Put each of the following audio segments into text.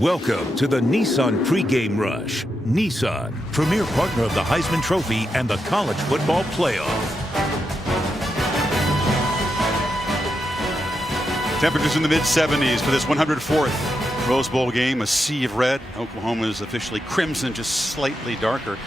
Welcome to the Nissan pregame rush. Nissan, premier partner of the Heisman Trophy and the College Football Playoff. Temperatures in the mid-70s for this 104th Rose Bowl game. A sea of red. Oklahoma is officially crimson, just slightly darker.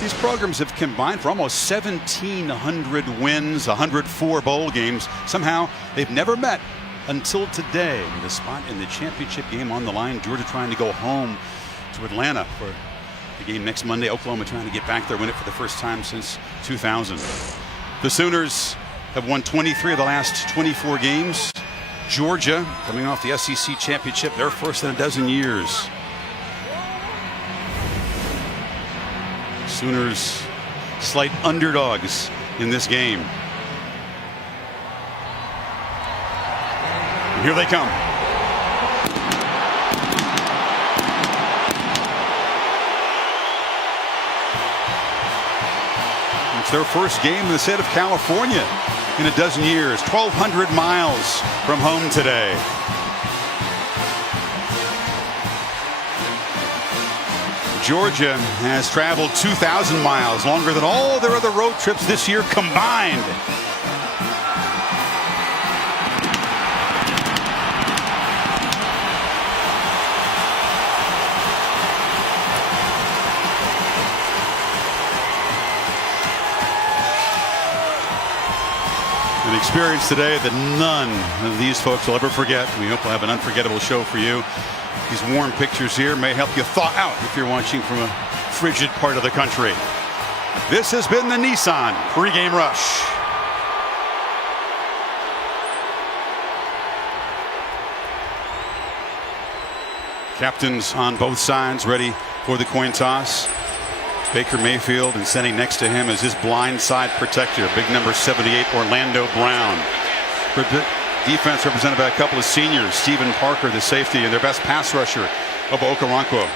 These programs have combined for almost 1,700 wins, 104 bowl games. Somehow, they've never met until today. The spot in the championship game on the line. Georgia trying to go home to Atlanta for the game next Monday. Oklahoma trying to get back there, win it for the first time since 2000. The Sooners have won 23 of the last 24 games. Georgia, coming off the SEC championship, their first in a dozen years. Sooners slight underdogs in this game. And here they come. It's their first game in the state of California in a dozen years. 1,200 miles from home today. Georgia has traveled 2,000 miles, longer than all their other road trips this year combined. An experience today that none of these folks will ever forget. We hope we'll have an unforgettable show for you. These warm pictures here may help you thaw out if you're watching from a frigid part of the country. This has been the Nissan pregame rush. Captains on both sides ready for the coin toss. Baker Mayfield, and standing next to him is his blind side protector, big number 78, Orlando Brown. Defense represented by a couple of seniors, Stephen Parker, the safety, and their best pass rusher, Obo Okoronkwo.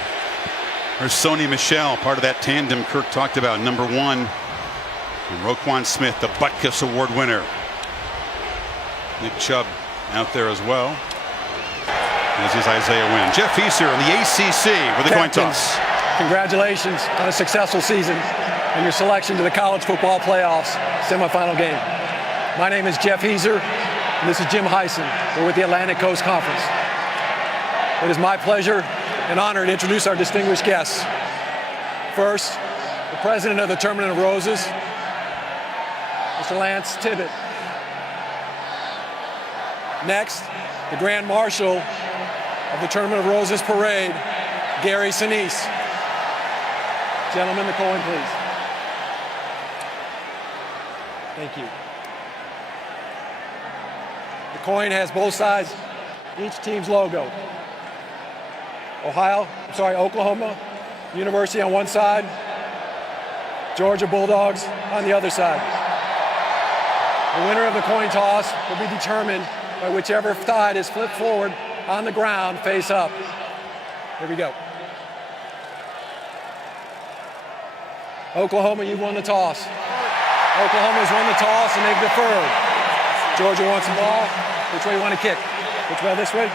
There's Sony Michel, part of that tandem Kirk talked about, number 1. And Roquan Smith, the Butkus Award winner. Nick Chubb out there as well, as is Isaiah Wynn. Jeff Easer in the ACC with the coin toss. Congratulations on a successful season and your selection to the College Football Playoffs semifinal game. My name is Jeff Easer, and this is Jim Heisen. We're with the Atlantic Coast Conference. It is my pleasure and honor to introduce our distinguished guests. First, the president of the Tournament of Roses, Mr. Lance Tibbett. Next, the Grand Marshal of the Tournament of Roses Parade, Gary Sinise. Gentlemen, the coin, please. Thank you. The coin has both sides, each team's logo. Oklahoma University on one side, Georgia Bulldogs on the other side. The winner of the coin toss will be determined by whichever side is flipped forward on the ground face up. Here we go. Oklahoma, you won the toss. Oklahoma's won the toss and they've deferred. Georgia wants the ball. Which way you want to kick? Which way? This way?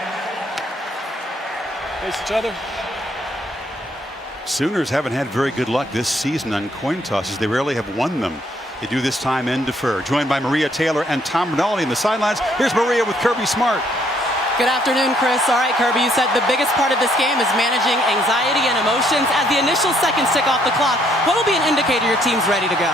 Face each other. Sooners haven't had very good luck this season on coin tosses. They rarely have won them. They do this time and defer. Joined by Maria Taylor and Tom Rinaldi in the sidelines. Here's Maria with Kirby Smart. Good afternoon, Chris. All right, Kirby, you said the biggest part of this game is managing anxiety and emotions as the initial seconds tick off the clock. What will be an indicator your team's ready to go?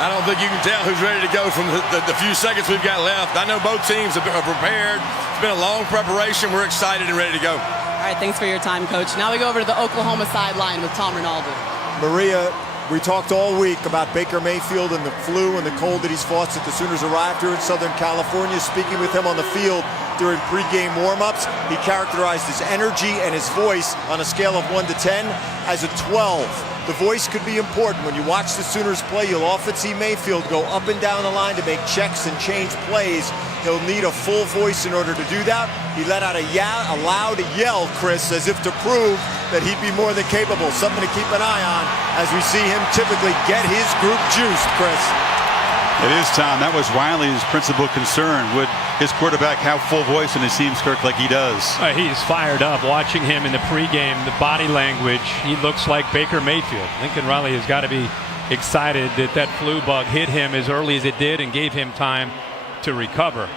I don't think you can tell who's ready to go from the few seconds we've got left. I know both teams are prepared. It's been a long preparation. We're excited and ready to go. All right, thanks for your time, Coach. Now we go over to the Oklahoma sideline with Tom Rinaldi. Maria, we talked all week about Baker Mayfield and the flu and the cold that he's fought since the Sooners arrived here in Southern California. Speaking with him on the field during pregame warm-ups, he characterized his energy and his voice on a scale of 1 to 10 as a 12. The voice could be important. When you watch the Sooners play, you'll often see Mayfield go up and down the line to make checks and change plays. He'll need a full voice in order to do that. He let out a loud yell, Chris, as if to prove that he'd be more than capable. Something to keep an eye on as we see him typically get his group juiced, Chris. It is, Tom. That was Riley's principal concern. Would his quarterback have full voice in his team's Kirk like he does? He's fired up. Watching him in the pregame, the body language, he looks like Baker Mayfield. Lincoln Riley has got to be excited that that flu bug hit him as early as it did and gave him time to recover.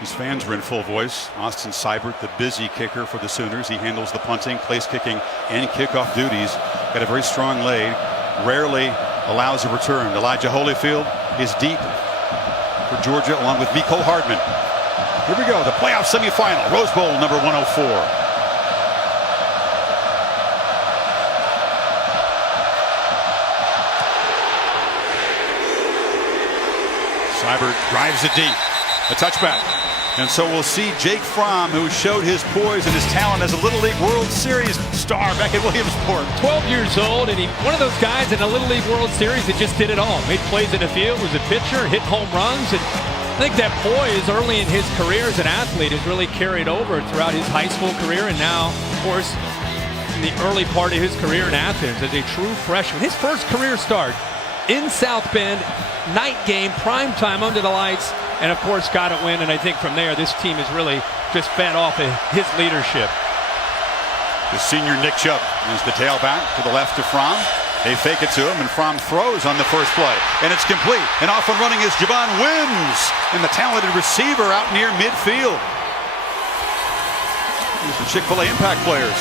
His fans were in full voice. Austin Seibert, the busy kicker for the Sooners. He handles the punting, place kicking, and kickoff duties. Got a very strong leg. Rarely allows a return. Elijah Holyfield is deep for Georgia along with Mecole Hardman. Here we go. The playoff semifinal. Rose Bowl number 104. Seibert drives it deep. A touchback. And so we'll see Jake Fromm, who showed his poise and his talent as a Little League World Series star back at Williamsport. 12 years old, and he one of those guys in a Little League World Series that just did it all. Made plays in the field, was a pitcher, hit home runs, and I think that poise early in his career as an athlete has really carried over throughout his high school career, and now, of course, in the early part of his career in Athens as a true freshman. His first career start in South Bend, night game, prime time under the lights, and of course got a win. And I think from there this team has really just fed off of his leadership. The senior Nick Chubb is the tailback to the left of Fromm. They fake it to him, and Fromm throws on the first play, and it's complete. And off and running is Javon Wims, and the talented receiver out near midfield. These are Chick-fil-A impact players.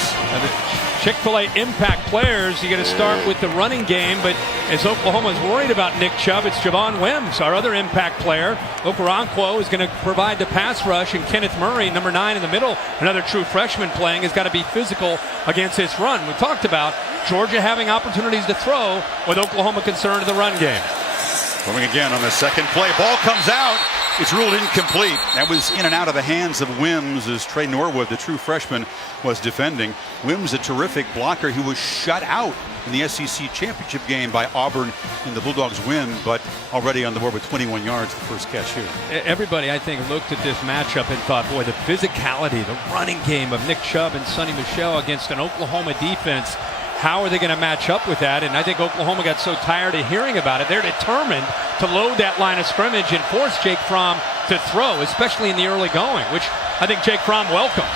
Chick-fil-A impact players, you got to start with the running game, but as Oklahoma's worried about Nick Chubb, it's Javon Wims, our other impact player. Okoronkwo is going to provide the pass rush, and Kenneth Murray, number 9 in the middle, another true freshman playing, has got to be physical against this run. We talked about Georgia having opportunities to throw with Oklahoma concerned in the run game. Coming again on the second play. Ball comes out. It's ruled incomplete. That was in and out of the hands of Wims as Trey Norwood, the true freshman, was defending. Wims, a terrific blocker who was shut out in the SEC championship game by Auburn in the Bulldogs win, but already on the board with 21 yards the first catch here. Everybody, I think, looked at this matchup and thought, boy, the physicality, the running game of Nick Chubb and Sonny Michel against an Oklahoma defense. How are they going to match up with that? And I think Oklahoma got so tired of hearing about it. They're determined to load that line of scrimmage and force Jake Fromm to throw, especially in the early going, which I think Jake Fromm welcomes.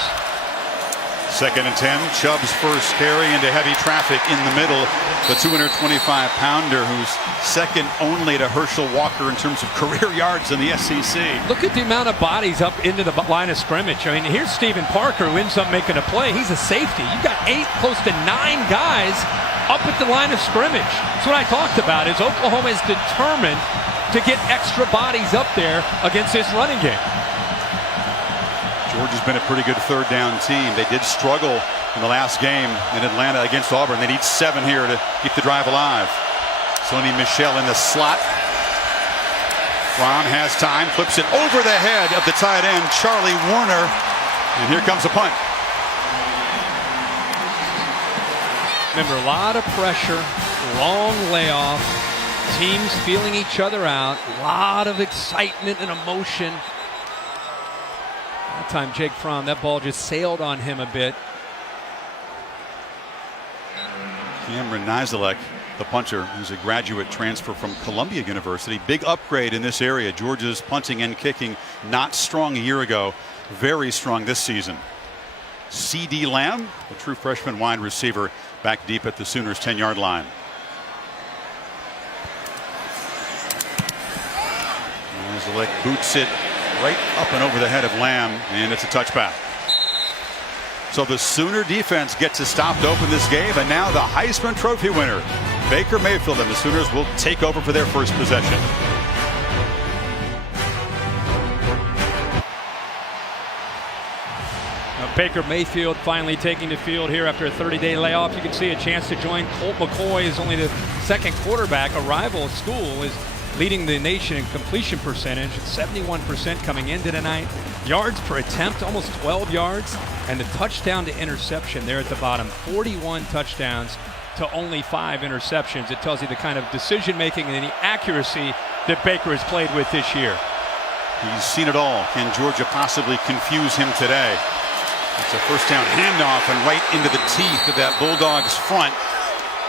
2nd and 10. Chubb's first carry into heavy traffic in the middle. The 225-pounder who's second only to Herschel Walker in terms of career yards in the SEC. Look at the amount of bodies up into the line of scrimmage. I mean, here's Stephen Parker who ends up making a play. He's a safety. You've got 8, close to 9 guys up at the line of scrimmage. That's what I talked about, is Oklahoma is determined to get extra bodies up there against this running game. Georgia's been a pretty good third down team. They did struggle in the last game in Atlanta against Auburn. They need 7 here to keep the drive alive. Sonny Michel in the slot. Fromm has time, flips it over the head of the tight end, Charlie Warner. And here comes a punt. Remember, a lot of pressure, long layoff, teams feeling each other out, a lot of excitement and emotion. That time Jake Fromm, that ball just sailed on him a bit. Cameron Nizelek, the punter, who's a graduate transfer from Columbia University. Big upgrade in this area. Georgia's punting and kicking not strong a year ago, very strong this season. C.D. Lamb, the true freshman wide receiver, back deep at the Sooners' 10-yard line. Nizelek boots it right up and over the head of Lamb, and it's a touchback. So the Sooner defense gets a stop to open this game, and now the Heisman Trophy winner, Baker Mayfield, and the Sooners will take over for their first possession. Baker Mayfield finally taking the field here after a 30-day layoff. You can see a chance to join Colt McCoy, is only the 2nd quarterback. A rival school is leading the nation in completion percentage, 71% coming into tonight. Yards per attempt, almost 12 yards, and the touchdown to interception there at the bottom, 41 touchdowns to only 5 interceptions. It tells you the kind of decision making and the accuracy that Baker has played with this year. He's seen it all. Can Georgia possibly confuse him today? It's a first down handoff and right into the teeth of that Bulldogs front.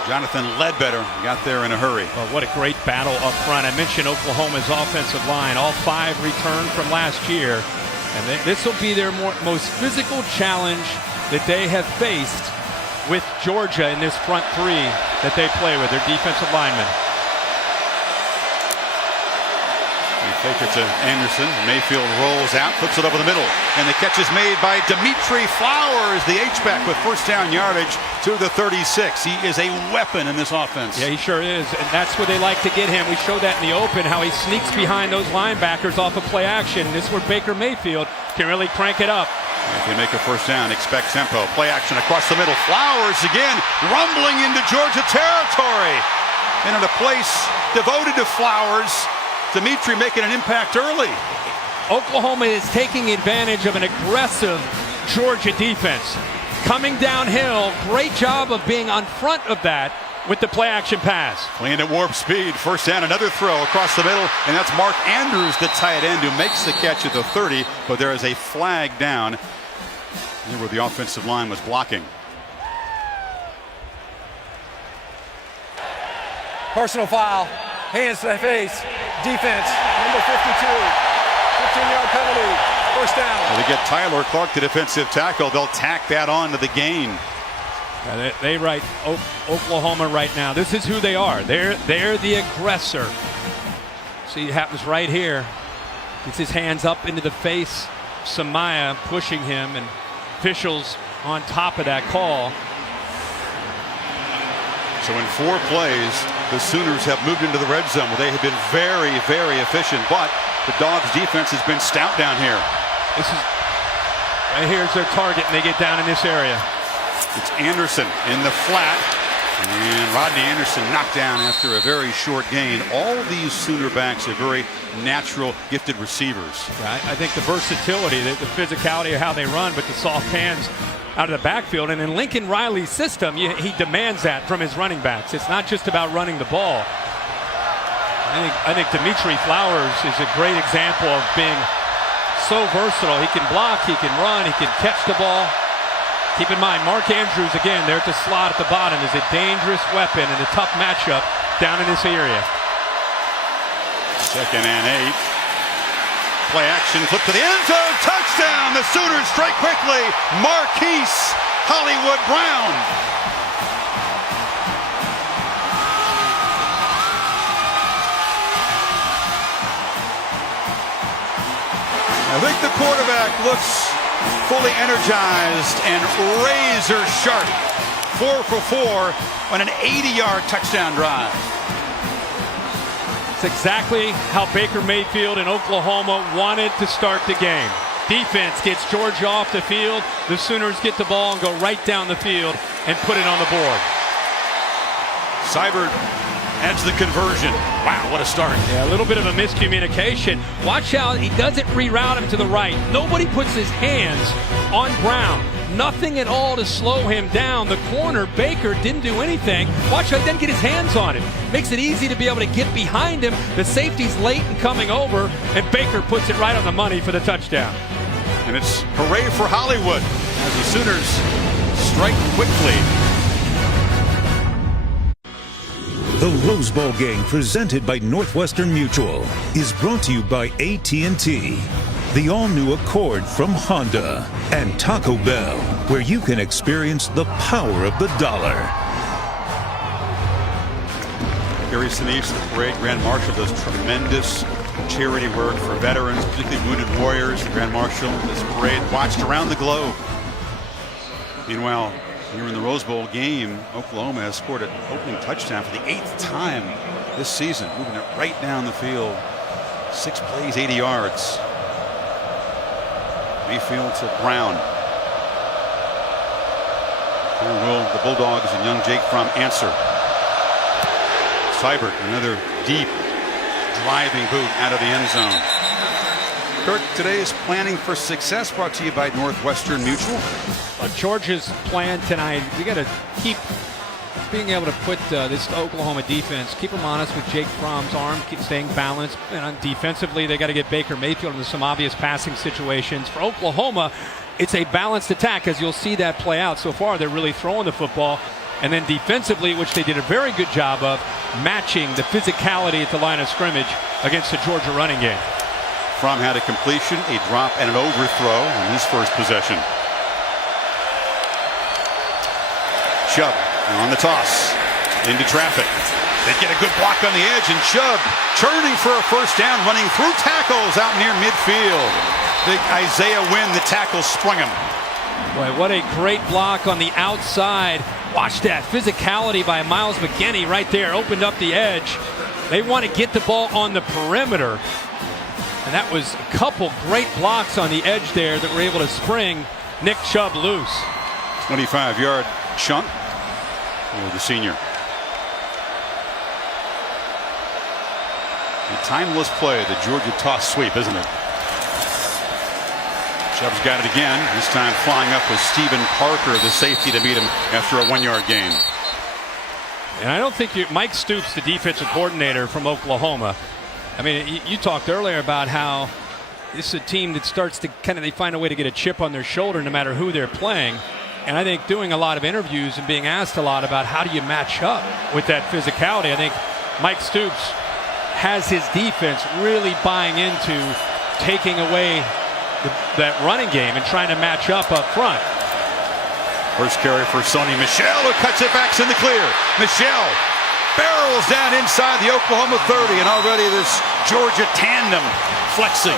Jonathan Ledbetter got there in a hurry. Well, what a great battle up front. I mentioned Oklahoma's offensive line. All 5 returned from last year. And this will be their most physical challenge that they have faced with Georgia in this front 3 that they play with, their defensive linemen. Fake it to Anderson. Mayfield rolls out, flips it over the middle, and the catch is made by Dimitri Flowers, the H-back, with first down yardage to the 36. He is a weapon in this offense. Yeah, he sure is, and that's where they like to get him. We showed that in the open, how he sneaks behind those linebackers off of play action. This is where Baker Mayfield can really crank it up. If they make a first down, expect tempo. Play action across the middle. Flowers again, rumbling into Georgia territory. And in a place devoted to Flowers, Dimitri making an impact early. Oklahoma is taking advantage of an aggressive Georgia defense. Coming downhill, great job of being on front of that with the play action pass. Playing at warp speed, first down, another throw across the middle, and that's Mark Andrews, the tight end, who makes the catch at the 30, but there is a flag down where the offensive line was blocking. Personal foul, hands to the face, defense, number 52, 15-yard penalty, first down. Well, they get Tyler Clark, the defensive tackle. They'll tack that on to the gain. Yeah, they write Oklahoma right now. This is who they are. They're the aggressor. See, it happens right here. Gets his hands up into the face. Samaya pushing him, and officials on top of that call. So in 4 plays, the Sooners have moved into the red zone where they have been very, very efficient, but the Dogs defense has been stout down here. This is right here's their target, and they get down in this area. It's Anderson in the flat, and Rodney Anderson knocked down after a very short gain. All these Sooner backs are very natural, gifted receivers. I think the versatility, the physicality of how they run, but the soft hands out of the backfield. And in Lincoln Riley's system, he demands that from his running backs. It's not just about running the ball. I think Dimitri Flowers is a great example of being so versatile. He can block, he can run, he can catch the ball. Keep in mind, Mark Andrews, again, there at the slot at the bottom, is a dangerous weapon in a tough matchup down in this area. 2nd and 8. Play action, flip to the end zone, touchdown! The Sooners strike quickly. Marquise Hollywood Brown. I think the quarterback looks fully energized and razor sharp. 4 for 4 on an 80-yard touchdown drive. It's exactly how Baker Mayfield and Oklahoma wanted to start the game. Defense gets Georgia off the field. The Sooners get the ball and go right down the field and put it on the board. Seibert adds the conversion. Wow, what a start. Yeah, a little bit of a miscommunication. Watch how he doesn't reroute him to the right. Nobody puts his hands on Brown. Nothing at all to slow him down. The corner, Baker, didn't do anything. Watch how he didn't get his hands on him. Makes it easy to be able to get behind him. The safety's late in coming over, and Baker puts it right on the money for the touchdown. And it's hooray for Hollywood as the Sooners strike quickly. The Rose Bowl game, presented by Northwestern Mutual, is brought to you by AT&T, the all-new Accord from Honda, and Taco Bell, where you can experience the power of the dollar. Gary Sinise, the parade Grand Marshal, does tremendous charity work for veterans, particularly wounded warriors. The Grand Marshal, this parade watched around the globe. Meanwhile, here in the Rose Bowl game, Oklahoma has scored an opening touchdown for the 8th time this season, moving it right down the field. 6 plays, 80 yards. Mayfield to Brown. Here will the Bulldogs and young Jake Fromm answer. Seibert, another deep driving boot out of the end zone. Kirk, today's planning for success brought to you by Northwestern Mutual. Georgia's plan tonight, we got to keep being able to put this Oklahoma defense, keep them honest with Jake Fromm's arm, keep staying balanced. And defensively, they got to get Baker Mayfield into some obvious passing situations. For Oklahoma, it's a balanced attack, as you'll see that play out. So far, they're really throwing the football. And then defensively, which they did a very good job of, matching the physicality at the line of scrimmage against the Georgia running game. Fromm had a completion, a drop, and an overthrow on his first possession. Chubb on the toss into traffic. They get a good block on the edge, and Chubb turning for a first down, running through tackles out near midfield. Big Isaiah Wynn, the tackle, sprung him. Boy, what a great block on the outside. Watch that physicality by Miles McKinney right there, opened up the edge. They want to get the ball on the perimeter. And that was a couple great blocks on the edge there that were able to spring Nick Chubb loose. 25-yard chunk for the senior. A timeless play, the Georgia toss sweep, isn't it? Chubb's got it again, this time flying up with Stephen Parker, the safety, to meet him after a 1-yard gain. And I don't think Mike Stoops, the defensive coordinator from Oklahoma, I mean, you talked earlier about how this is a team that starts to they find a way to get a chip on their shoulder no matter who they're playing. And I think doing a lot of interviews and being asked a lot about how do you match up with that physicality, I think Mike Stoops has his defense really buying into taking away that running game and trying to match up front. First carry for Sony Michel, who cuts it back in the clear. Michel barrels down inside the Oklahoma 30, and already this Georgia tandem flexing.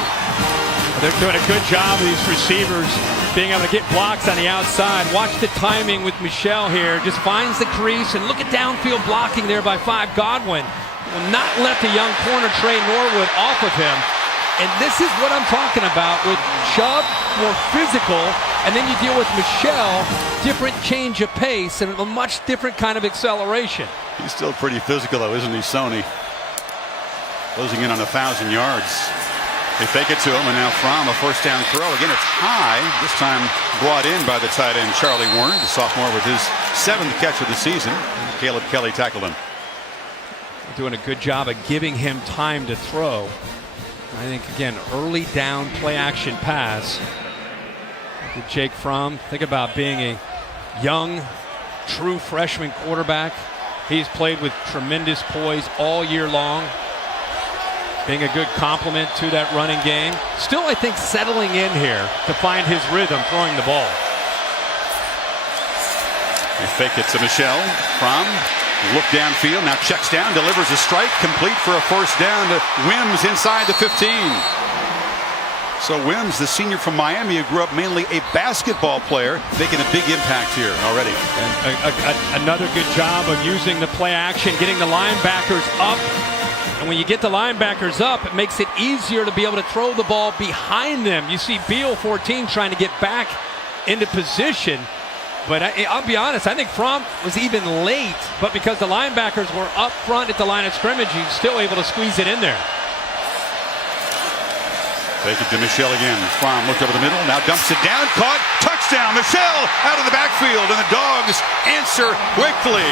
They're doing a good job of these receivers being able to get blocks on the outside. Watch the timing with Michel here. Just finds the crease, and look at downfield blocking there by Godwin. Will not let the young corner Trey Norwood off of him. And this is what I'm talking about with Chubb, more physical, and then you deal with Michel, different change of pace and a much different kind of acceleration. He's still pretty physical though, isn't he, Sony? Closing in on 1,000 yards. They fake it to him, and now Fromm, a first down throw. Again, it's high, this time brought in by the tight end Charlie Warner, the sophomore, with his 7th catch of the season. Caleb Kelly tackled him. Doing a good job of giving him time to throw. I think, again, early down play action pass with Jake Fromm. Think about being a young, true freshman quarterback. He's played with tremendous poise all year long, being a good complement to that running game. Still, I think, settling in here to find his rhythm throwing the ball. They fake it to Michel. Fromm, look downfield, now checks down, delivers a strike, complete for a first down to Wims inside the 15. So Wims, the senior from Miami, who grew up mainly a basketball player, making a big impact here already. And another good job of using the play action, getting the linebackers up. And when you get the linebackers up, it makes it easier to be able to throw the ball behind them. You see Beal 14 trying to get back into position. But I'll be honest, I think Fromm was even late, but because the linebackers were up front at the line of scrimmage, he's still able to squeeze it in there. Take it to Michel again. Fromm looked over the middle, now dumps it down, caught, touchdown, Michel out of the backfield, and the Dogs answer quickly.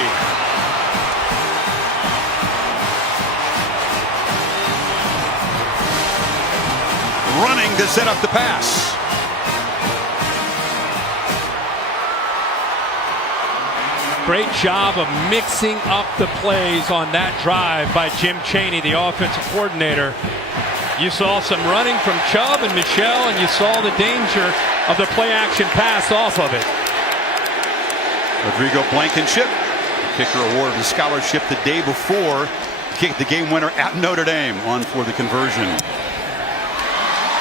Running to set up the pass. Great job of mixing up the plays on that drive by Jim Chaney, the offensive coordinator. You saw some running from Chubb and Michel, and you saw the danger of the play action pass off of it. Rodrigo Blankenship, kicker awarded the scholarship the day before, kicked the game winner at Notre Dame, on for the conversion.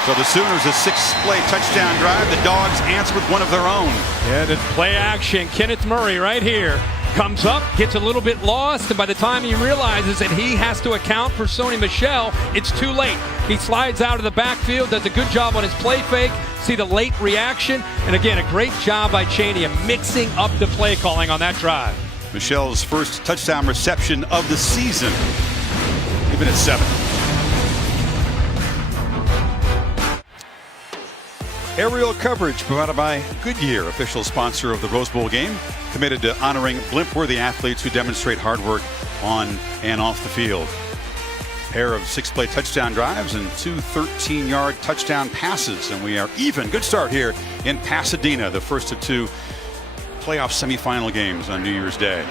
So the Sooners, a 6-play touchdown drive. The Dogs answer with one of their own. Yeah, the play action. Kenneth Murray right here comes up, gets a little bit lost, and by the time he realizes that he has to account for Sony Michel, it's too late. He slides out of the backfield, does a good job on his play fake. See the late reaction, and again, a great job by Chaney of mixing up the play calling on that drive. Michel's first touchdown reception of the season, even at 7. Aerial coverage provided by Goodyear, official sponsor of the Rose Bowl game, committed to honoring blimp-worthy athletes who demonstrate hard work on and off the field. Pair of 6-play touchdown drives and 2 13-yard touchdown passes, and we are even. Good start here in Pasadena, the first of 2 playoff semifinal games on New Year's Day.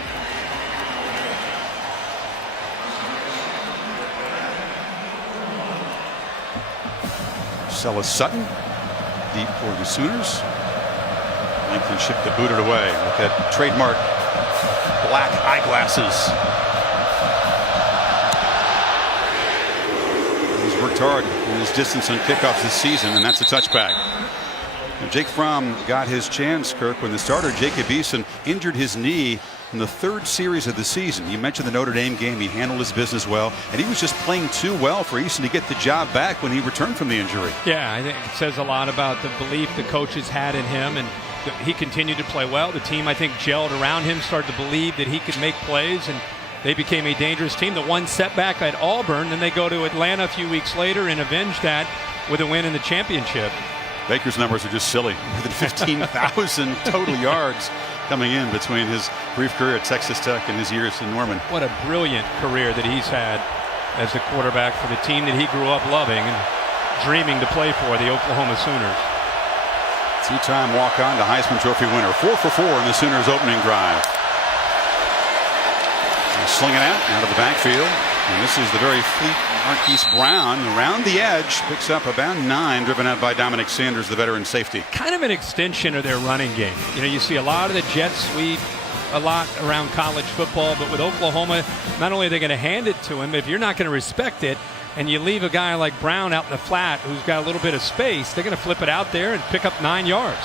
Marcellus Sutton, deep for the Sooners. Lincoln shipped the booted away with that trademark black eyeglasses. He's worked hard in his distance on kickoffs this season, and that's a touchback. And Jake Fromm got his chance, Kirk, when the starter Jacob Eason injured his knee in the third series of the season. You mentioned the Notre Dame game. He handled his business well, and he was just playing too well for Eason to get the job back when he returned from the injury. Yeah, I think it says a lot about the belief the coaches had in him, and he continued to play well. The team, I think, gelled around him, started to believe that he could make plays, and they became a dangerous team. The one setback at Auburn, then they go to Atlanta a few weeks later and avenge that with a win in the championship. Baker's numbers are just silly. More than 15,000 total yards coming in between his brief career at Texas Tech and his years in Norman. What a brilliant career that he's had as the quarterback for the team that he grew up loving and dreaming to play for, the Oklahoma Sooners. Two-time walk-on to Heisman Trophy winner. 4 for 4 in the Sooners' opening drive. Slinging out of the backfield. And this is the very fleet Marquise Brown around the edge. Picks up about 9, driven out by Dominic Sanders, the veteran safety. Kind of an extension of their running game. You know, you see a lot of the jet sweep, a lot around college football, but with Oklahoma, not only are they going to hand it to him, if you're not going to respect it, and you leave a guy like Brown out in the flat who's got a little bit of space, they're going to flip it out there and pick up 9 yards.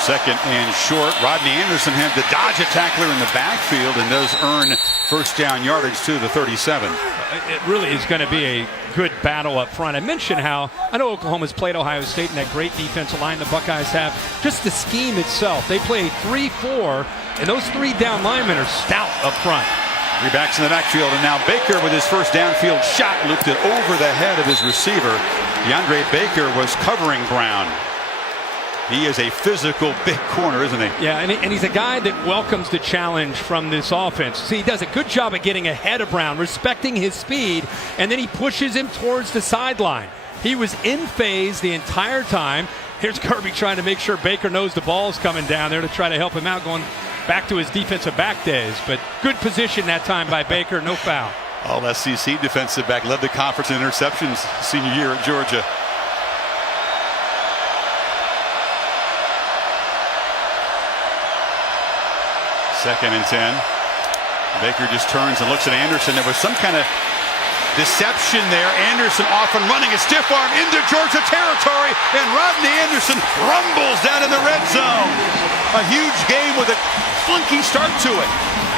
Second and short. Rodney Anderson had to dodge a tackler in the backfield and does earn first down yardage to the 37. It really is going to be a good battle up front. I mentioned how I know Oklahoma's played Ohio State in that great defensive line the Buckeyes have. Just the scheme itself. They play 3-4, and those 3 down linemen are stout up front. 3 backs in the backfield, and now Baker with his first downfield shot looked it over the head of his receiver. DeAndre Baker was covering Brown. He is a physical big corner, isn't he? Yeah, and he's a guy that welcomes the challenge from this offense. See, he does a good job at getting ahead of Brown, respecting his speed, and then he pushes him towards the sideline. He was in phase the entire time. Here's Kirby trying to make sure Baker knows the ball's coming down there to try to help him out, going back to his defensive back days. But good position that time by Baker, no foul. All SEC defensive back, led the conference in interceptions senior year at Georgia. Second and 10. Baker just turns and looks at Anderson. There was some kind of deception there. Anderson off and running a stiff arm into Georgia territory, and Rodney Anderson rumbles down in the red zone. A huge game with a funky start to it.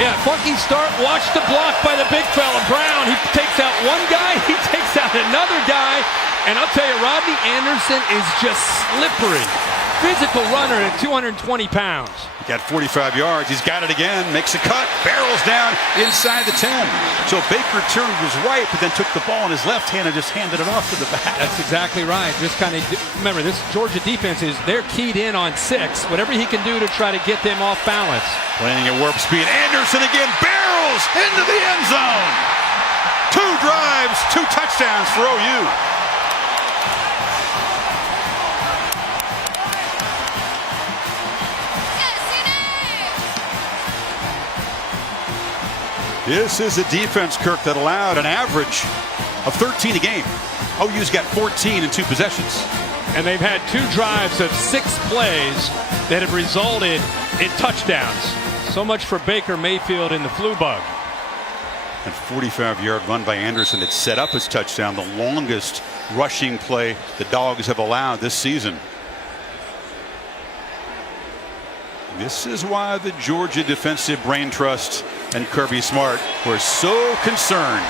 Yeah, funky start. Watch the block by the big fella, Brown. He takes out one guy, he takes out another guy, and I'll tell you, Rodney Anderson is just slippery. Physical runner at 220 pounds. He got 45 yards. He's got it again. Makes a cut. Barrels down inside the 10. So Baker turned was right, but then took the ball in his left hand and just handed it off to the back. That's exactly right. Just kind of remember, this Georgia defense they're keyed in on 6. Whatever he can do to try to get them off balance. Playing at warp speed. Anderson again barrels into the end zone. 2 drives, 2 touchdowns for OU. This is a defense, Kirk, that allowed an average of 13 a game. OU's got 14 in 2 possessions. And they've had 2 drives of 6 plays that have resulted in touchdowns. So much for Baker Mayfield and the flu bug. And 45-yard run by Anderson that set up his touchdown, the longest rushing play the Dogs have allowed this season. This is why the Georgia Defensive Brain Trust and Kirby Smart were so concerned.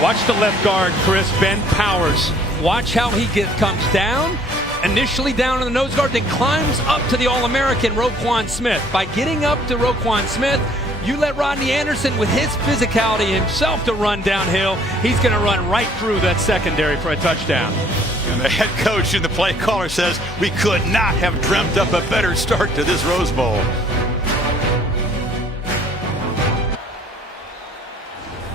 Watch the left guard, Chris, Ben Powers. Watch how he comes down, initially down on the nose guard, then climbs up to the All-American Roquan Smith. By getting up to Roquan Smith, you let Rodney Anderson, with his physicality himself to run downhill, he's going to run right through that secondary for a touchdown. And the head coach and the play caller says, we could not have dreamt up a better start to this Rose Bowl.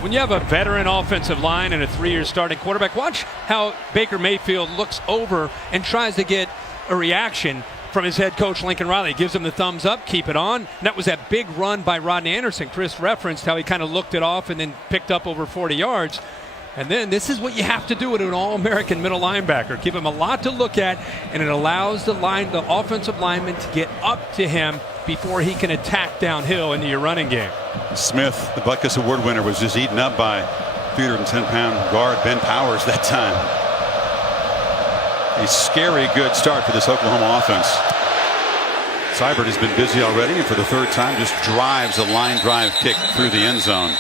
when you have a veteran offensive line and a 3-year starting quarterback, watch how Baker Mayfield looks over and tries to get a reaction from his head coach, Lincoln Riley. He gives him the thumbs up, keep it on. And that was that big run by Rodney Anderson. Chris referenced how he kind of looked it off and then picked up over 40 yards. And then this is what you have to do with an all-American middle linebacker. Give him a lot to look at, and it allows the offensive lineman to get up to him before he can attack downhill into your running game. Smith, the Butkus Award winner, was just eaten up by 310-pound guard Ben Powers that time. A scary good start for this Oklahoma offense. Seibert has been busy already, and for the third time just drives a line drive kick through the end zone.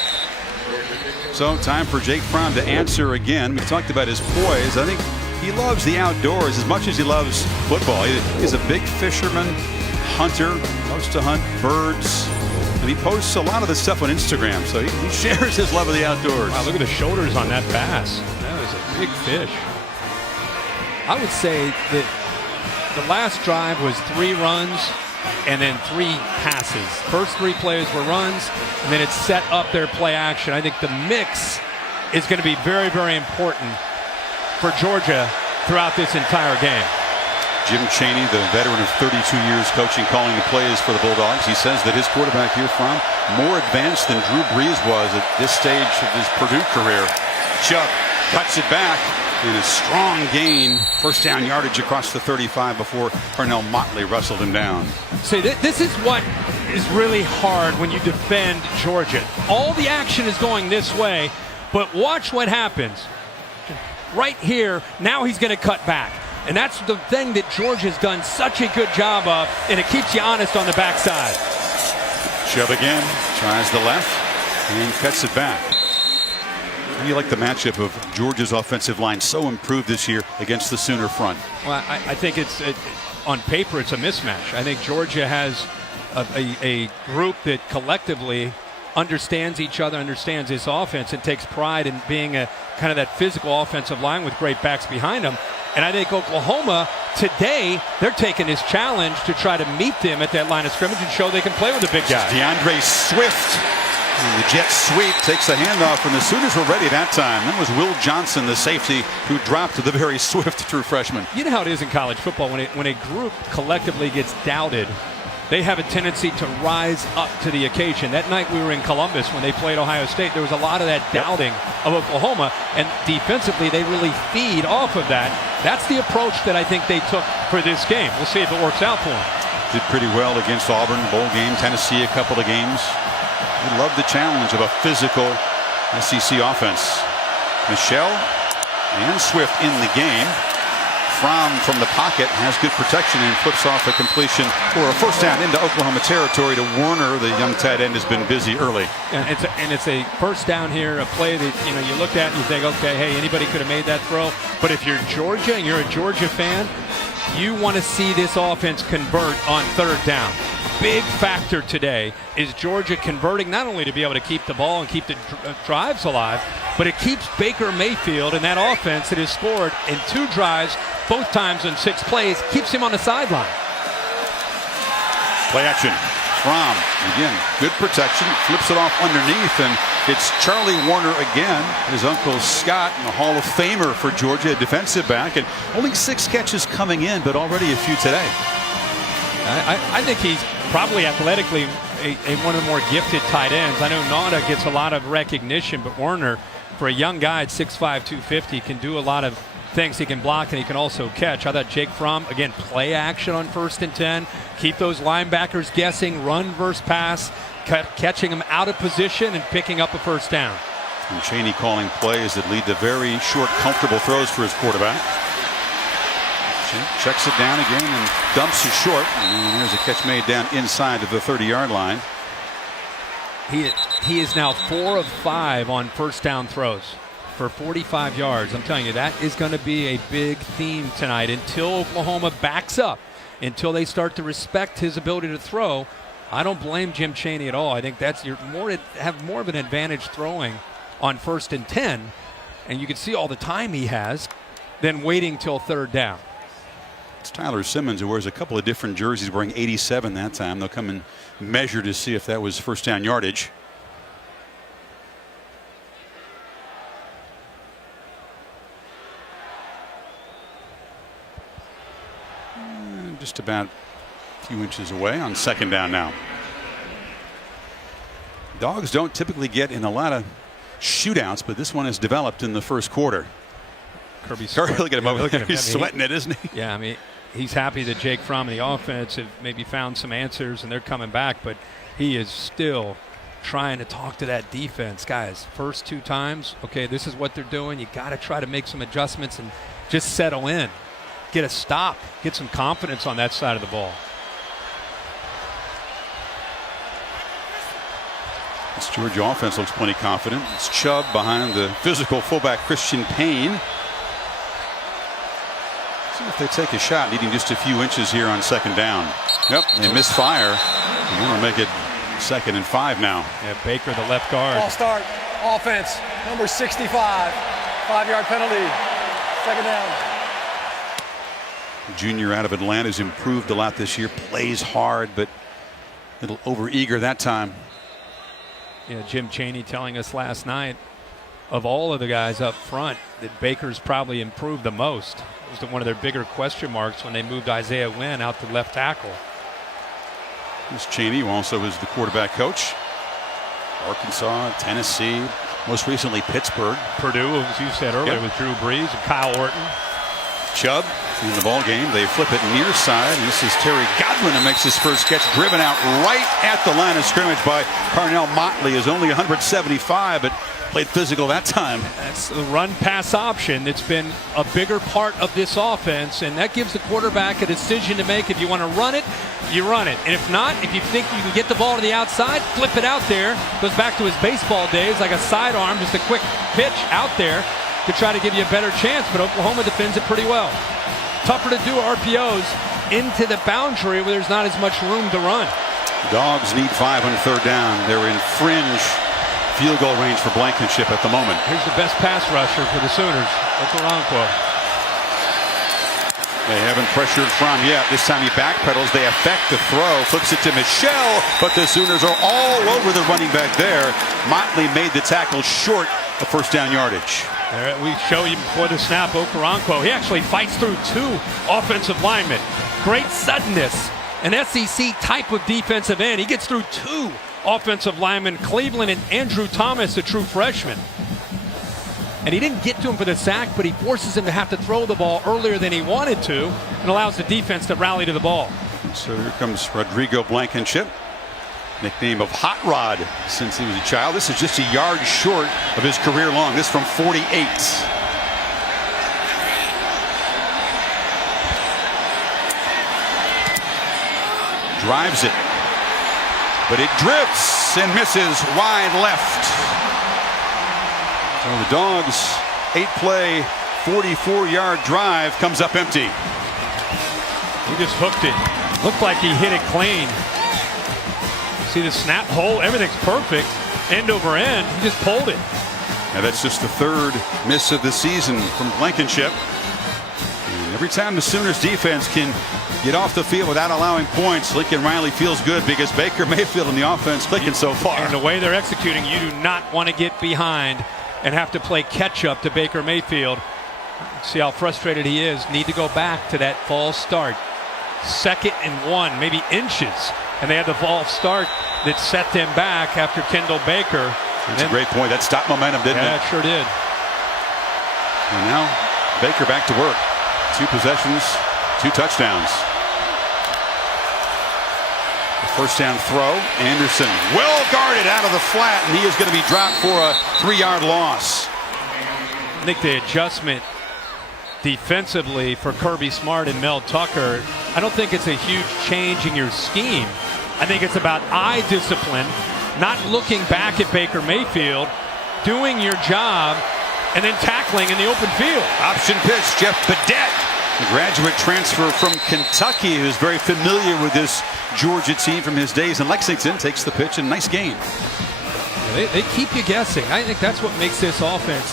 So time for Jake Fromm to answer again. We talked about his poise. I think he loves the outdoors as much as he loves football. He's a big fisherman, hunter, loves to hunt birds. And he posts a lot of the stuff on Instagram, so he shares his love of the outdoors. Wow, look at the shoulders on that bass. That was a big fish. I would say that the last drive was 3 runs and then 3 passes. First 3 plays were runs, and then it set up their play action. I think the mix is going to be very, very important for Georgia throughout this entire game. Jim Chaney, the veteran of 32 years coaching, calling the plays for the Bulldogs. He says that his quarterback here from more advanced than Drew Brees was at this stage of his Purdue career. Chubb cuts it back in a strong gain. First down yardage across the 35 before Parnell Motley wrestled him down. See, this is what is really hard when you defend Georgia. All the action is going this way, but watch what happens. Right here, now he's going to cut back. And that's the thing that Georgia's done such a good job of, and it keeps you honest on the backside. Chubb again, tries the left, and cuts it back. How do you like the matchup of Georgia's offensive line so improved this year against the Sooner front? Well, I think on paper it's a mismatch. I think Georgia has a group that collectively understands each other, understands this offense, and takes pride in being a kind of that physical offensive line with great backs behind them. And I think Oklahoma today, they're taking this challenge to try to meet them at that line of scrimmage and show they can play with the big guy. DeAndre Swift. And the jet sweep takes the handoff, and the Sooners were ready that time. That was Will Johnson, the safety, who dropped to the very swift true freshman. You know how it is in college football. When a group collectively gets doubted, they have a tendency to rise up to the occasion. That night we were in Columbus when they played Ohio State, there was a lot of that doubting of Oklahoma, and defensively they really feed off of that. That's the approach that I think they took for this game. We'll see if it works out for them. Did pretty well against Auburn, bowl game, Tennessee a couple of games. We love the challenge of a physical SEC offense. Michelle and Swift in the game. From the pocket has good protection and flips off a completion for a first down into Oklahoma territory to Warner. The young tight end has been busy early. And it's a first down here, a play that you look at and you think, okay, hey, anybody could have made that throw. But if you're Georgia and you're a Georgia fan, you want to see this offense convert on third down. Big factor today is Georgia converting not only to be able to keep the ball and keep the drives alive, but it keeps Baker Mayfield and that offense that has scored in 2 drives, both times in 6 plays, keeps him on the sideline. Play action. Fromm, again, good protection, flips it off underneath, and it's Charlie Warner again, his uncle Scott, a Hall of Famer for Georgia, a defensive back, and only 6 catches coming in, but already a few today. I think he's probably athletically one of the more gifted tight ends. I know Nauta gets a lot of recognition, but Warner, for a young guy at 6'5", 250, can do a lot of things. He can block and he can also catch. I thought Jake Fromm, again, play action on 1st and 10, keep those linebackers guessing, run versus pass, catching them out of position and picking up a first down. And Chaney calling plays that lead to very short, comfortable throws for his quarterback. Checks it down again and dumps it short. And there's a catch made down inside of the 30-yard line. He is now 4 of 5 on first down throws for 45 yards. I'm telling you, that is going to be a big theme tonight until Oklahoma backs up, until they start to respect his ability to throw. I don't blame Jim Chaney at all. I think you're have more of an advantage throwing on 1st and 10, and you can see all the time he has, than waiting till third down. It's Tyler Simmons, who wears a couple of different jerseys, wearing 87 that time. They'll come and measure to see if that was first down yardage. just about a few inches away on second down now. Dogs don't typically get in a lot of shootouts, but this one has developed in the first quarter. Kirby's look at him over there. He's I mean, sweating it, isn't he? Yeah, I mean, he's happy that Jake Fromm and the offense have maybe found some answers and they're coming back, but he is still trying to talk to that defense. Guys, first 2 times, okay, this is what they're doing. You got to try to make some adjustments and just settle in. Get a stop. Get some confidence on that side of the ball. This Georgia offense looks plenty confident. It's Chubb behind the physical fullback Christian Payne. See if they take a shot, needing just a few inches here on second down. Yep, they misfire. They want to make it 2nd and 5 now. Yeah, Baker, the left guard. Ball start, offense, number 65, 5-yard penalty, 2nd down. Junior out of Atlanta has improved a lot this year. Plays hard, but a little over-eager that time. Yeah, Jim Chaney telling us last night, of all of the guys up front, that Baker's probably improved the most. It was one of their bigger question marks when they moved Isaiah Wynn out to left tackle. This Chaney, who also is the quarterback coach. Arkansas, Tennessee, most recently Pittsburgh. Purdue, as you said earlier, with Drew Brees and Kyle Orton. Chubb in the ball game. They flip it near side. And this is Terry Godwin who makes his first catch, driven out right at the line of scrimmage by Carnell Motley. Is only 175, but played physical that time. That's the run-pass option that's been a bigger part of this offense, and that gives the quarterback a decision to make. If you want to run it, you run it. And if not, if you think you can get the ball to the outside, flip it out there. Goes back to his baseball days, like a sidearm, just a quick pitch out there to try to give you a better chance, but Oklahoma defends it pretty well. Tougher to do RPOs into the boundary where there's not as much room to run. Dogs need 5 on 3rd down. They're in fringe field goal range for Blankenship at the moment. Here's the best pass rusher for the Sooners, Okoronkwo. They haven't pressured Fromm yet. This time he backpedals. They affect the throw. Flips it to Michelle, but the Sooners are all over the running back there. Motley made the tackle short of 1st down yardage. There, we show you before the snap, Okoronkwo. He actually fights through 2 offensive linemen. Great suddenness. An SEC type of defensive end. He gets through 2 offensive linemen, Cleveland and Andrew Thomas, a true freshman. And he didn't get to him for the sack, but he forces him to have to throw the ball earlier than he wanted to and allows the defense to rally to the ball. So here comes Rodrigo Blankenship, nickname of Hot Rod since he was a child. This is just a yard short of his career long. This from 48. Drives it, but it drifts and misses wide left. So the Dogs' 8-play, 44-yard drive comes up empty. He just hooked it. Looked like he hit it clean. See the snap hole? Everything's perfect. End over end. He just pulled it. Now that's just the 3rd miss of the season from Blankenship. And every time the Sooners defense can get off the field without allowing points, Lincoln Riley feels good because Baker Mayfield and the offense clicking so far. And the way they're executing, you do not want to get behind and have to play catch-up to Baker Mayfield. See how frustrated he is. Need to go back to that false start. 2nd and 1, maybe inches. And they had the false start that set them back after Kendall Baker. That's a great point. That stopped momentum, didn't it? Yeah, it sure did. And now Baker back to work. 2 possessions, 2 touchdowns. The 1st down throw. Anderson well guarded out of the flat, and he is going to be dropped for a 3-yard loss. I think the adjustment defensively for Kirby Smart and Mel Tucker, I don't think it's a huge change in your scheme. I think it's about eye discipline, not looking back at Baker Mayfield, doing your job, and then tackling in the open field. Option pitch, Jeff Badette, a graduate transfer from Kentucky who's very familiar with this Georgia team from his days in Lexington, takes the pitch and nice game. They keep you guessing. I think that's what makes this offense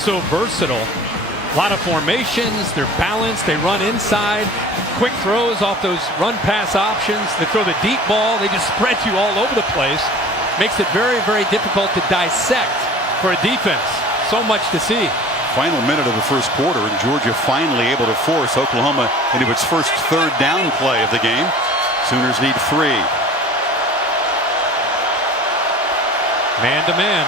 so versatile. A lot of formations, they're balanced, they run inside, quick throws off those run-pass options, they throw the deep ball, they just spread you all over the place. Makes it very, very difficult to dissect for a defense. So much to see. Final minute of the first quarter, and Georgia finally able to force Oklahoma into its first third down play of the game. Sooners need 3. Man to man.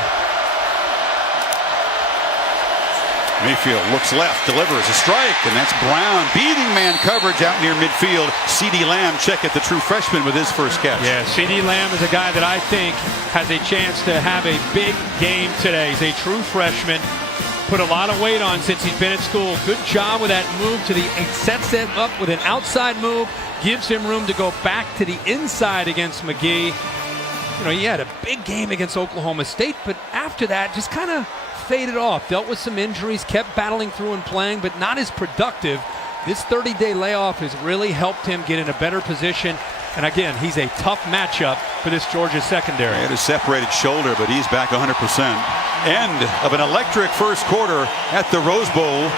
Mayfield looks left, delivers a strike, and that's Brown beating man coverage out near midfield. CeeDee Lamb, check it, the true freshman with his first catch. Yeah, CeeDee Lamb is a guy that I think has a chance to have a big game today. He's a true freshman. Put a lot of weight on since he's been at school. Good job with that move to the, sets it up with an outside move, gives him room to go back to the inside against McGee. You know, he had a big game against Oklahoma State, but after that, just kind of faded off. Dealt with some injuries, kept battling through and playing, but not as productive. This 30-day layoff has really helped him get in a better position. And again, he's a tough matchup for this Georgia secondary. He had a separated shoulder, but he's back 100%. End of an electric first quarter at the Rose Bowl.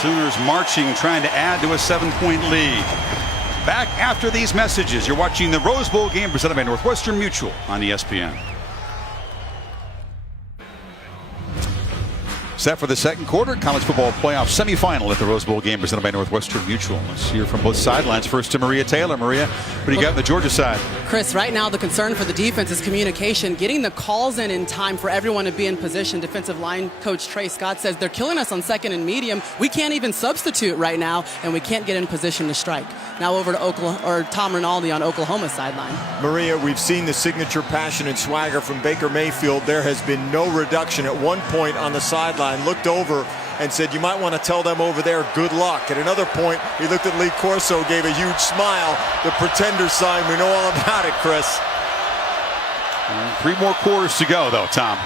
Sooners marching, trying to add to a 7-point lead. Back after these messages. You're watching the Rose Bowl game presented by Northwestern Mutual on ESPN. Set for the second quarter, college football playoff semifinal at the Rose Bowl game presented by Northwestern Mutual. Let's hear from both sidelines. First to Maria Taylor. Maria, what do you got on the Georgia side? Chris, right now the concern for the defense is communication, getting the calls in time for everyone to be in position. Defensive line coach Trey Scott says they're killing us on second and medium. We can't even substitute right now, and we can't get in position to strike. Now over to Oklahoma, or Tom Rinaldi on Oklahoma's sideline. Maria, we've seen the signature passion and swagger from Baker Mayfield. There has been no reduction. At one point on the sideline, looked over and said, you might want to tell them over there good luck. At another point, he looked at Lee Corso, gave a huge smile. The pretender sign, we know all about it, Chris. 3 more quarters to go, though, Tom.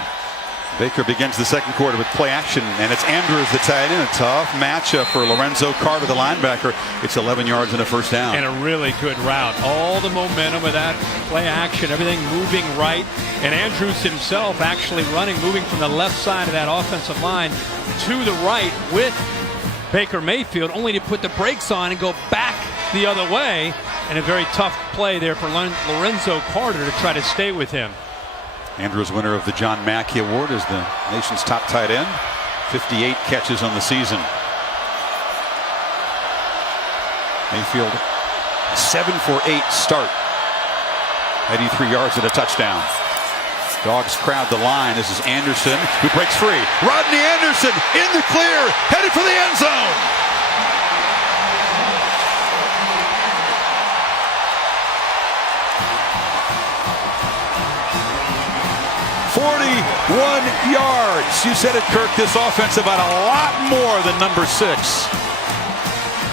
Baker begins the second quarter with play action, and it's Andrews the tight end. A tough matchup for Lorenzo Carter, the linebacker. It's 11 yards and a first down. And a really good route. All the momentum of that play action, everything moving right. And Andrews himself actually running, moving from the left side of that offensive line to the right with Baker Mayfield, only to put the brakes on and go back the other way. And a very tough play there for Lorenzo Carter to try to stay with him. Andrews, winner of the John Mackey Award, is the nation's top tight end. 58 catches on the season. Mayfield, 7 for 8 start. 83 yards and a touchdown. Dogs crowd the line. This is Anderson, who breaks free. Rodney Anderson in the clear, headed for the end zone. Yards. You said it, Kirk. This offense about a lot more than number 6.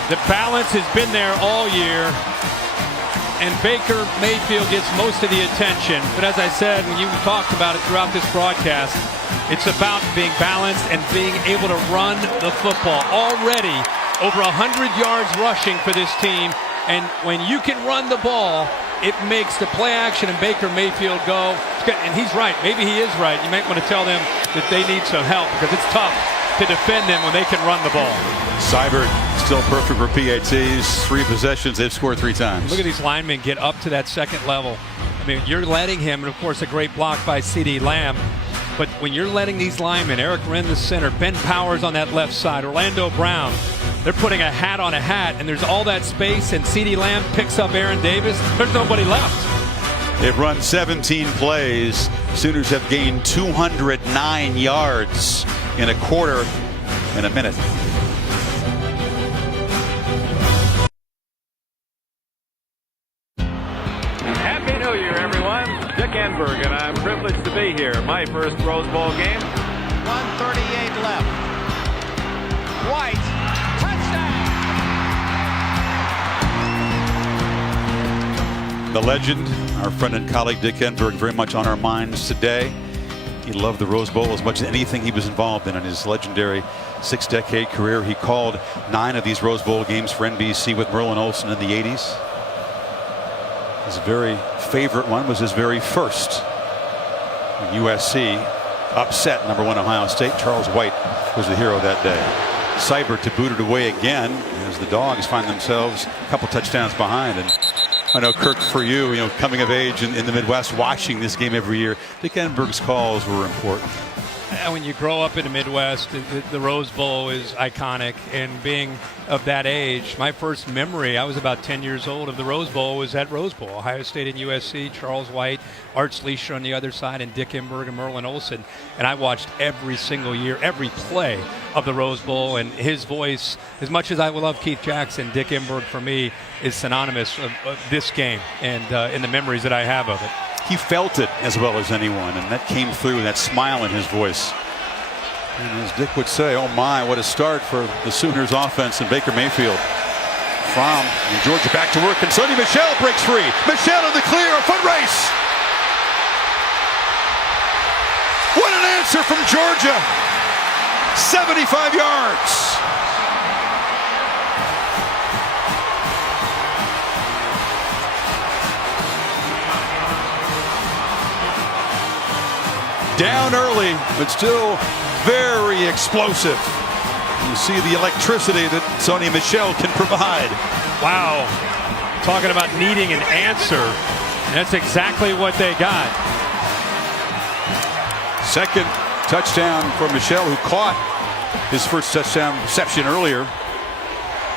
The balance has been there all year, and Baker Mayfield gets most of the attention. But as I said, when you talked about it throughout this broadcast, it's about being balanced and being able to run the football. Already over 100 yards rushing for this team, and when you can run the ball, it makes the play action and Baker Mayfield go. And he's right. Maybe he is right. You might want to tell them that they need some help because it's tough to defend them when they can run the ball. Seibert still perfect for PATs. 3 possessions. They've scored 3 times. Look at these linemen get up to that second level. I mean, you're letting him, and of course a great block by CeeDee Lamb. But when you're letting these linemen, Eric Wren the center, Ben Powers on that left side, Orlando Brown, they're putting a hat on a hat, and there's all that space, and CeeDee Lamb picks up Aaron Davis. There's nobody left. They've run 17 plays. Sooners have gained 209 yards in a quarter and a minute. Happy New Year, everyone. Dick Enberg, and I'm privileged to be here. My first Rose Bowl game. 1:38 left. White. The legend, our friend and colleague Dick Enberg, very much on our minds today. He loved the Rose Bowl as much as anything he was involved in his legendary 6-decade career. He called 9 of these Rose Bowl games for NBC with Merlin Olsen in the 80s. His very favorite one was his very first. When USC upset number 1 Ohio State. Charles White was the hero that day. Seibert to boot it away again as the Dogs find themselves a couple touchdowns behind. And I know, Kirk, for you, coming of age in the Midwest, watching this game every year, Dick Enberg's calls were important. When you grow up in the Midwest, the Rose Bowl is iconic. And being of that age, my first memory, I was about 10 years old, of the Rose Bowl was at Rose Bowl. Ohio State and USC, Charles White, Art Schleischer on the other side, and Dick Enberg and Merlin Olsen. And I watched every single year, every play of the Rose Bowl. And his voice, as much as I love Keith Jackson, Dick Enberg for me is synonymous of this game and in the memories that I have of it. He felt it as well as anyone, and that came through, that smile in his voice. And as Dick would say, oh my, what a start for the Sooners offense and Baker Mayfield. From Georgia back to work, and Sony Michel breaks free. Michel in the clear, a foot race. What an answer from Georgia. 75 yards. Down early, but still very explosive. You see the electricity that Sony Michel can provide. Wow. Talking about needing an answer. That's exactly what they got. Second touchdown for Michel, who caught his first touchdown reception earlier.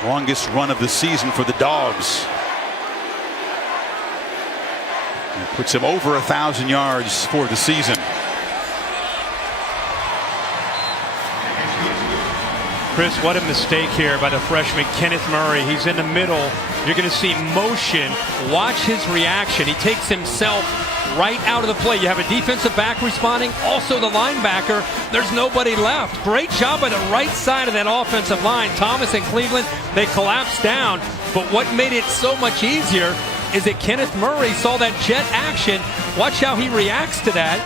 Longest run of the season for the Dogs. It puts him over 1,000 yards for the season. Chris, what a mistake here by the freshman Kenneth Murray. He's in the middle. You're going to see motion. Watch his reaction. He takes himself right out of the play. You have a defensive back responding, also the linebacker. There's nobody left. Great job by the right side of that offensive line. Thomas and Cleveland, they collapsed down. But what made it so much easier is that Kenneth Murray saw that jet action. Watch how he reacts to that.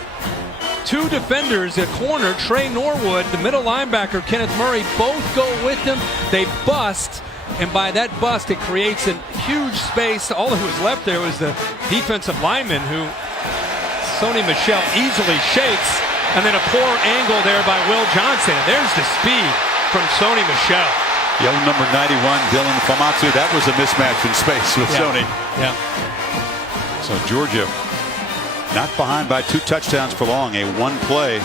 Two defenders at corner, Trey Norwood, the middle linebacker, Kenneth Murray, both go with him. They bust, and by that bust, it creates a huge space. All that was left there was the defensive lineman, who Sony Michel easily shakes, and then a poor angle there by Will Johnson. And there's the speed from Sony Michel. Young number 91, Dylan Famatu. That was a mismatch in space with Sony. Yeah. So Georgia not behind by 2 touchdowns for long, a one-play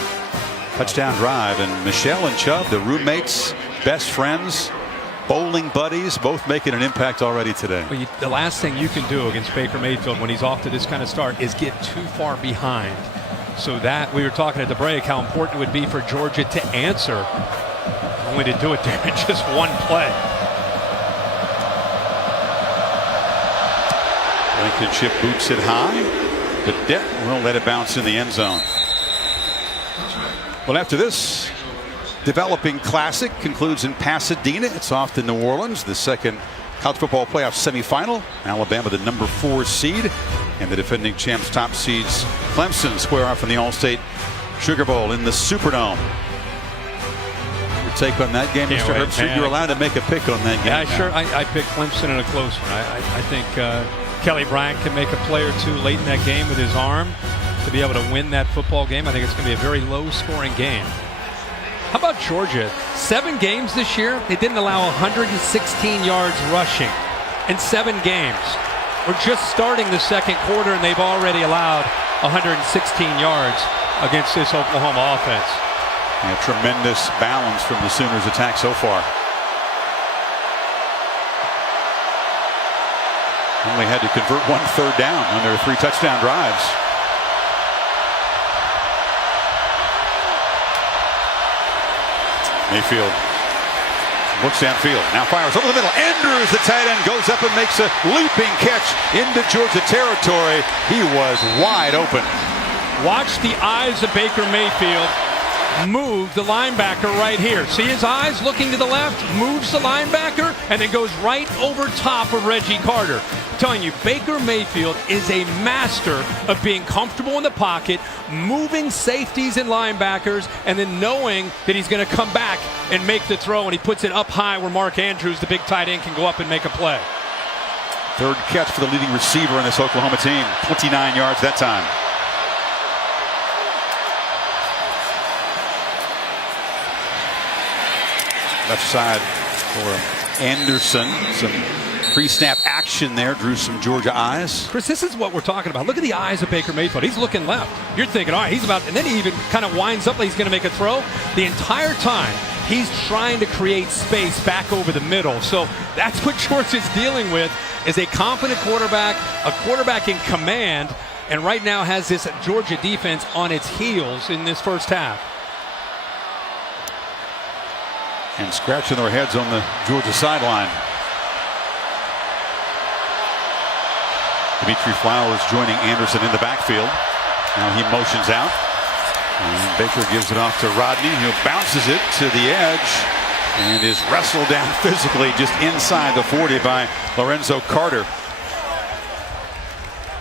touchdown drive. And Michel and Chubb, the roommates, best friends, bowling buddies, both making an impact already today. Well, the last thing you can do against Baker Mayfield when he's off to this kind of start is get too far behind. So that, we were talking at the break, how important it would be for Georgia to answer, only to do it there in just one play. Blankenship boots it high. But Dett will let it bounce in the end zone. Well, after this developing classic concludes in Pasadena, it's off to New Orleans, the second college football playoff semifinal. Alabama, the number 4 seed, and the defending champs, top seeds Clemson, square off in the All-State Sugar Bowl in the Superdome. Your take on that game, Mr. Herbstreit? You're allowed to make a pick on that game. Yeah, sure. I picked Clemson in a close one. I think Kelly Bryant can make a play or two late in that game with his arm to be able to win that football game. I think it's going to be a very low-scoring game. How about Georgia? 7 games this year, they didn't allow 116 yards rushing in 7 games. We're just starting the second quarter, and they've already allowed 116 yards against this Oklahoma offense. Yeah, tremendous balance from the Sooners' attack so far. Only had to convert 1 third down on their 3 touchdown drives. Mayfield looks downfield, now fires over the middle. Andrews, the tight end, goes up and makes a leaping catch into Georgia territory. He was wide open. Watch the eyes of Baker Mayfield move the linebacker right here. See his eyes looking to the left, moves the linebacker, and then goes right over top of Reggie Carter. I'm telling you, Baker Mayfield is a master of being comfortable in the pocket, moving safeties and linebackers, and then knowing that he's going to come back and make the throw, and he puts it up high where Mark Andrews, the big tight end, can go up and make a play. Third catch for the leading receiver in this Oklahoma team. 29 yards that time. Left side for Anderson. Some Pre-snap action there drew some Georgia eyes. Chris, this is what we're talking about. Look at the eyes of Baker Mayfield. He's looking left. You're thinking, all right, he's about, and then he even kind of winds up like he's going to make a throw. The entire time, he's trying to create space back over the middle. So that's what Georgia's dealing with, is a confident quarterback, a quarterback in command, and right now has this Georgia defense on its heels in this first half. And scratching their heads on the Georgia sideline. Dimitri Flowers joining Anderson in the backfield. Now he motions out. And Baker gives it off to Rodney, who bounces it to the edge and is wrestled down physically just inside the 40 by Lorenzo Carter.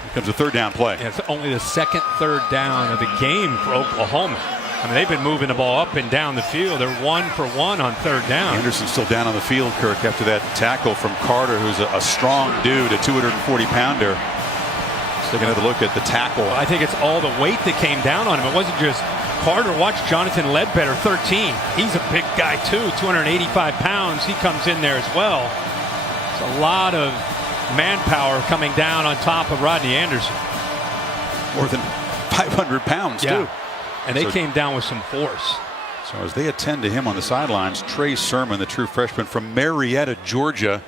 Here comes a third down play. Yeah, it's only the second third down of the game for Oklahoma. I mean, they've been moving the ball up and down the field. They're 1 for 1 on third down. Anderson still down on the field, Kirk, after that tackle from Carter, who's a strong dude, a 240-pounder. Let's take another look at the tackle. Well, I think it's all the weight that came down on him. It wasn't just Carter. Watch Jonathan Ledbetter, 13. He's a big guy, too, 285 pounds. He comes in there as well. It's a lot of manpower coming down on top of Rodney Anderson. More than 500 pounds, too. And they came down with some force. So as they attend to him on the sidelines, Trey Sermon, the true freshman from Marietta, Georgia,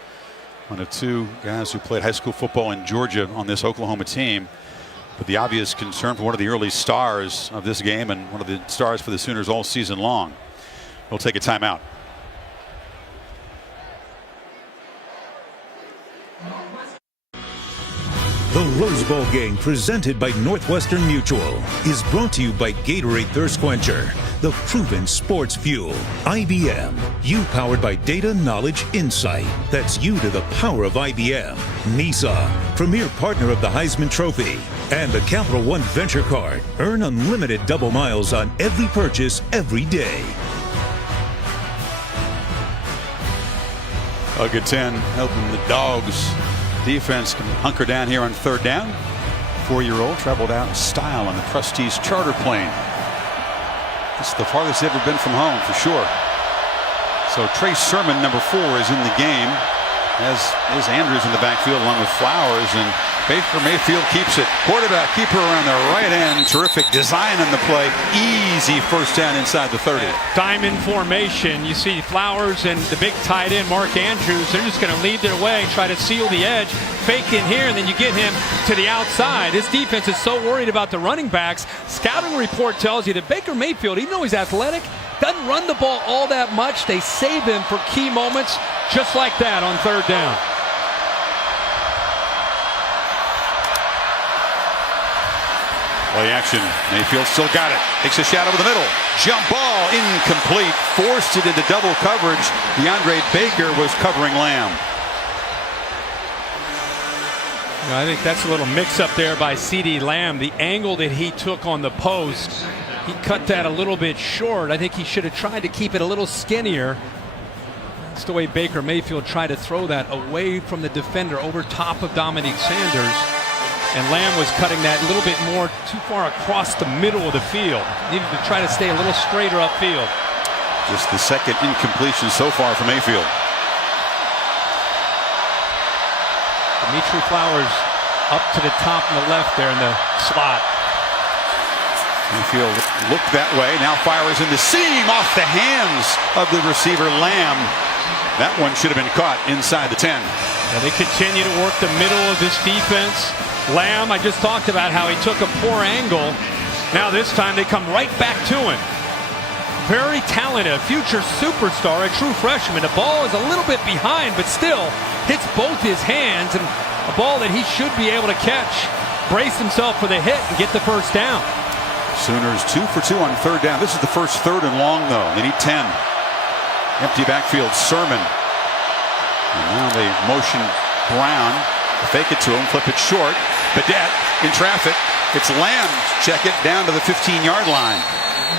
one of 2 guys who played high school football in Georgia on this Oklahoma team. But the obvious concern for one of the early stars of this game and one of the stars for the Sooners all season long. We'll take a timeout. The Rose Bowl game, presented by Northwestern Mutual, is brought to you by Gatorade Thirst Quencher, the proven sports fuel. IBM, you powered by data, knowledge, insight. That's you to the power of IBM. Nissan, premier partner of the Heisman Trophy. And the Capital One Venture Card. Earn unlimited double miles on every purchase every day. A good 10, helping the Dogs. Defense can hunker down here on third down. 4-year-old traveled out in style on the Trustees charter plane. This is the farthest they've ever been from home, for sure. So Trey Sermon, number 4, is in the game, as is Andrews in the backfield along with Flowers, and Baker Mayfield keeps it. Quarterback keeper around the right end. Terrific design on the play. Easy first down inside the 30. Diamond formation. You see Flowers and the big tight end Mark Andrews. They're just going to lead their way, try to seal the edge, fake in here, and then you get him to the outside. This defense is so worried about the running backs. Scouting report tells you that Baker Mayfield, even though he's athletic, doesn't run the ball all that much. They save him for key moments just like that on third down. Play action. Mayfield still got it. Takes a shot over the middle. Jump ball incomplete. Forced it into double coverage. DeAndre Baker was covering Lamb. I think that's a little mix-up there by CeeDee Lamb. The angle that he took on the post, he cut that a little bit short. I think he should have tried to keep it a little skinnier. That's the way Baker Mayfield tried to throw that away from the defender over top of Dominique Sanders. And Lamb was cutting that a little bit more too far across the middle of the field. Needed to try to stay a little straighter upfield. Just the second incompletion so far for Mayfield. Dimitri Flowers up to the top on the left there in the slot. Mayfield looked that way. Now fires in the seam off the hands of the receiver Lamb. That one should have been caught inside the 10. Now they continue to work the middle of this defense. Lamb, I just talked about how he took a poor angle. Now this time they come right back to him. Very talented, a future superstar, a true freshman. The ball is a little bit behind, but still hits both his hands, and a ball that he should be able to catch. Brace himself for the hit and get the first down. Sooners 2 for 2 on third down. This is the first third and long, though. They need 10. Empty backfield, Sermon. And now they motion Brown. Fake it to him, flip it short. Badette in traffic. It's Lamb. Check it down to the 15-yard line.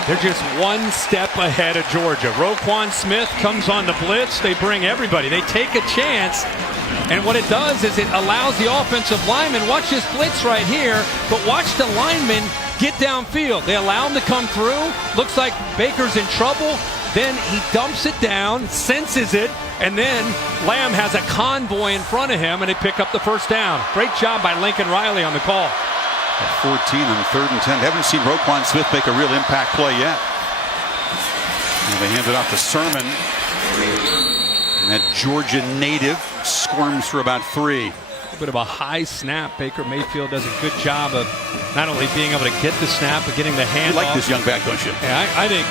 They're just one step ahead of Georgia. Roquan Smith comes on the blitz. They bring everybody. They take a chance. And what it does is it allows the offensive lineman, watch this blitz right here, but watch the lineman get downfield. They allow him to come through. Looks like Baker's in trouble. Then he dumps it down, senses it, And then Lamb has a convoy in front of him, and they pick up the first down. Great job by Lincoln Riley on the call. At 14 on 3rd and 10. Haven't seen Roquan Smith make a real impact play yet. And they hand it off to Sermon. And that Georgia native squirms for about 3. A bit of a high snap. Baker Mayfield does a good job of not only being able to get the snap, but getting the hand You like off. this young back, don't you? Yeah, I think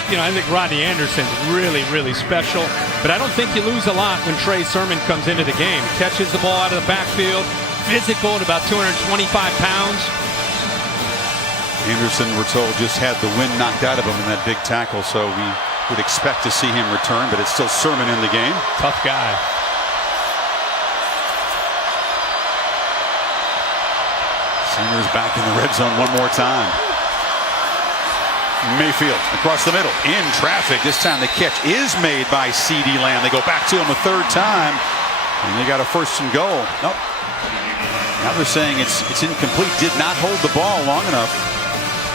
Rodney Anderson's really, really special. But I don't think you lose a lot when Trey Sermon comes into the game. Catches the ball out of the backfield, physical at about 225 pounds. Anderson, we're told, just had the wind knocked out of him in that big tackle, so we would expect to see him return, but it's still Sermon in the game. Tough guy. Sanders back in the red zone one more time. Mayfield across the middle in traffic. This time the catch is made by CeeDee Lamb. They go back to him a 3rd time, and they got a 1st and goal. Nope. Now they're saying it's incomplete. Did not hold the ball long enough.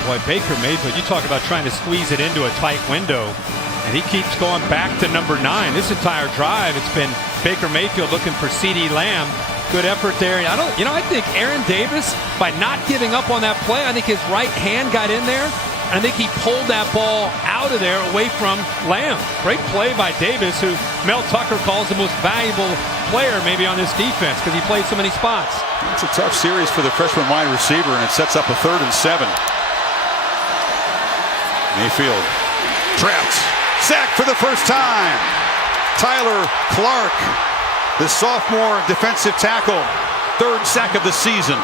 Boy, Baker Mayfield, you talk about trying to squeeze it into a tight window, and he keeps going back to number 9. This entire drive, it's been Baker Mayfield looking for CeeDee Lamb. Good effort there. I think Aaron Davis, by not giving up on that play, I think his right hand got in there. I think he pulled that ball out of there away from Lamb. Great play by Davis, who Mel Tucker calls the most valuable player maybe on this defense because he plays so many spots. It's a tough series for the freshman wide receiver, and it sets up a 3rd and 7. Mayfield trapped, sacked for the first time. Tyler Clark, the sophomore defensive tackle, 3rd sack of the season.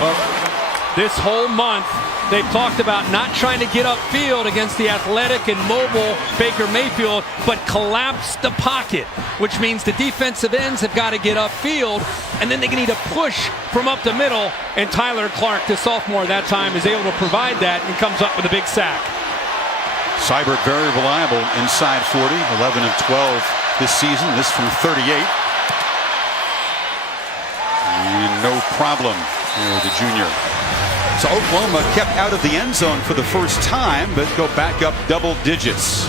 Well, this whole month they've talked about not trying to get upfield against the athletic and mobile Baker Mayfield, but collapse the pocket, which means the defensive ends have got to get upfield, and then they need to push from up the middle, and Tyler Clark, the sophomore that time, is able to provide that and comes up with a big sack. Seibert very reliable inside 40, 11 of 12 this season, this from 38. And no problem for the junior. So Oklahoma kept out of the end zone for the first time, but go back up double digits.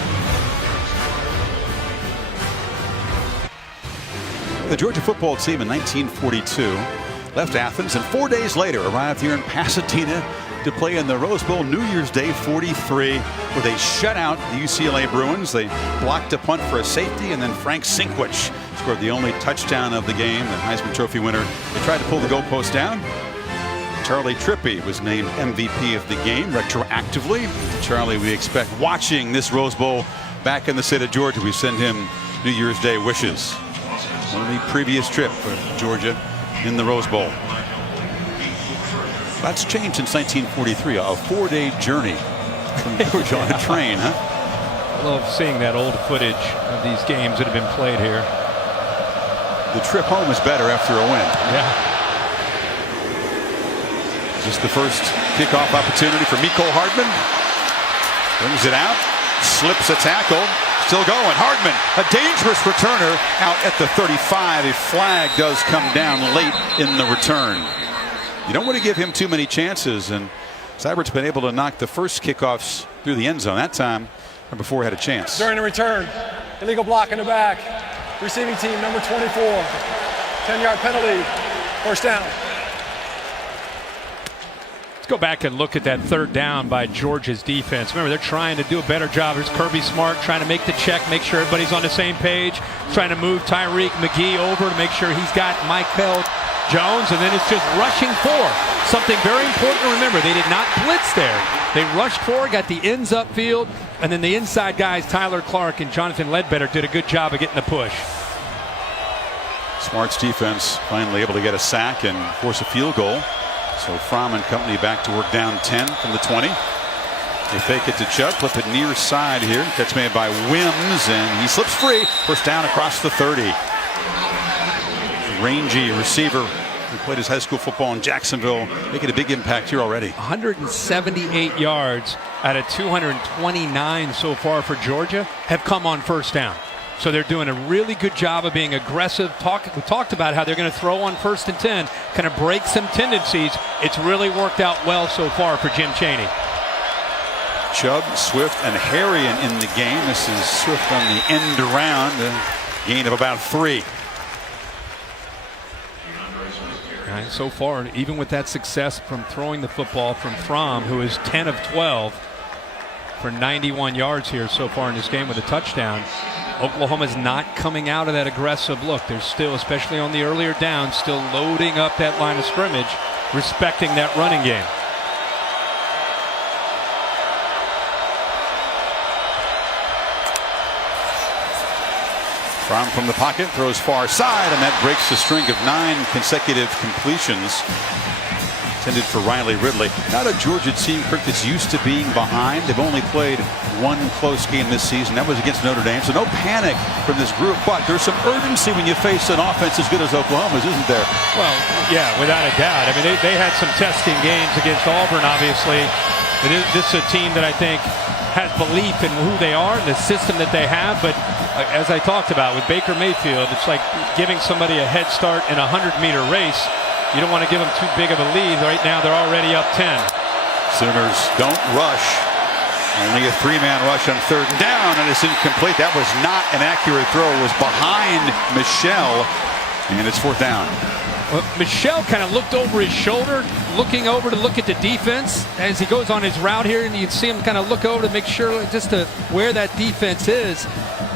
The Georgia football team in 1942 left Athens and 4 days later arrived here in Pasadena to play in the Rose Bowl New Year's Day 43, where they shut out the UCLA Bruins. They blocked a punt for a safety, and then Frank Sinkwich scored the only touchdown of the game, the Heisman Trophy winner. They tried to pull the goalpost down. Charlie Trippi was named MVP of the game retroactively. Charlie, we expect, watching this Rose Bowl back in the state of Georgia. We send him New Year's Day wishes. Only previous trip for Georgia in the Rose Bowl. That's changed since 1943, a 4-day journey from Georgia on a train, huh? I love seeing that old footage of these games that have been played here. The trip home is better after a win. Yeah. Just the first kickoff opportunity for Mecole Hardman. Brings it out, slips a tackle, still going. Hardman, a dangerous returner out at the 35. A flag does come down late in the return. You don't want to give him too many chances, and Seibert's been able to knock the first kickoffs through the end zone. That time, before he had a chance. During the return, illegal block in the back. Receiving team number 24. 10-yard penalty. First down. Let's go back and look at that 3rd down by Georgia's defense. Remember, they're trying to do a better job. There's Kirby Smart trying to make the check, make sure everybody's on the same page, trying to move Tyreek McGee over to make sure he's got Michael Jones, and then it's just rushing forward. Something very important to remember, they did not blitz there. They rushed forward, got the ends upfield, and then the inside guys, Tyler Clark and Jonathan Ledbetter, did a good job of getting the push. Smart's defense finally able to get a sack and force a field goal. So Fromm and company back to work down 10 from the 20. They fake it to Chubb, flip it near side here. Catch made by Wims, and he slips free. First down across the 30. Rangy receiver who played his high school football in Jacksonville, making a big impact here already. 178 yards out of 229 so far for Georgia have come on first down. So they're doing a really good job of being aggressive. We talked about how they're going to throw on 1st and 10, kind of break some tendencies. It's really worked out well so far for Jim Chaney. Chubb, Swift, and Harrion in the game. This is Swift on the end around. Gain of about 3. So far, even with that success from throwing the football from Fromm, who is 10 of 12 for 91 yards here so far in this game with a touchdown, Oklahoma's not coming out of that aggressive look. They're still, especially on the earlier downs, still loading up that line of scrimmage, respecting that running game. Fromm from the pocket, throws far side, and that breaks the string of 9 consecutive completions intended for Riley Ridley. Not a Georgia team, Kirk, that's used to being behind. They've only played 1 close game this season. That was against Notre Dame, so no panic from this group. But there's some urgency when you face an offense as good as Oklahoma's, isn't there? Well, yeah, without a doubt. I mean, they had some testing games against Auburn, obviously. But this is a team that I think has belief in who they are and the system that they have. But as I talked about with Baker Mayfield, it's like giving somebody a head start in a 100-meter race. You don't want to give them too big of a lead. Right now, they're already up 10. Sooners don't rush. Only a 3-man rush on 3rd down, and it's incomplete. That was not an accurate throw. It was behind Michelle, and it's 4th down. Well, Michelle kind of looked over his shoulder, looking over to look at the defense as he goes on his route here, and you can see him kind of look over to make sure just to where that defense is.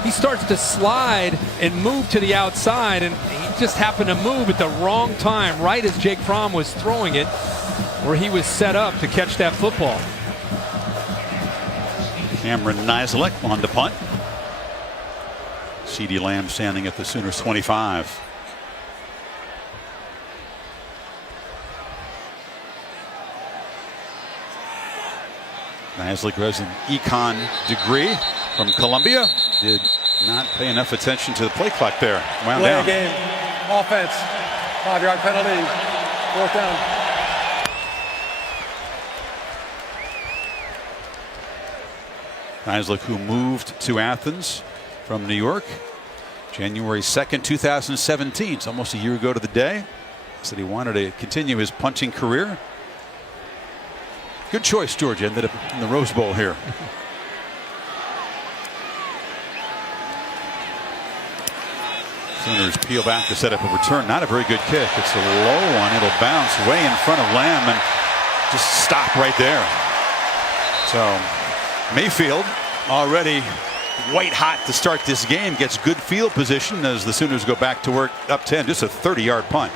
He starts to slide and move to the outside, and he just happened to move at the wrong time, right as Jake Fromm was throwing it, where he was set up to catch that football. Cameron Nislek on the punt. CeeDee Lamb standing at the Sooners 25. Nislek has an econ degree from Columbia. Did not pay enough attention to the play clock there. Wound Play down. a game. Offense. 5-yard penalty. 4th down. Nislek, who moved to Athens from New York January 2nd, 2017. It's almost a year ago to the day. Said he wanted to continue his punting career. Good choice, Georgia. Ended up in the Rose Bowl here. Sooners peel back to set up a return. Not a very good kick. It's a low one. It'll bounce way in front of Lamb and just stop right there. So Mayfield already white hot to start this game. Gets good field position as the Sooners go back to work up 10. Just a 30-yard punt.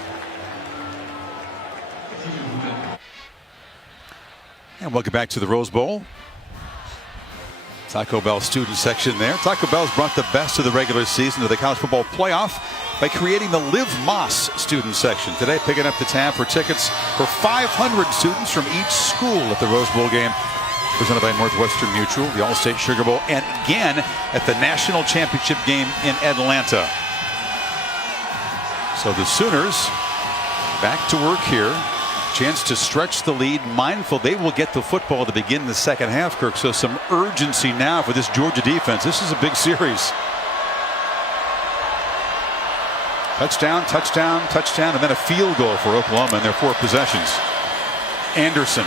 And welcome back to the Rose Bowl. Taco Bell student section there. Taco Bell's brought the best of the regular season to the college football playoff by creating the Live Moss student section. Today, picking up the tab for tickets for 500 students from each school at the Rose Bowl game. Presented by Northwestern Mutual, the All-State Sugar Bowl, and again at the National Championship game in Atlanta. So the Sooners back to work here. Chance to stretch the lead, mindful they will get the football to begin the second half, Kirk. So some urgency now for this Georgia defense. This is a big series. Touchdown, touchdown, touchdown, and then a field goal for Oklahoma in their 4 possessions. Anderson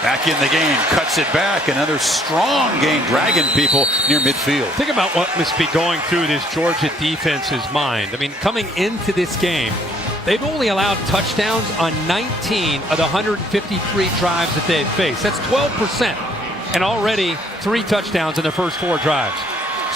back in the game, cuts it back. Another strong game, dragging people near midfield. Think about what must be going through this Georgia defense's mind. I mean, coming into this game, they've only allowed touchdowns on 19 of the 153 drives that they've faced. That's 12%. And already 3 touchdowns in the first 4 drives.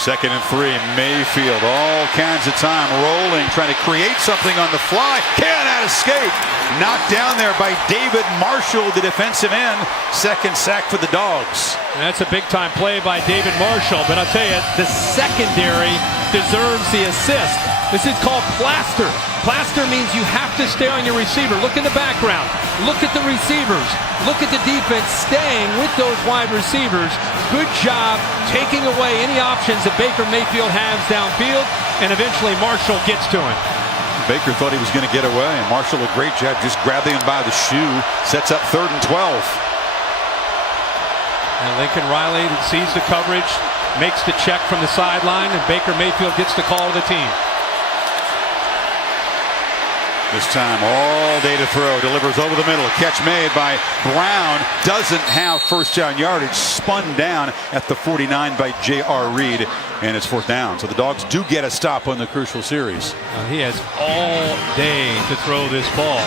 2nd and 3. Mayfield, all kinds of time rolling, trying to create something on the fly. Cannot escape. Knocked down there by David Marshall, the defensive end. 2nd sack for the Dogs. And that's a big-time play by David Marshall. But I'll tell you, the secondary deserves the assist. This is called plaster. Plaster means you have to stay on your receiver. Look in the background. Look at the receivers. Look at the defense staying with those wide receivers. Good job taking away any options that Baker Mayfield has downfield, and eventually Marshall gets to him. Baker thought he was going to get away, and Marshall a great job just grabbing him by the shoe. Sets up 3rd and 12. And Lincoln Riley sees the coverage, makes the check from the sideline, and Baker Mayfield gets the call of the team. This time all day to throw. Delivers over the middle. Catch made by Brown. Doesn't have first down yardage. Spun down at the 49 by J.R. Reed. And it's 4th down. So the Dogs do get a stop on the crucial series. He has all day to throw this ball.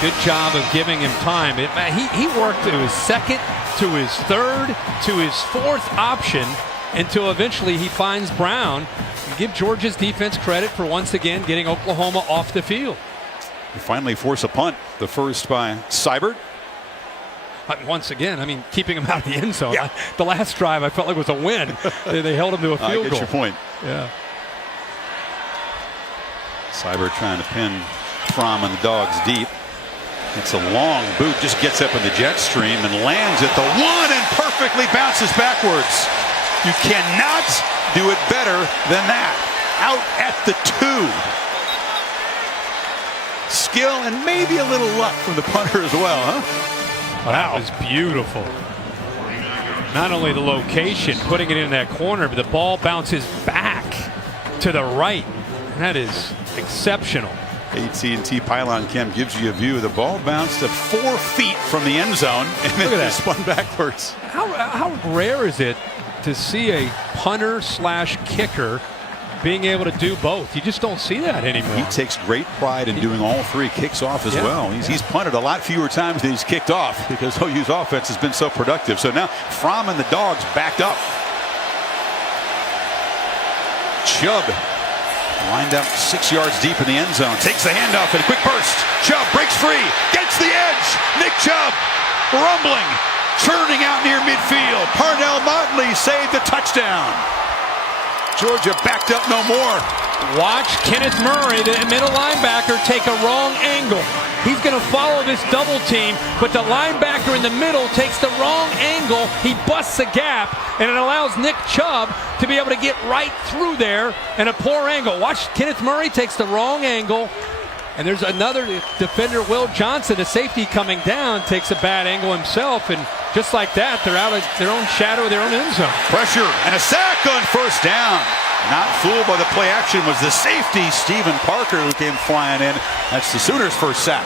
Good job of giving him time. He worked to his second, to his third, to his fourth option until eventually he finds Brown. Give Georgia's defense credit for once again getting Oklahoma off the field. They finally force a punt. The first by Seibert. Once again, I mean, keeping him out of the end zone. Yeah. The last drive I felt like was a win. They held him to a field goal. I get your point. Yeah. Seibert trying to pin Fromm and the Dogs deep. It's a long boot. Just gets up in the jet stream and lands at the 1 and perfectly bounces backwards. You cannot do it better than that. Out at the 2. Skill and maybe a little luck from the punter as well, huh? Wow. That was beautiful. Not only the location, putting it in that corner, but the ball bounces back to the right. That is exceptional. AT&T pylon cam gives you a view. The ball bounced at 4 feet from the end zone and then spun backwards. How rare is it to see a punter / kicker being able to do both? You just don't see that anymore. He takes great pride in doing all 3. Kicks off as well. He's punted a lot fewer times than he's kicked off because OU's offense has been so productive. So now Fromm and the Dogs backed up. Chubb lined up 6 yards deep in the end zone. Takes the handoff and a quick burst. Chubb breaks free. Gets the edge. Nick Chubb rumbling. Churning out near midfield. Parnell Motley saved the touchdown. Georgia backed up no more. Watch Kenneth Murray, the middle linebacker, take a wrong angle. He's going to follow this double team, but the linebacker in the middle takes the wrong angle. He busts a gap, and it allows Nick Chubb to be able to get right through there in a poor angle. Watch, Kenneth Murray takes the wrong angle, and there's another defender, Will Johnson, the safety coming down, takes a bad angle himself, and just like that, they're out of their own shadow, their own end zone. Pressure and a sack on first down. Not fooled by the play action was the safety, Stephen Parker, who came flying in. That's the Sooners' first sack.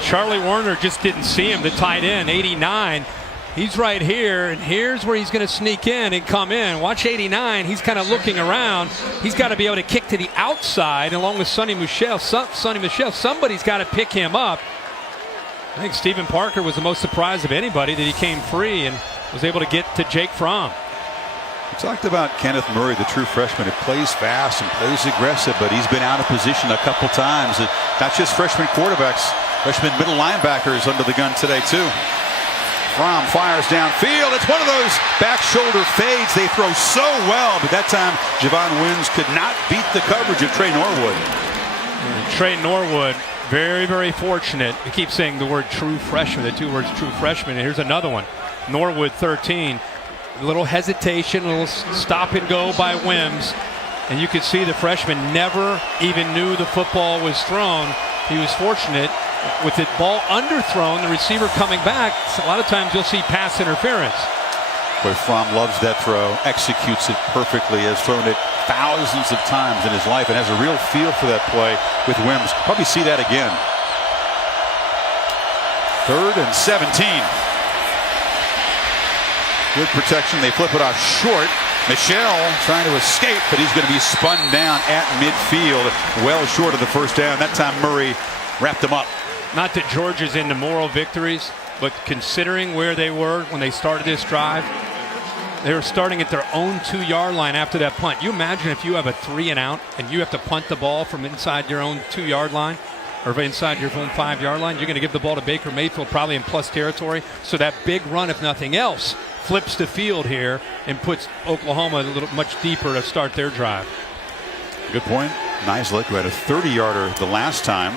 Charlie Warner just didn't see him, the tight end, 89. He's right here, and here's where he's going to sneak in and come in. Watch 89. He's kind of looking around. He's got to be able to kick to the outside along with Sonny Michel. Somebody's got to pick him up. I think Stephen Parker was the most surprised of anybody that he came free and was able to get to Jake Fromm. We talked about Kenneth Murray, the true freshman. He plays fast and plays aggressive, but he's been out of position a couple times. Not just freshman quarterbacks, freshman middle linebackers under the gun today too. Fromm fires downfield. It's one of those back shoulder fades they throw so well, but that time Javon Wims could not beat the coverage of Trey Norwood. Trey Norwood, very, very fortunate. We keep saying the word true freshman, the 2 words true freshman, and here's another one. Norwood 13. A little hesitation, a little stop and go by Wims, and you could see the freshman never even knew the football was thrown. He was fortunate with the ball underthrown, the receiver coming back. A lot of times you'll see pass interference. Boy, Fromm loves that throw, executes it perfectly, has thrown it thousands of times in his life, and has a real feel for that play with Wims. Probably see that again. 3rd and 17. Good protection. They flip it off short. Michel trying to escape, but he's going to be spun down at midfield, well short of the first down. That time Murray wrapped him up. Not that Georgia's into moral victories, but considering where they were when they started this drive, they were starting at their own 2-yard line after that punt. You imagine if you have a 3 and out and you have to punt the ball from inside your own 2-yard line or inside your own 5-yard line. You're going to give the ball to Baker Mayfield probably in plus territory. So that big run, if nothing else, flips the field here and puts Oklahoma a little much deeper to start their drive. Good point. Nislett, who had a 30-yarder the last time,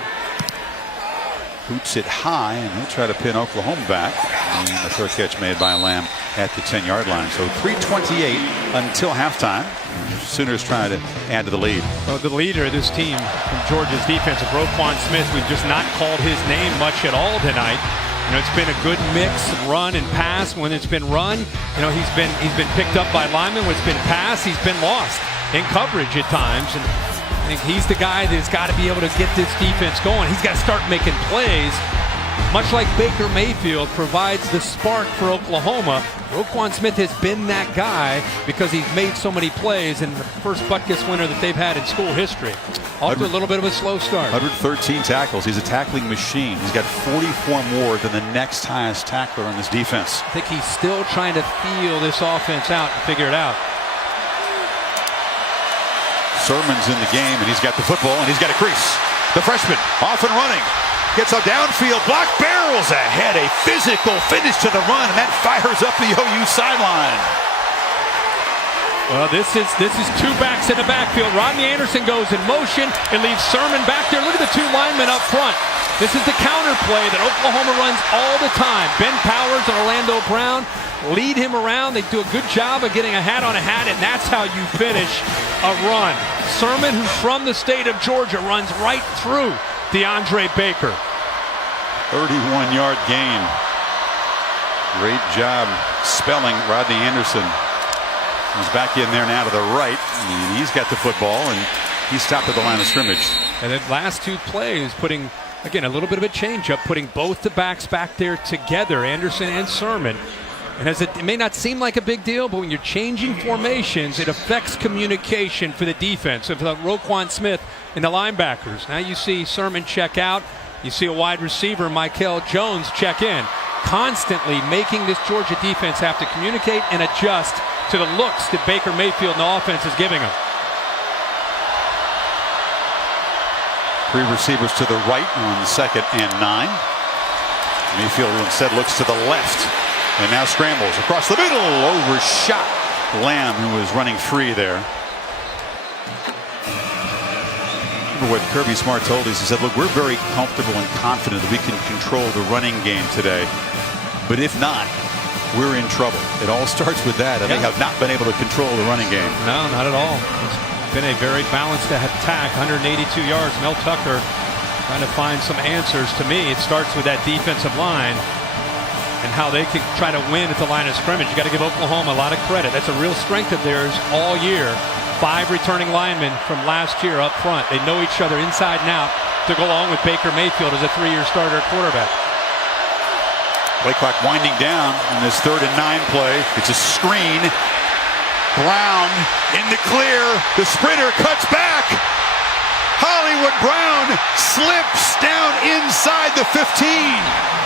boots it high, and he'll try to pin Oklahoma back. And the third catch made by Lamb at the 10-yard line. So 3:28 until halftime. Sooners trying to add to the lead. Well, the leader of this team from Georgia's defense, Roquan Smith, we've just not called his name much at all tonight. You know, it's been a good mix of run and pass. When it's been run, you know, he's been picked up by linemen. When it's been pass, he's been lost in coverage at times. And I think he's the guy that's got to be able to get this defense going. He's got to start making plays. Much like Baker Mayfield provides the spark for Oklahoma, Roquan Smith has been that guy because he's made so many plays in the first Butkus winner that they've had in school history. Off to a little bit of a slow start. 113 tackles. He's a tackling machine. He's got 44 more than the next highest tackler on this defense. I think he's still trying to feel this offense out and figure it out. Sermon's in the game, and he's got the football, and he's got a crease. The freshman off and running. Gets a downfield block, barrels ahead, a physical finish to the run, and that fires up the OU sideline. Well, this is two backs in the backfield. Rodney Anderson goes in motion and leaves Sermon back there. Look at the two linemen up front. This is the counter play that Oklahoma runs all the time. Ben Powers and Orlando Brown lead him around. They do a good job of getting a hat on a hat, and that's how you finish a run. Sermon, who's from the state of Georgia, runs right through DeAndre Baker. 31-yard gain. Great job spelling Rodney Anderson. He's back in there now to the right, and he's got the football, and he's stopped at the line of scrimmage. And then last two plays, putting, again, a little bit of a change-up, putting both the backs back there together, Anderson and Sermon. And as it may not seem like a big deal, but when you're changing formations, it affects communication for the defense. So for Roquan Smith and the linebackers. Now you see Sermon check out. You see a wide receiver, Michael Jones, check in. Constantly making this Georgia defense have to communicate and adjust to the looks that Baker Mayfield and the offense is giving them. Three receivers to the right on 2nd and 9. Mayfield instead looks to the left and now scrambles across the middle, overshot Lamb, who was running free there. Remember what Kirby Smart told us? He said, look, we're very comfortable and confident that we can control the running game today. But if not, we're in trouble. It all starts with that, and they have not been able to control the running game. No, not at all. It's been a very balanced attack, 182 yards. Mel Tucker trying to find some answers. To me, it starts with that defensive line and how they can try to win at the line of scrimmage. You got to give Oklahoma a lot of credit. That's a real strength of theirs all year. 5 returning linemen from last year up front. They know each other inside and out to go along with Baker Mayfield as a 3-year starter quarterback. Play clock winding down on this 3rd and 9 play. It's a screen. Brown in the clear. The sprinter cuts back. Hollywood Brown slips down inside the 15.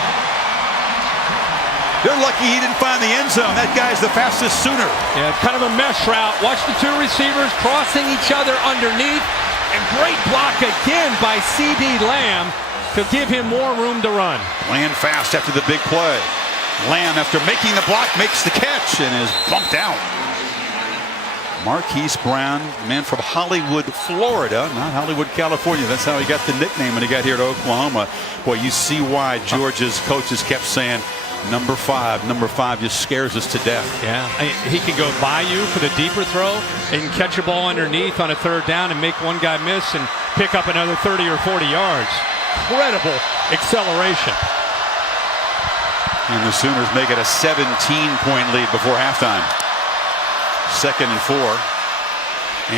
They're lucky he didn't find the end zone. That guy's the fastest Sooner. Yeah, kind of a mesh route. Watch the two receivers crossing each other underneath. And great block again by C.D. Lamb to give him more room to run. Playing fast after the big play. Lamb, after making the block, makes the catch and is bumped out. Marquise Brown, man from Hollywood, Florida, not Hollywood, California. That's how he got the nickname when he got here to Oklahoma. Boy, you see why Georgia's coaches kept saying, number 5 just scares us to death. Yeah, he can go by you for the deeper throw. He can catch a ball underneath on a 3rd down and make one guy miss and pick up another 30 or 40 yards. Incredible acceleration. And the Sooners make it a 17-point lead before halftime. 2nd and 4.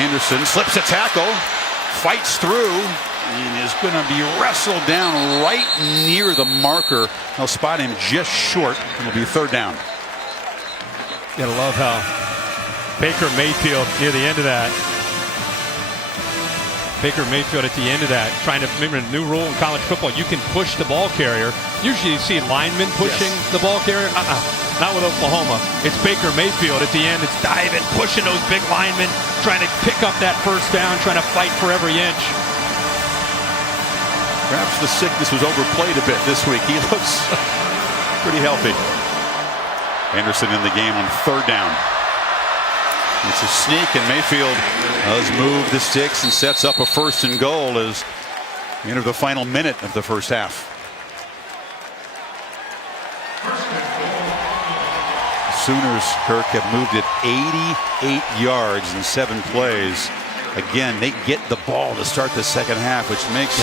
Anderson slips a tackle, fights through, and is going to be wrestled down right near the marker. They'll spot him just short, and it'll be 3rd down. You gotta love how Baker Mayfield near the end of that. Baker Mayfield at the end of that, trying to remember a new rule in college football. You can push the ball carrier. Usually you see linemen pushing the ball carrier. Not with Oklahoma. It's Baker Mayfield at the end. It's diving, pushing those big linemen, trying to pick up that 1st down, trying to fight for every inch. Perhaps the sickness was overplayed a bit this week. He looks pretty healthy. Anderson in the game on 3rd down. It's a sneak, and Mayfield does move the sticks and sets up a 1st and goal as we enter the final minute of the first half. Sooners, Kirk, have moved it 88 yards in 7 plays. Again, they get the ball to start the 2nd half, which makes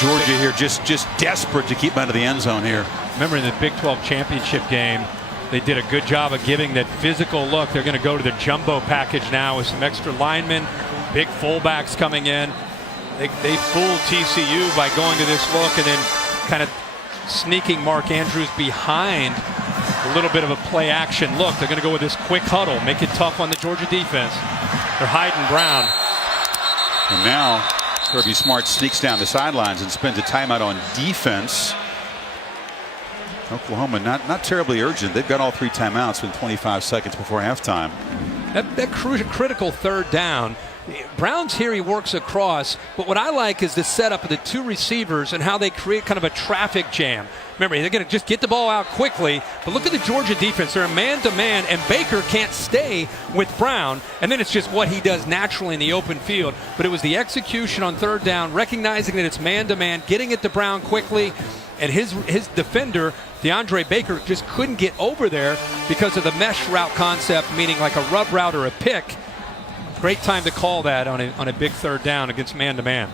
Georgia here just desperate to keep out of the end zone here. Remember in the Big 12 championship game, they did a good job of giving that physical look. They're going to go to the jumbo package now with some extra linemen, big fullbacks coming in. They fooled TCU by going to this look and then kind of sneaking Mark Andrews behind a little bit of a play action look. They're going to go with this quick huddle, make it tough on the Georgia defense. They're hiding Brown. And now Kirby Smart sneaks down the sidelines and spends a timeout on defense. Oklahoma not terribly urgent. They've got all 3 timeouts with 25 seconds before halftime. That critical third down. Brown's here, he works across, but what I like is the setup of the 2 receivers and how they create kind of a traffic jam. Remember, they're going to just get the ball out quickly, but look at the Georgia defense. They're man-to-man, and Baker can't stay with Brown, and then it's just what he does naturally in the open field. But it was the execution on third down, recognizing that it's man-to-man, getting it to Brown quickly, and his defender, DeAndre Baker, just couldn't get over there because of the mesh route concept, meaning like a rub route or a pick. Great time to call that on a big third down against man-to-man.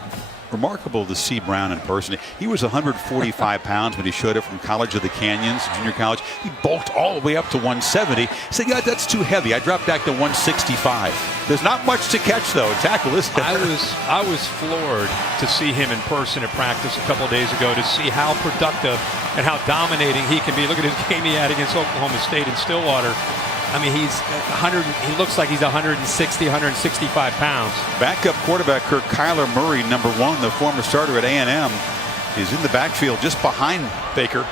Remarkable to see Brown in person. He was 145 pounds when he showed up from College of the Canyons, junior college. He bulked all the way up to 170. He said, yeah, that's too heavy. I dropped back to 165. There's not much to catch, though. Tackle is I was floored to see him in person at practice a couple of days ago, to see how productive and how dominating he can be. Look at his game he had against Oklahoma State in Stillwater. I mean, he looks like he's 160, 165 pounds. Backup quarterback Kyler Murray, number 1, the former starter at A&M, is in the backfield just behind Baker.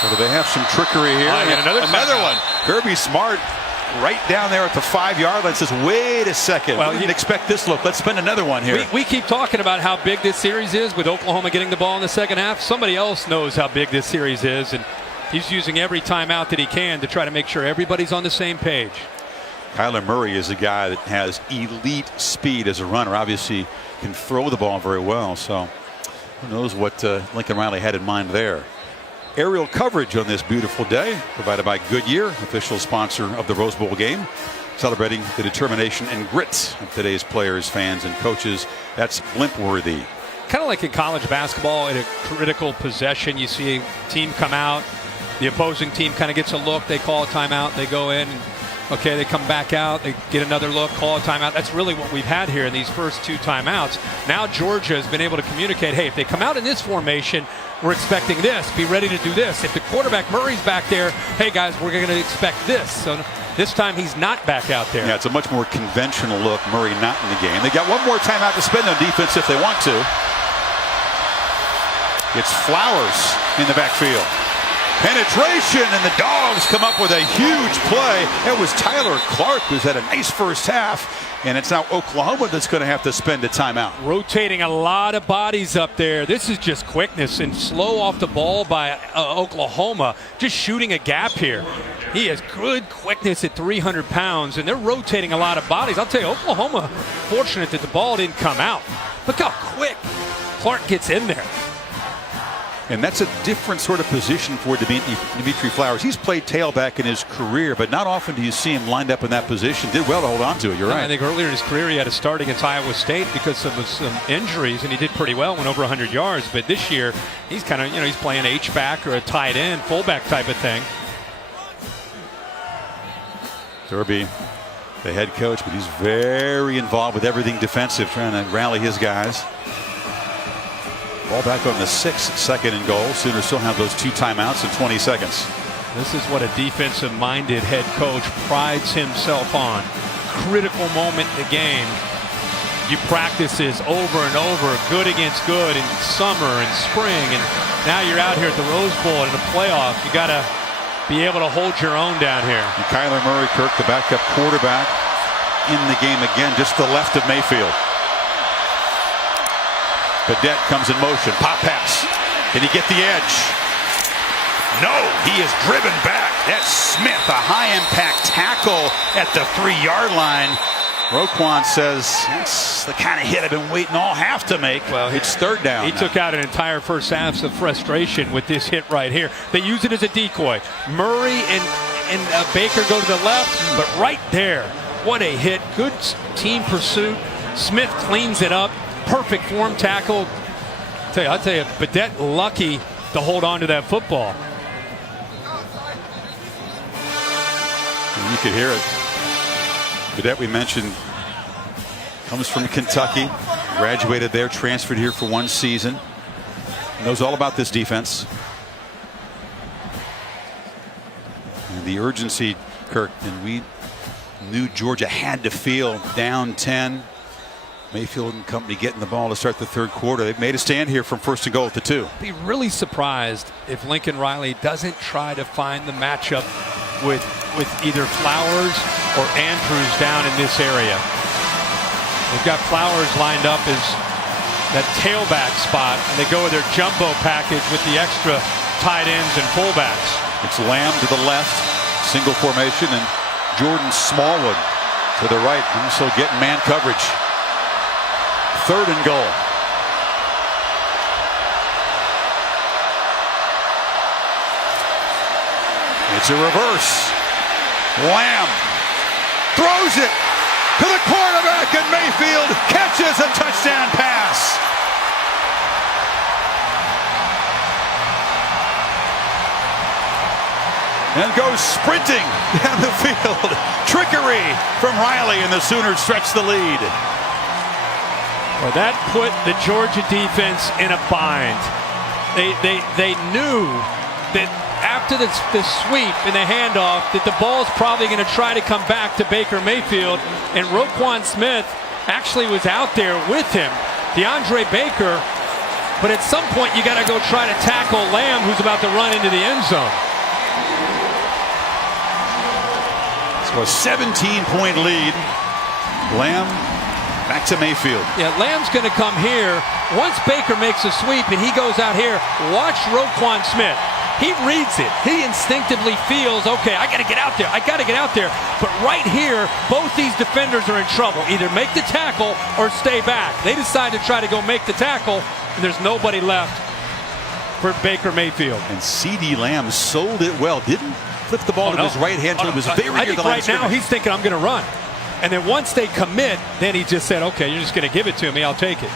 So do they have some trickery here? Another one. Kirby Smart right down there at the 5-yard line says, wait a second. Well, we didn't expect this look. Let's spend another one here. We keep talking about how big this series is with Oklahoma getting the ball in the second half. Somebody else knows how big this series is, and he's using every timeout that he can to try to make sure everybody's on the same page. Kyler Murray is a guy that has elite speed as a runner. Obviously can throw the ball very well. So who knows what Lincoln Riley had in mind there. Aerial coverage on this beautiful day provided by Goodyear, official sponsor of the Rose Bowl game, celebrating the determination and grit of today's players, fans, and coaches. That's blimp-worthy. Kind of like in college basketball, in a critical possession, you see a team come out. The opposing team kind of gets a look. They call a timeout. They go in. Okay, they come back out. They get another look, call a timeout. That's really what we've had here in these first 2 timeouts. Now Georgia has been able to communicate, hey, if they come out in this formation, we're expecting this. Be ready to do this. If the quarterback Murray's back there, hey, guys, we're going to expect this. So this time he's not back out there. Yeah, it's a much more conventional look. Murray not in the game. They got one more timeout to spend on defense if they want to. It's Flowers in the backfield. Penetration, and the Dogs come up with a huge play. It was Tyler Clark who's had a nice first half, and it's now Oklahoma that's going to have to spend a timeout. Rotating a lot of bodies up there. This is just quickness and slow off the ball by Oklahoma. Just shooting a gap here. He has good quickness at 300 pounds, and they're rotating a lot of bodies. I'll tell you, Oklahoma fortunate that the ball didn't come out. Look how quick Clark gets in there. And that's a different sort of position for Dimitri Flowers. He's played tailback in his career, but not often do you see him lined up in that position. Did well to hold on to it. You're right. I think earlier in his career he had to start against Iowa State because of some injuries, and he did pretty well, went over 100 yards. But this year he's kind of, he's playing H-back or a tight end, fullback type of thing. Kirby, the head coach, but he's very involved with everything defensive, trying to rally his guys. Ball back on the 6th, 2nd and goal. Sooners still have those 2 timeouts in 20 seconds. This is what a defensive-minded head coach prides himself on. Critical moment in the game. You practice this over and over, good against good in summer and spring, and now you're out here at the Rose Bowl and in the playoff. You got to be able to hold your own down here. And Kyler Murray, Kirk, the backup quarterback, in the game again, just to the left of Mayfield. Badette comes in motion. Pop pass. Can he get the edge? No, he is driven back. That's Smith, a high-impact tackle at the 3-yard line. Roquan says, that's the kind of hit I've been waiting all half to make. Well, it's 3rd down. He took out an entire first half of frustration with this hit right here. They use it as a decoy. Murray and Baker go to the left, but right there, what a hit. Good team pursuit. Smith cleans it up. Perfect form tackle. I'll tell you, Badette lucky to hold on to that football. And you could hear it. Cadet we mentioned comes from Kentucky, graduated there, transferred here for 1 season. Knows all about this defense. And the urgency, Kirk, and we knew Georgia had to feel down 10. Mayfield and company getting the ball to start the 3rd quarter. They've made a stand here from 1st and goal at the 2. Be really surprised if Lincoln Riley doesn't try to find the matchup with either Flowers or Andrews down in this area. They've got Flowers lined up as that tailback spot, and they go with their jumbo package with the extra tight ends and fullbacks. It's Lamb to the left, single formation, and Jordan Smallwood to the right, also getting man coverage. 3rd and goal. It's a reverse. Lamb throws it to the quarterback, and Mayfield catches a touchdown pass. And goes sprinting down the field. Trickery from Riley, and the Sooners stretch the lead. Well, that put the Georgia defense in a bind. They knew that after the sweep and the handoff that the ball's probably going to try to come back to Baker Mayfield, and Roquan Smith actually was out there with him, DeAndre Baker, but at some point you got to go try to tackle Lamb, who's about to run into the end zone. So a 17-point lead. Lamb back to Mayfield. Yeah, Lamb's going to come here. Once Baker makes a sweep and he goes out here, watch Roquan Smith. He reads it. He instinctively feels, okay, I got to get out there. I got to get out there. But right here, both these defenders are in trouble. Either make the tackle or stay back. They decide to try to go make the tackle, and there's nobody left for Baker Mayfield. And C.D. Lamb sold it well. Didn't flip the ball to his right hand until it was very I near think the line right now he's thinking, I'm going to run. And then once they commit, then he just said, okay, you're just going to give it to me. I'll take it.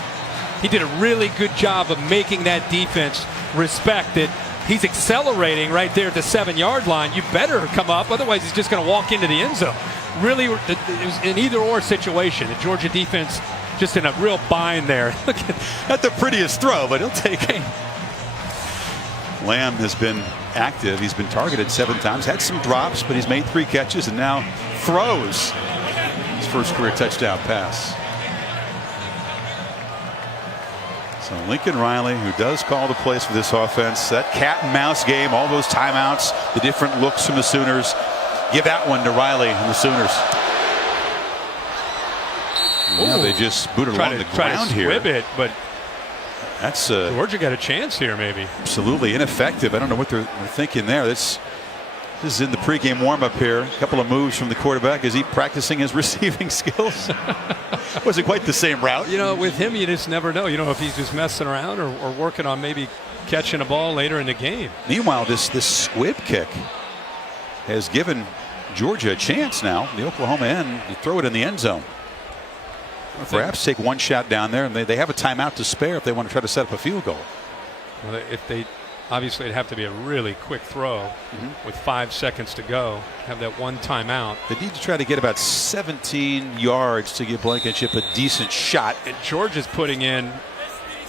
He did a really good job of making that defense respect it. He's accelerating right there at the 7-yard line. You better come up, otherwise he's just going to walk into the end zone. Really, it was an either-or situation. The Georgia defense just in a real bind there. Look at the prettiest throw, but he'll take it. Lamb has been active. He's been targeted 7 times, had some drops, but he's made 3 catches and now throws his first career touchdown pass. So Lincoln Riley, who does call the plays for this offense, that cat and mouse game, all those timeouts, the different looks from the Sooners, give that one to Riley and the Sooners. Yeah, they just booted along the ground here. Try to squib it, but that's Georgia got a chance here, maybe. Absolutely ineffective. I don't know what they're thinking there. This is in the pregame warm-up here. A couple of moves from the quarterback. Is he practicing his receiving skills? Wasn't quite the same route. You know, with him, you just never know. You know, if he's just messing around or working on maybe catching a ball later in the game. Meanwhile, this squib kick has given Georgia a chance now. The Oklahoma end, you throw it in the end zone. Perhaps take one shot down there, and they have a timeout to spare if they want to try to set up a field goal. Well, if they obviously it'd have to be a really quick throw with 5 seconds to go. Have that one timeout. They need to try to get about 17 yards to give Blankenship a decent shot. And Georgia's putting in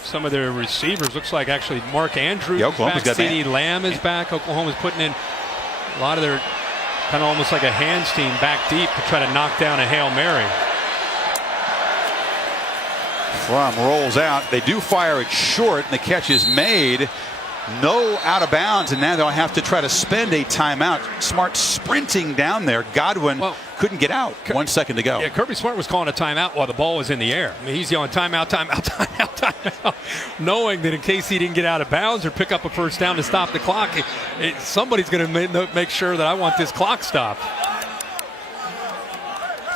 some of their receivers. Looks like actually Mark Andrews is back. C.D. Lamb is back. Oklahoma's putting in a lot of their kind of almost like a hands team back deep to try to knock down a Hail Mary. Fromm rolls out. They do fire it short, and the catch is made. No out of bounds, and now they'll have to try to spend a timeout. Smart sprinting down there. Godwin couldn't get out. 1 second to go. Yeah, Kirby Smart was calling a timeout while the ball was in the air. I mean, he's yelling timeout, timeout, timeout, timeout, knowing that in case he didn't get out of bounds or pick up a first down to stop the clock, somebody's going to make sure that I want this clock stopped.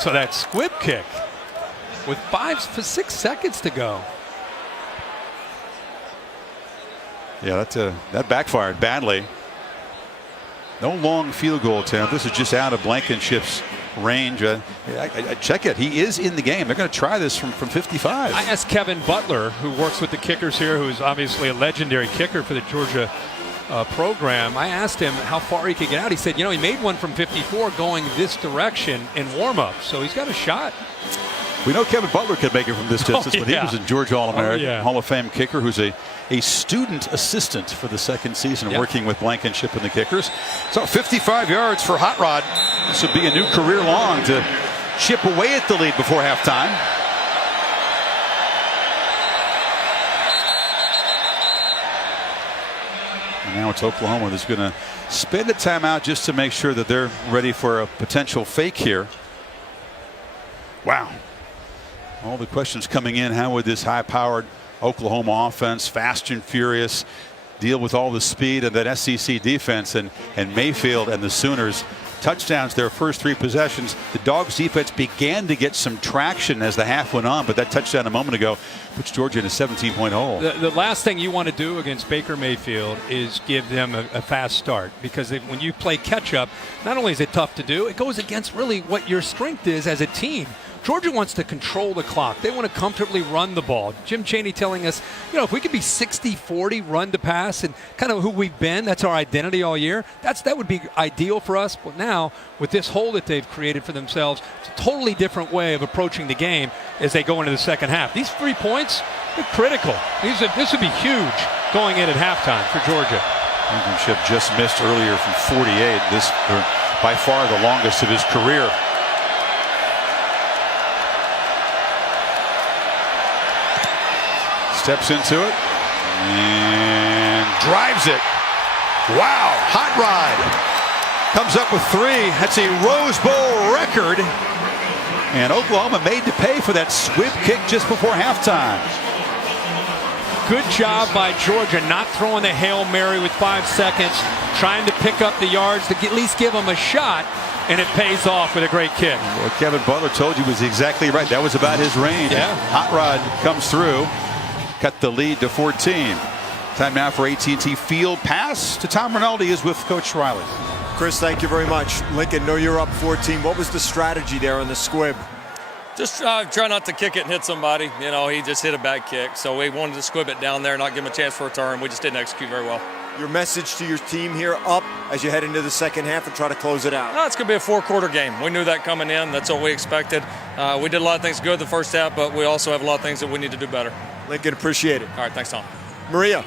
So that squib kick with 6 seconds to go. Yeah, that backfired badly. No long field goal attempt. This is just out of Blankenship's range. I check it. He is in the game. They're going to try this from 55. I asked Kevin Butler, who works with the kickers here, who's obviously a legendary kicker for the Georgia program, I asked him how far he could get out. He said, he made one from 54 going this direction in warm-up, so he's got a shot. We know Kevin Butler could make it from this distance, but he was a Georgia All-American, Hall of Fame kicker who's a student assistant for the second season working with Blankenship and the Kickers. So 55 yards for Hot Rod. This would be a new career long to chip away at the lead before halftime. And now it's Oklahoma that's going to spend a timeout just to make sure that they're ready for a potential fake here. Wow. All the questions coming in. How would this high-powered Oklahoma offense, fast and furious, deal with all the speed of that SEC defense? And Mayfield and the Sooners touchdowns their first 3 possessions. The Dogs defense began to get some traction as the half went on, but that touchdown a moment ago puts Georgia in a 17-point hole. The last thing you want to do against Baker Mayfield is give them a fast start, because when you play catch-up, not only is it tough to do, it goes against really what your strength is as a team. Georgia wants to control the clock. They want to comfortably run the ball. Jim Chaney telling us, if we could be 60-40 run to pass and kind of who we've been, that's our identity all year, that would be ideal for us. But now, with this hole that they've created for themselves, it's a totally different way of approaching the game as they go into the second half. These 3 points, they're critical. This would be huge going in at halftime for Georgia. Blankenship just missed earlier from 48. This by far the longest of his career. Steps into it and drives it. Wow. Hot Rod comes up with 3. That's a Rose Bowl record. And Oklahoma made to pay for that squib kick just before halftime. Good job by Georgia not throwing the Hail Mary with 5 seconds, trying to pick up the yards to at least give them a shot, and it pays off with a great kick. What Kevin Butler told you was exactly right. That was about his range. Yeah. Hot Rod comes through. Cut the lead to 14. Time now for AT&T Field Pass to Tom Rinaldi is with Coach Riley. Chris, thank you very much. Lincoln, know you're up 14. What was the strategy there on the squib? Just try not to kick it and hit somebody. He just hit a bad kick. So we wanted to squib it down there, not give him a chance for a turn. We just didn't execute very well. Your message to your team here up as you head into the second half and try to close it out? No, it's going to be a 4-quarter game. We knew that coming in. That's what we expected. We did a lot of things good the first half, but we also have a lot of things that we need to do better. Lincoln, appreciate it. All right, thanks, Tom. Maria.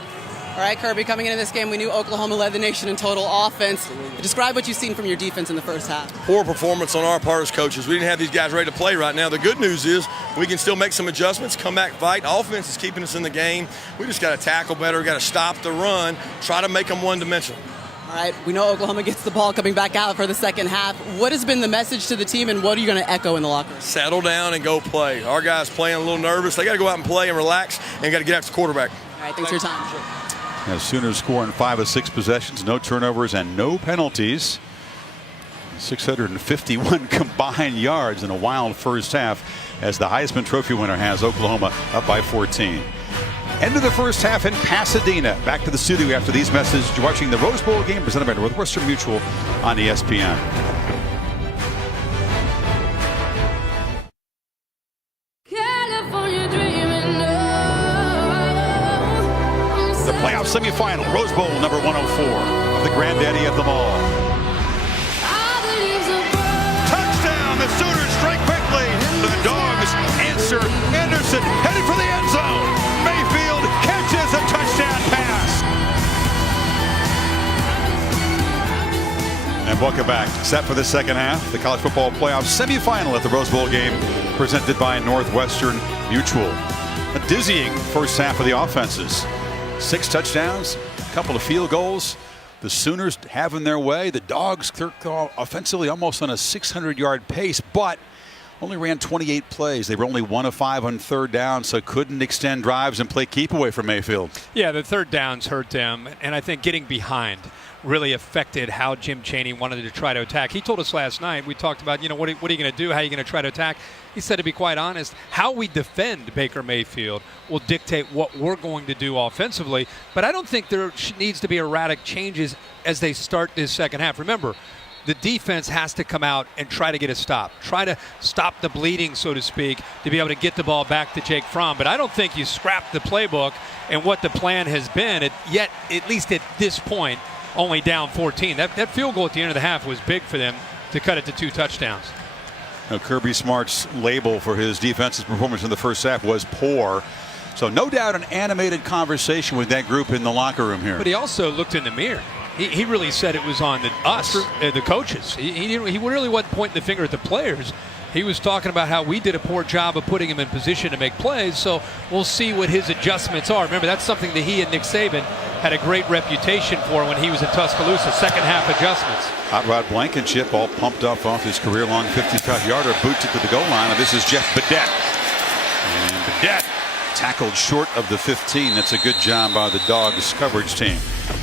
All right, Kirby, coming into this game, we knew Oklahoma led the nation in total offense. Describe what you've seen from your defense in the first half. Poor performance on our part as coaches. We didn't have these guys ready to play right now. The good news is we can still make some adjustments, come back, fight. Offense is keeping us in the game. We just got to tackle better, got to stop the run, try to make them one-dimensional. All right, we know Oklahoma gets the ball coming back out for the second half. What has been the message to the team, and what are you going to echo in the locker room? Settle down and go play. Our guys playing a little nervous. They got to go out and play and relax, and got to get after the quarterback. All right, thanks for your time. Now, Sooners scoring 5 of 6 possessions, no turnovers and no penalties. 651 combined yards in a wild first half as the Heisman Trophy winner has Oklahoma up by 14. End of the first half in Pasadena. Back to the studio after these messages. You're watching the Rose Bowl game presented by Northwestern Mutual on ESPN. The playoff semifinal, Rose Bowl number 104 of the granddaddy of them all. Touchdown! The Sooners strike quickly. The Dogs answer. Anderson headed for the end zone. Mayfield catches a touchdown pass. And welcome back. Set for the second half, the college football playoff semifinal at the Rose Bowl game presented by Northwestern Mutual. A dizzying first half of the offenses. 6 touchdowns, a couple of field goals. The Sooners having their way. The Dogs offensively almost on a 600-yard pace, but only ran 28 plays. They were only 1 of 5 on third down, so couldn't extend drives and play keep away from Mayfield. Yeah, the third downs hurt them, and I think getting behind really affected how Jim Chaney wanted to try to attack. He told us last night, we talked about, what are you going to do? How are you going to try to attack? He said, to be quite honest, how we defend Baker Mayfield will dictate what we're going to do offensively. But I don't think there needs to be erratic changes as they start this second half. Remember, the defense has to come out and try to get a stop. Try to stop the bleeding, so to speak, to be able to get the ball back to Jake Fromm. But I don't think you scrap the playbook and what the plan has been, yet at least at this point, only down 14. That field goal at the end of the half was big for them to cut it to 2 touchdowns. Now, Kirby Smart's label for his defensive performance in the first half was poor. So no doubt an animated conversation with that group in the locker room here. But he also looked in the mirror. He really said it was on us, the coaches. He really wasn't pointing the finger at the players. He was talking about how we did a poor job of putting him in position to make plays, so we'll see what his adjustments are. Remember, that's something that he and Nick Saban had a great reputation for when he was in Tuscaloosa, second half adjustments. Hot Rod Blankenship all pumped up off his career-long 55-yarder, boots it to the goal line, and this is Jeff Badette. And Badette tackled short of the 15. That's a good job by the Dogs coverage team.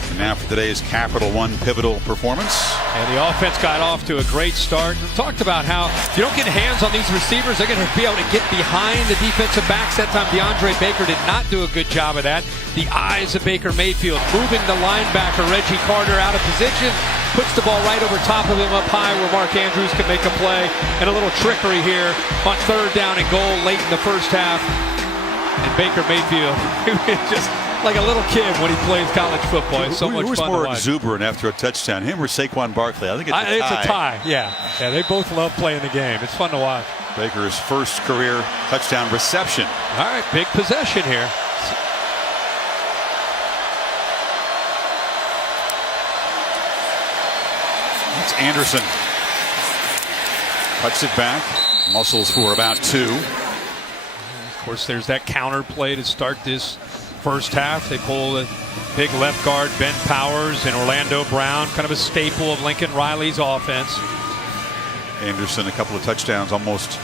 And now for today's Capital One pivotal performance. And the offense got off to a great start. We talked about how if you don't get hands on these receivers, they're going to be able to get behind the defensive backs. That time DeAndre Baker did not do a good job of that. The eyes of Baker Mayfield moving the linebacker Reggie Carter out of position, puts the ball right over top of him up high where Mark Andrews can make a play. And a little trickery here on 3rd down and goal late in the first half. And Baker Mayfield, just like a little kid when he plays college football. It's so much fun to watch. Who's more exuberant after a touchdown, him or Saquon Barkley? I think it's a tie. Yeah, they both love playing the game. It's fun to watch. Baker's first career touchdown reception. All right, big possession here. That's Anderson. Cuts it back. Muscles for about 2. Of course, there's that counter play to start this first half. They pull the big left guard Ben Powers and Orlando Brown, kind of a staple of Lincoln Riley's offense. Anderson, a couple of touchdowns, almost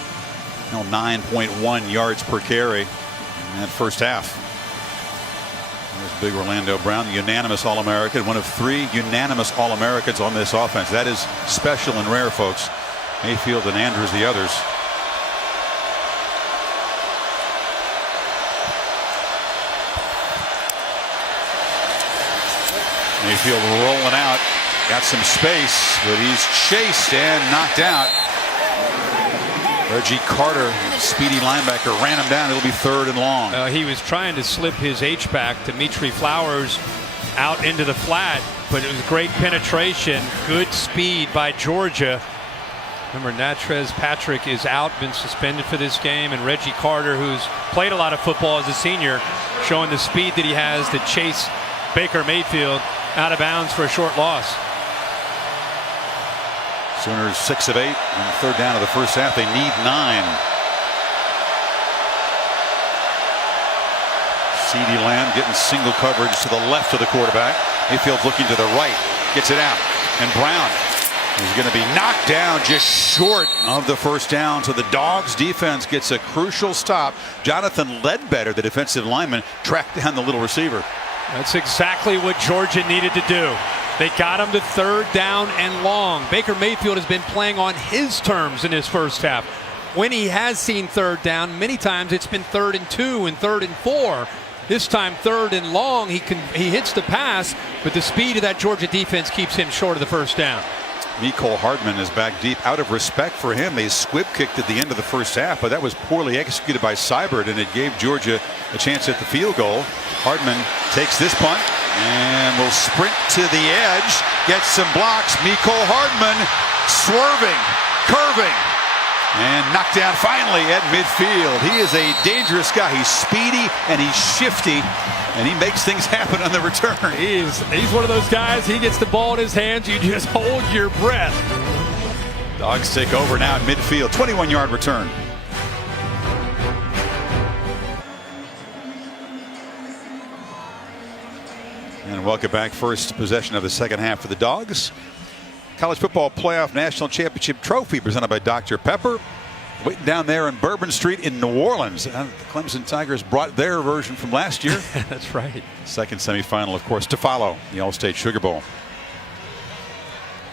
9.1 yards per carry in that first half. There's big Orlando Brown, the unanimous All-American, one of 3 unanimous All-Americans on this offense. That is special and rare, folks. Mayfield and Andrews the others. Mayfield rolling out, got some space, but he's chased and knocked out. Reggie Carter, speedy linebacker, ran him down. It'll be 3rd and long. He was trying to slip his H-back, Dimitri Flowers, out into the flat, but it was great penetration, good speed by Georgia. Remember, Natrez Patrick is out, been suspended for this game, and Reggie Carter, who's played a lot of football as a senior, showing the speed that he has to chase Baker Mayfield out of bounds for a short loss. Sooners 6 of 8 on 3rd down of the first half. They need 9. CeeDee Lamb getting single coverage to the left of the quarterback. Mayfield's looking to the right, gets it out, and Brown is going to be knocked down just short of the first down. So the Dogs defense gets a crucial stop. Jonathan Ledbetter, the defensive lineman, tracked down the little receiver. That's exactly what Georgia needed to do. They got him to 3rd down and long. Baker Mayfield has been playing on his terms in his first half. When he has seen 3rd down, many times it's been 3rd and 2 and 3rd and 4. This time 3rd and long, he hits the pass, but the speed of that Georgia defense keeps him short of the first down. Mecole Hardman is back deep. Out of respect for him, they squib kicked at the end of the first half, but that was poorly executed by Seibert, and it gave Georgia a chance at the field goal. Hardman takes this punt and will sprint to the edge, gets some blocks. Mecole Hardman swerving, curving, and knocked down finally at midfield. He is a dangerous guy. He's speedy and he's shifty, and he makes things happen on the return. He's one of those guys, he gets the ball in his hands, you just hold your breath. Dogs take over now at midfield. 21-yard return. And welcome back. First possession of the second half for the Dogs. College Football Playoff National Championship Trophy presented by Dr. Pepper. Waiting down there on Bourbon Street in New Orleans. The Clemson Tigers brought their version from last year. That's right. Second semifinal, of course, to follow the All-State Sugar Bowl.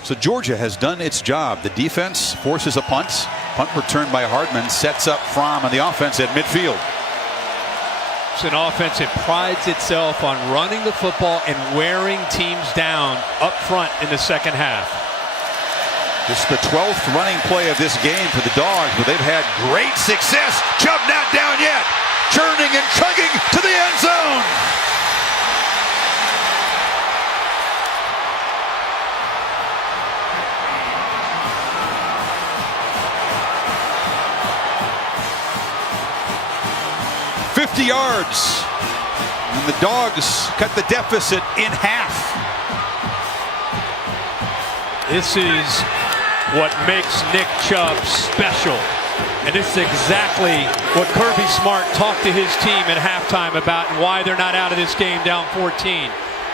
So Georgia has done its job. The defense forces a punt. Punt returned by Hardman sets up Fromm on the offense at midfield. It's an offense that prides itself on running the football and wearing teams down up front in the second half. This is the 12th running play of this game for the Dogs, but they've had great success. Chubb not down yet. Churning and chugging to the end zone. $50 yards. And the Dogs cut the deficit in half. This is what makes Nick Chubb special. And this is exactly what Kirby Smart talked to his team at halftime about and why they're not out of this game down 14.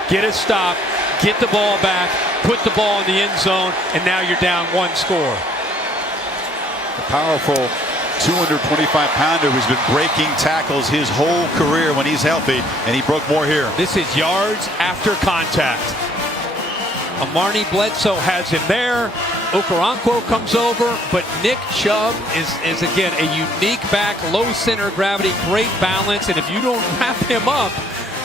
Get a stop, get the ball back, put the ball in the end zone, and now you're down 1 score. The powerful 225-pounder who's been breaking tackles his whole career when he's healthy, and he broke more here. This is yards after contact. Amarni Bledsoe has him there. Okoronkwo comes over, but Nick Chubb is again a unique back, low center of gravity, great balance, and if you don't wrap him up,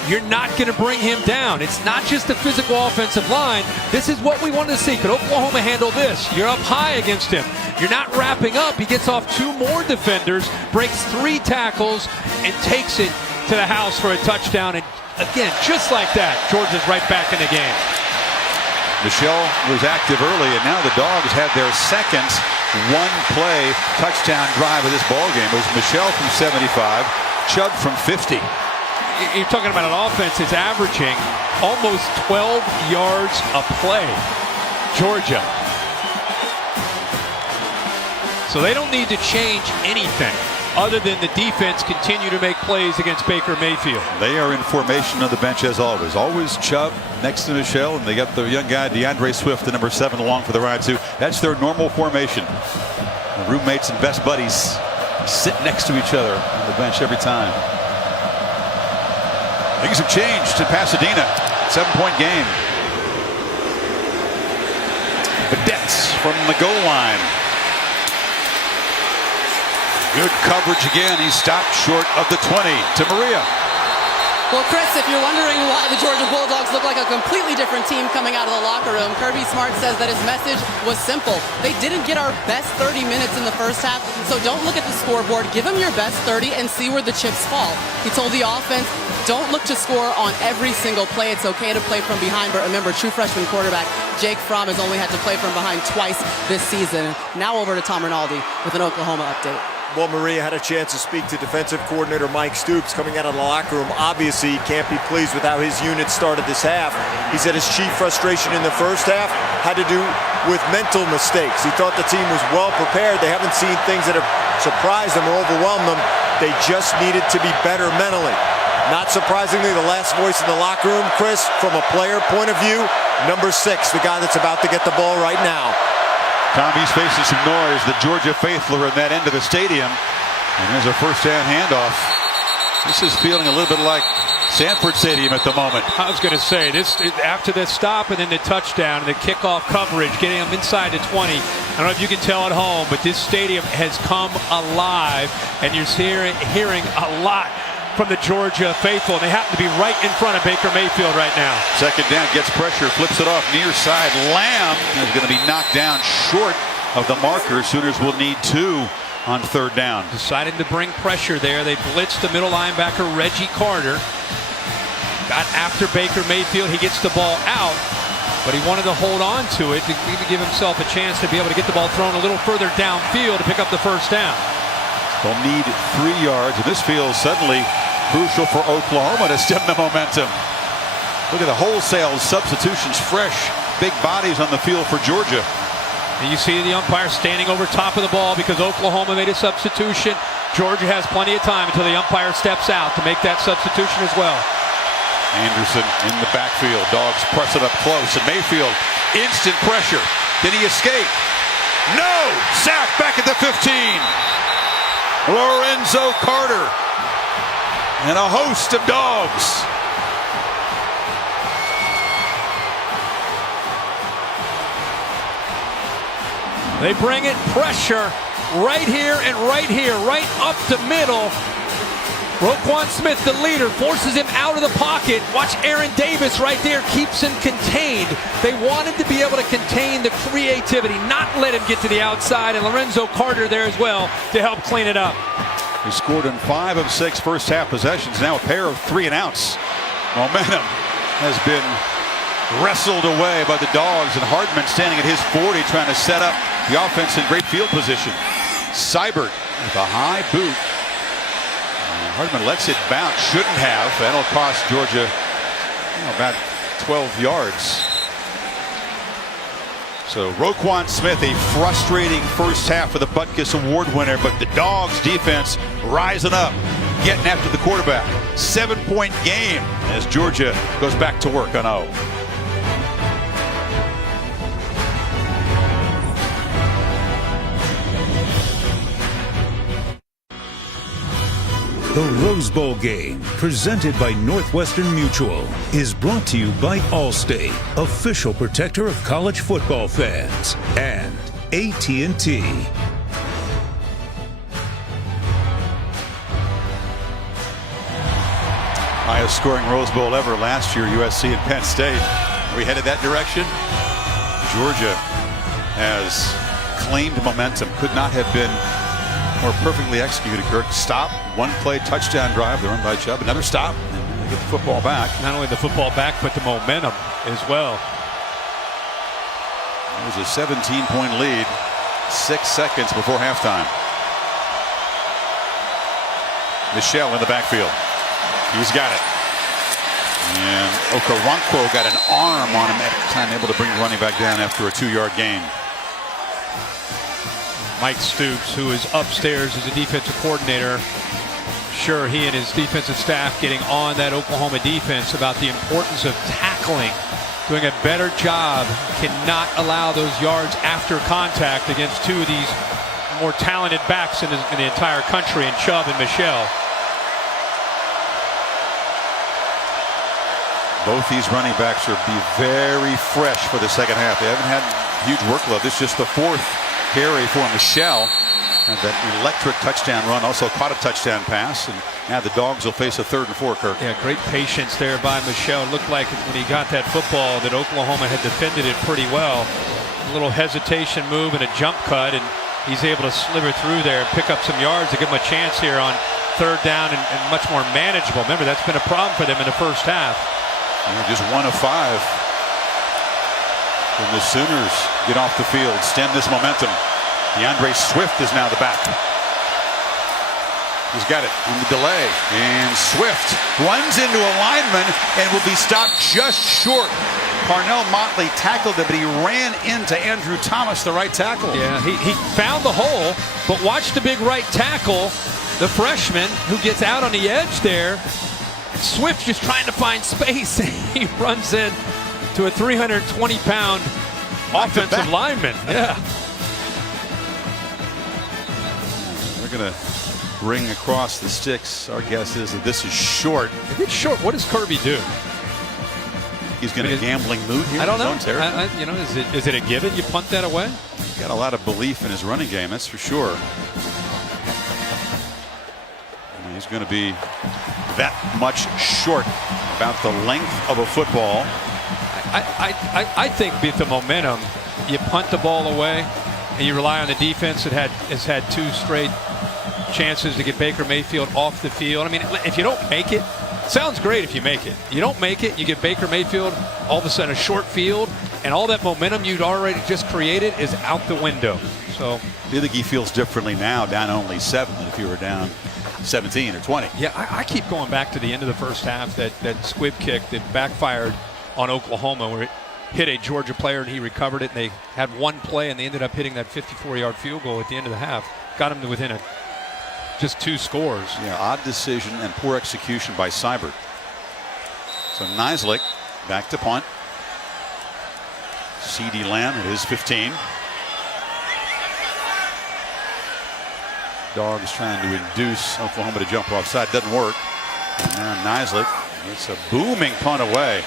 you're not going to bring him down. It's not just the physical offensive line. This is what we wanted to see. Could Oklahoma handle this? You're up high against him. You're not wrapping up. He gets off 2 more defenders, breaks 3 tackles, and takes it to the house for a touchdown. And again, just like that, Georgia's right back in the game. Michelle was active early, and now the Dogs had their second one-play touchdown drive of this ballgame. It was Michelle from 75, Chubb from 50. You're talking about an offense that's averaging almost 12 yards a play. Georgia. So they don't need to change anything other than the defense continue to make plays against Baker Mayfield. They are in formation on the bench as always. Always Chubb next to Michelle, and they got the young guy DeAndre Swift, the number 7, along for the ride too. That's their normal formation. The roommates and best buddies sit next to each other on the bench every time. Things have changed in Pasadena. 7-point game. Vedettes from the goal line. Good coverage again. He stopped short of the 20 to Maria. Well, Chris, if you're wondering why the Georgia Bulldogs look like a completely different team coming out of the locker room, Kirby Smart says that his message was simple. They didn't get our best 30 minutes in the first half, so don't look at the scoreboard. Give them your best 30 and see where the chips fall. He told the offense, don't look to score on every single play. It's okay to play from behind, but remember, true freshman quarterback Jake Fromm has only had to play from behind twice this season. Now over to Tom Rinaldi with an Oklahoma update. Well, Maria had a chance to speak to defensive coordinator Mike Stoops coming out of the locker room. Obviously, he can't be pleased with how his unit started this half. He said his chief frustration in the first half had to do with mental mistakes. He thought the team was well prepared. They haven't seen things that have surprised them or overwhelmed them. They just needed to be better mentally. Not surprisingly, the last voice in the locker room, Chris, from a player point of view, number 6, the guy that's about to get the ball right now. Tommy's facing some noise. The Georgia faithful are at that end of the stadium. And there's a first-down handoff. This is feeling a little bit like Sanford Stadium at the moment. I was going to say, this after the stop and then the touchdown and the kickoff coverage, getting them inside the 20. I don't know if you can tell at home, but this stadium has come alive, and you're hearing a lot from the Georgia faithful, and they happen to be right in front of Baker Mayfield right now. Second down, gets pressure, flips it off near side. Lamb is going to be knocked down short of the marker. Sooners will need 2 on 3rd down. Decided to bring pressure there. They blitzed the middle linebacker, Reggie Carter. Got after Baker Mayfield. He gets the ball out, but he wanted to hold on to it to give himself a chance to be able to get the ball thrown a little further downfield to pick up the first down. They'll need 3 yards, and this feels suddenly crucial for Oklahoma to stem the momentum. Look at the wholesale substitutions, fresh, big bodies on the field for Georgia. And you see the umpire standing over top of the ball because Oklahoma made a substitution. Georgia has plenty of time until the umpire steps out to make that substitution as well. Anderson in the backfield. Dogs press it up close, and Mayfield, instant pressure. Did he escape? No! Sack back at the 15. Lorenzo Carter and a host of Dogs. They bring it, pressure right here and right here, right up the middle. Roquan Smith, the leader, forces him out of the pocket. Watch Aaron Davis right there, keeps him contained. They wanted to be able to contain the creativity, not let him get to the outside, and Lorenzo Carter there as well to help clean it up. He scored in 5 of 6 first half possessions. Now a pair of 3 and outs. Momentum has been wrestled away by the Dogs, and Hardman standing at his 40 trying to set up the offense in great field position. Seibert with a high boot. Hardman lets it bounce. Shouldn't have. That'll cost Georgia about 12 yards. So Roquan Smith, a frustrating first half for the Butkus Award winner, but the Dogs defense rising up, getting after the quarterback. 7-point game as Georgia goes back to work on O. The Rose Bowl game, presented by Northwestern Mutual, is brought to you by Allstate, official protector of college football fans, and AT&T. Highest scoring Rose Bowl ever last year, USC and Penn State. Are we headed that direction? Georgia has claimed momentum. Could not have been more perfectly executed. Kirk, stop, 1-play touchdown drive. They're run by Chubb. Another stop, and they get the football back. Not only the football back, but the momentum as well. It was a 17-point lead, 6 seconds before halftime. Michelle in the backfield. He's got it. And Okoronkwo got an arm on him at the time, able to bring the running back down after a 2-yard gain. Mike Stoops, who is upstairs as a defensive coordinator, sure, he and his defensive staff getting on that Oklahoma defense about the importance of tackling, doing a better job, cannot allow those yards after contact against two of these more talented backs in the entire country, in Chubb and Michelle. Both these running backs will be very fresh for the second half. They haven't had huge workload. This is just the 4th carry for Michelle. And that electric touchdown run, also caught a touchdown pass. And now the Dogs will face a 3rd and 4, Kirk. Yeah, great patience there by Michelle. It looked like when he got that football that Oklahoma had defended it pretty well. A little hesitation move and a jump cut, and he's able to sliver through there and pick up some yards to give him a chance here on 3rd down and much more manageable. Remember, that's been a problem for them in the first half. Just 1 of 5. When the Sooners get off the field, stem this momentum. DeAndre Swift is now the back. He's got it on the delay. And Swift runs into a lineman and will be stopped just short. Parnell Motley tackled him, but he ran into Andrew Thomas, the right tackle. Yeah, he found the hole, but watch the big right tackle, the freshman who gets out on the edge there. Swift just trying to find space. He runs in to a 320-pound offensive lineman. Yeah. They're going to ring across the sticks. Our guess is that this is short. If it's short, what does Kirby do? He's going to gambling mood here. I don't know. You know, is it a given? You punt that away? He's got a lot of belief in his running game, that's for sure. And he's going to be that much short, about the length of a football. I think with the momentum, you punt the ball away and you rely on the defense that has had 2 straight chances to get Baker Mayfield off the field. I mean, if you don't make it, sounds great if you make it. You don't make it, you get Baker Mayfield all of a sudden a short field, and all that momentum you'd already just created is out the window. So do you think he feels differently now, down only 7, than if you were down 17 or 20? Yeah, I keep going back to the end of the first half, that squib kick that backfired on Oklahoma, where it hit a Georgia player and he recovered it, and they had 1 play and they ended up hitting that 54-yard field goal at the end of the half. Got him to within just 2 scores. Yeah, odd decision and poor execution by Seibert. So Nislek back to punt. CeeDee Lamb at his 15. Dogs trying to induce Oklahoma to jump offside. Doesn't work. And now Nislek. It's a booming punt away.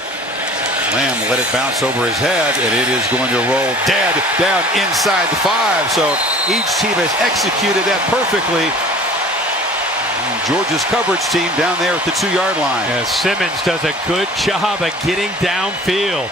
Lamb let it bounce over his head, and it is going to roll dead down inside the 5. So each team has executed that perfectly. And Georgia's coverage team down there at the 2-yard line. Yeah, Simmons does a good job of getting downfield.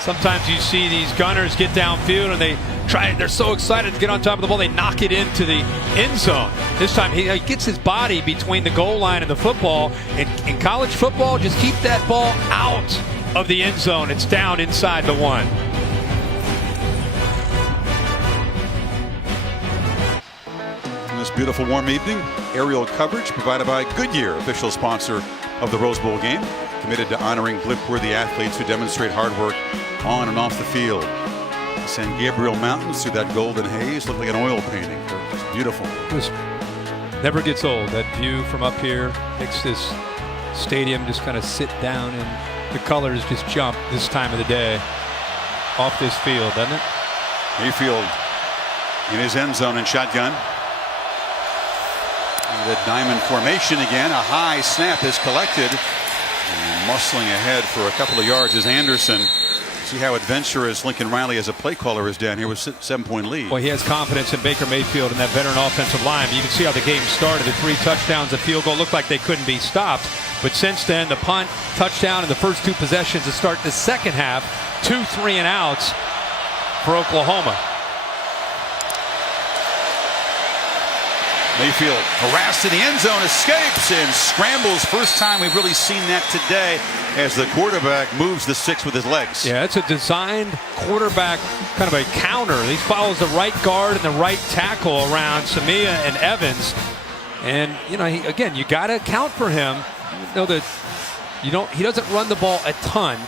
Sometimes you see these gunners get downfield and they're so excited to get on top of the ball, they knock it into the end zone. This time he gets his body between the goal line and the football. And in college football, just keep that ball out of the end zone. It's down inside the 1. This beautiful warm evening, aerial coverage provided by Goodyear, official sponsor of the Rose Bowl game, committed to honoring blimp-worthy athletes who demonstrate hard work on and off the field. The San Gabriel Mountains through that golden haze look like an oil painting. It's beautiful. This never gets old. That view from up here makes this stadium just kind of sit down, and the colors just jump this time of the day off this field, doesn't it? Mayfield in his end zone and shotgun. The diamond formation again. A high snap is collected. And muscling ahead for a couple of yards is Anderson. See how adventurous Lincoln Riley as a play caller is down here with 7-point lead. Well, he has confidence in Baker Mayfield and that veteran offensive line. But you can see how the game started. The 3 touchdowns, the field goal looked like they couldn't be stopped. But since then, the punt, touchdown, and the first 2 possessions to start the second half, 2 3-and-outs for Oklahoma. Mayfield harassed in the end zone, escapes and scrambles. First time we've really seen that today as the quarterback moves the 6 with his legs. Yeah, it's a designed quarterback, kind of a counter. He follows the right guard and the right tackle around Samia and Evans. And, you know, again, you got to account for him. You know that he doesn't run the ball a ton,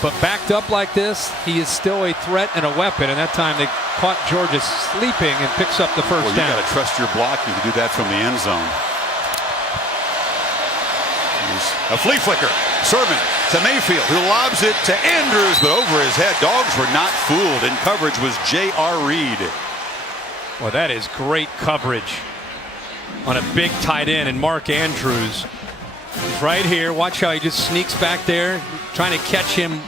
but backed up like this, he is still a threat and a weapon. And that time they caught Georgia sleeping and picks up the first down. You got to trust your blocking to do that from the end zone. A flea flicker. Sermon to Mayfield, who lobs it to Andrews, but over his head. Dogs were not fooled. In coverage was J.R. Reed. Well, that is great coverage on a big tight end, and Mark Andrews is right here. Watch how he just sneaks back there, trying to catch him,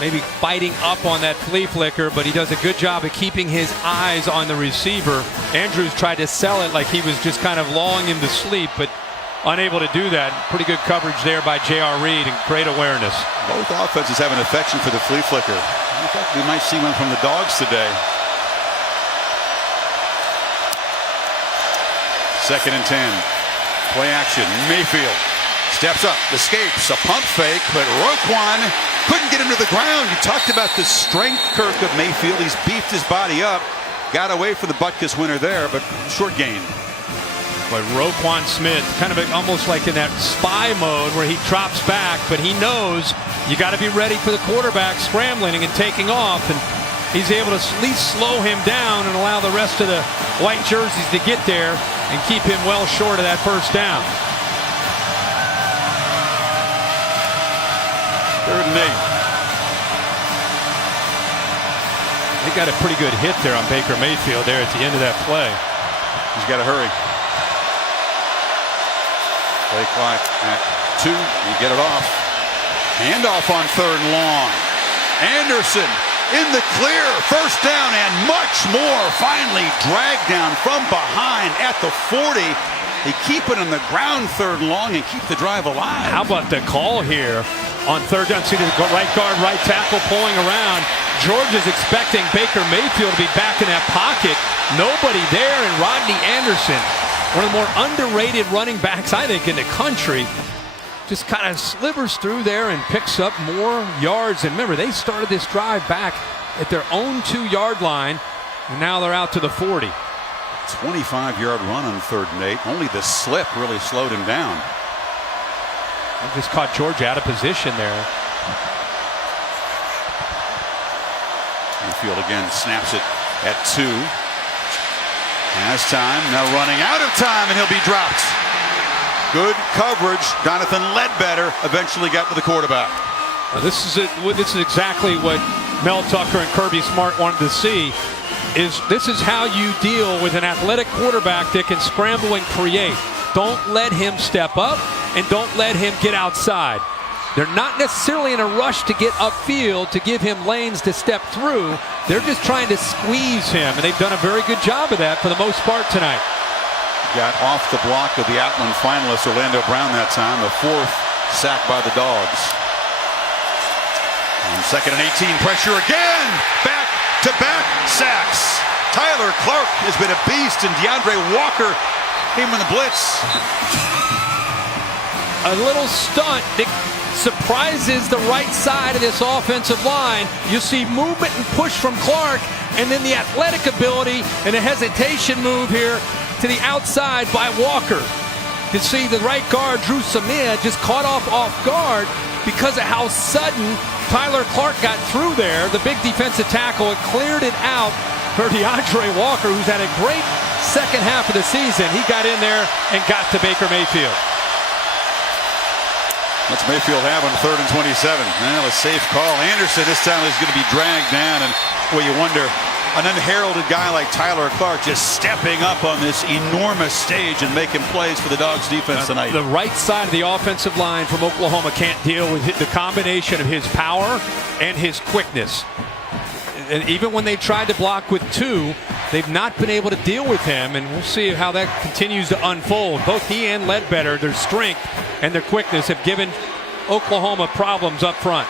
maybe biting up on that flea flicker, but he does a good job of keeping his eyes on the receiver. Andrews tried to sell it like he was just kind of lulling him to sleep, but unable to do that. Pretty good coverage there by J.R. Reed and great awareness. Both offenses have an affection for the flea flicker. In fact, we might see one from the Dogs today. 2nd and 10. Play action. Mayfield steps up, escapes, a pump fake, but Roquan couldn't get him to the ground. You talked about the strength, Kirk, of Mayfield. He's beefed his body up. Got away for the Butkus winner there, but short gain. But Roquan Smith, kind of almost like in that spy mode where he drops back, but he knows you got to be ready for the quarterback scrambling and taking off, and he's able to at least slow him down and allow the rest of the white jerseys to get there and keep him well short of that first down. 3rd and 8. They got a pretty good hit there on Baker Mayfield there at the end of that play. He's got to hurry. Play clock at 2. You get it off. Handoff on 3rd and long. Anderson in the clear. First down and much more. Finally dragged down from behind at the 40. They keep it on the ground 3rd and long and keep the drive alive. How about the call here on 3rd down? See the right guard, right tackle pulling around. Georgia's expecting Baker Mayfield to be back in that pocket. Nobody there, and Rodney Anderson, one of the more underrated running backs, I think, in the country, just kind of slivers through there and picks up more yards. And remember, they started this drive back at their own 2-yard line, and now they're out to the 40. 25-yard run on 3rd and 8. Only the slip really slowed him down. I just caught Georgia out of position there. Mayfield again snaps it at 2. Has time, now running out of time, and he'll be dropped. Good coverage. Jonathan Ledbetter eventually got to the quarterback. Now this is exactly what Mel Tucker and Kirby Smart wanted to see. This is how you deal with an athletic quarterback that can scramble and create. Don't let him step up, and don't let him get outside. They're not necessarily in a rush to get upfield to give him lanes to step through. They're just trying to squeeze him, and they've done a very good job of that for the most part tonight. got off the block of the Outland finalist Orlando Brown that time. The 4th sack by the Dogs. And 2nd and 18, pressure again. Back-to-back sacks. Tyler Clark has been a beast, and DeAndre Walker came in the blitz. A little stunt that surprises the right side of this offensive line. You see movement and push from Clark, and then the athletic ability and a hesitation move here to the outside by Walker. You see the right guard, Drew Samia, just caught off guard because of how sudden Tyler Clark got through there. The big defensive tackle had cleared it out for DeAndre Walker, who's had a great second half of the season. He got in there and got to Baker Mayfield. What's Mayfield have on 3rd and 27? Well, a safe call. Anderson this time is going to be dragged down, and well, you wonder, an unheralded guy like Tyler Clark just stepping up on this enormous stage and making plays for the Dogs defense tonight. The right side of the offensive line from Oklahoma can't deal with the combination of his power and his quickness. And even when they tried to block with 2, they've not been able to deal with him, and we'll see how that continues to unfold. Both he and Ledbetter, their strength and their quickness have given Oklahoma problems up front.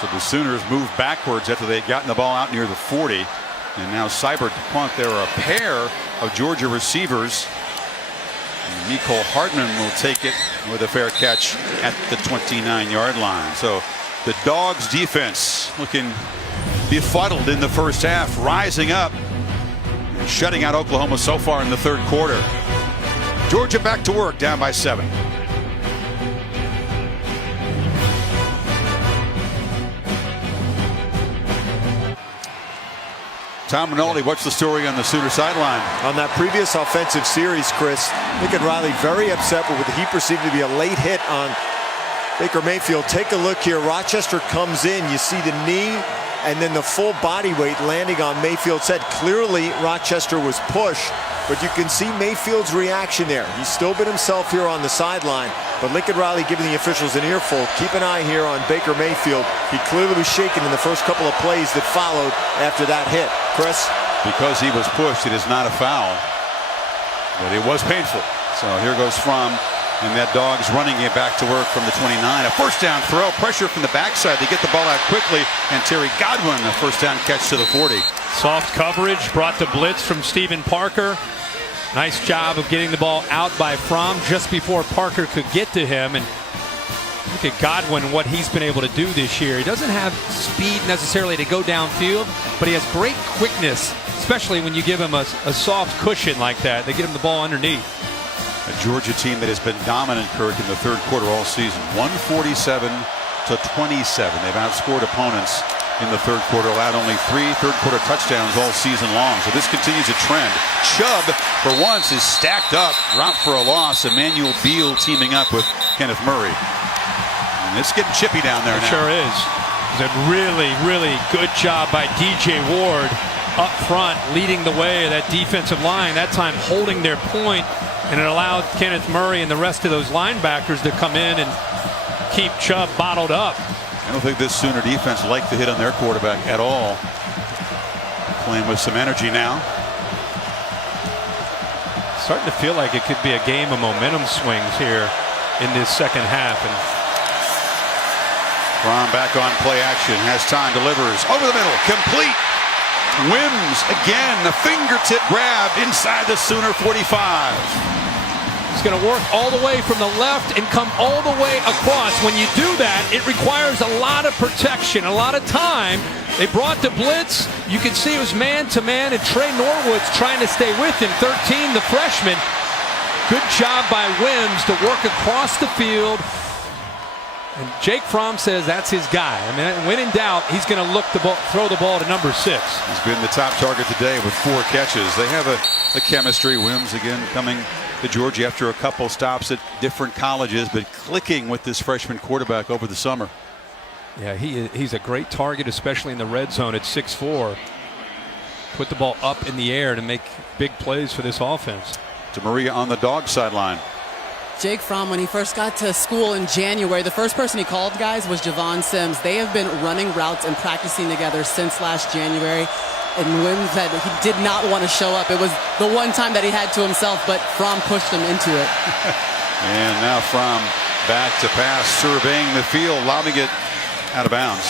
So the Sooners move backwards after they had gotten the ball out near the 40. And now Seibert to punt. There are a pair of Georgia receivers. And Nicole Hardman will take it with a fair catch at the 29-yard line. So the Dogs defense looking befuddled in the first half, rising up and shutting out Oklahoma so far in the 3rd quarter. Georgia back to work, down by 7. Tom Rinaldi, what's the story on the Sooner sideline? On that previous offensive series, Chris, Lincoln Riley very upset with what he perceived to be a late hit on Baker Mayfield. Take a look here. Rochester comes in. You see the knee and then the full body weight landing on Mayfield's head. Clearly, Rochester was pushed, but you can see Mayfield's reaction there. He's still been himself here on the sideline, but Lincoln Riley giving the officials an earful. Keep an eye here on Baker Mayfield. He clearly was shaken in the first couple of plays that followed after that hit. Chris? Because he was pushed, it is not a foul, but it was painful. So here goes Fromm, and that Dogs running it back to work from the 29. A first down throw, pressure from the backside. They get the ball out quickly, and Terry Godwin, a first down catch to the 40. Soft coverage, brought the blitz from Stephen Parker. Nice job of getting the ball out by Fromm just before Parker could get to him. And look at Godwin, what he's been able to do this year. He doesn't have speed necessarily to go downfield, but he has great quickness, especially when you give him a soft cushion like that. They get him the ball underneath. A Georgia team that has been dominant, Kirk, in the 3rd quarter all season. 147-27. They've outscored opponents in the 3rd quarter, allowed only 3 third-quarter touchdowns all season long. So this continues a trend. Chubb, for once, is stacked up, dropped for a loss. Emmanuel Beal teaming up with Kenneth Murray. And it's getting chippy down there now. It sure is. It was a really, really good job by DJ Ward up front, leading the way of that defensive line, that time holding their point, and it allowed Kenneth Murray and the rest of those linebackers to come in and keep Chubb bottled up. I don't think this Sooner defense liked the hit on their quarterback at all. Playing with some energy now. Starting to feel like it could be a game of momentum swings here in this second half. And Fromm back on play action, has time, delivers over the middle, complete. Wims again, a fingertip grab inside the Sooner 45. He's going to work all the way from the left and come all the way across. When you do that, it requires a lot of protection, a lot of time. They brought the blitz. You can see it was man-to-man, and Trey Norwood's trying to stay with him. 13, the freshman. Good job by Wims to work across the field. And Jake Fromm says that's his guy. I mean, when in doubt, he's going to look to throw the ball to number 6. He's been the top target today with 4 catches. They have a chemistry. Wims again coming to Georgia after a couple stops at different colleges, but clicking with this freshman quarterback over the summer. Yeah, he's a great target, especially in the red zone at 6'4". Put the ball up in the air to make big plays for this offense. To Maria on the Dog sideline. Jake Fromm, when he first got to school in January, the first person he called, guys, was Javon Sims. They have been running routes and practicing together since last January. And Wim said he did not want to show up. It was the one time that he had to himself, but Fromm pushed him into it. And now Fromm back to pass, surveying the field, lobbing it out of bounds.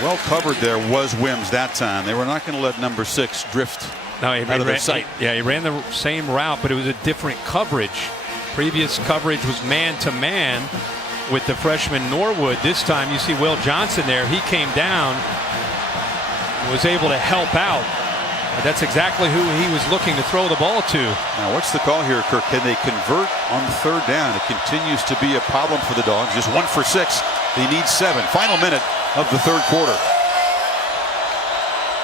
Well covered there was Wims that time. They were not going to let number 6 drift out of their sight. He ran the same route, but it was a different coverage. Previous coverage was man-to-man with the freshman Norwood. This time you see Will Johnson there. He came down, was able to help out. That's exactly who he was looking to throw the ball to. Now what's the call here, Kirk? Can they convert on 3rd down? It continues to be a problem for the Dogs. Just 1 for 6. They need 7. Final minute of the 3rd quarter.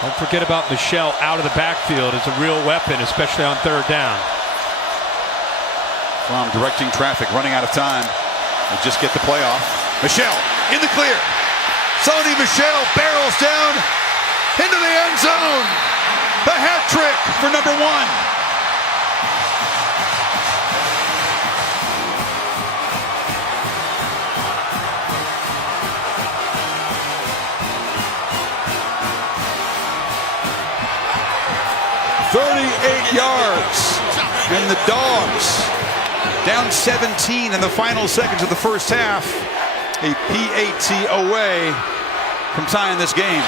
Don't forget about Michelle out of the backfield as a real weapon, especially on 3rd down. From directing traffic, running out of time. They just get the play off. Michelle in the clear. Sony Michelle barrels down into the end zone. The hat trick for number 1. Yards, and the Dogs down 17 in the final seconds of the first half. A PAT away from tying this game.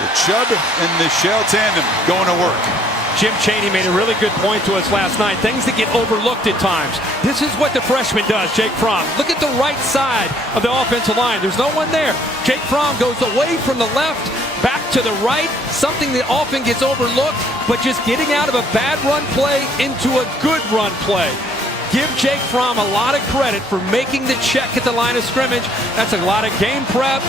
The Chubb and Michelle tandem going to work. Jim Chaney made a really good point to us last night. Things that get overlooked at times. This is what the freshman does, Jake Fromm. Look at the right side of the offensive line. There's no one there. Jake Fromm goes away from the left, back to the right, something that often gets overlooked, but just getting out of a bad run play into a good run play. Give Jake Fromm a lot of credit for making the check at the line of scrimmage. That's a lot of game prep.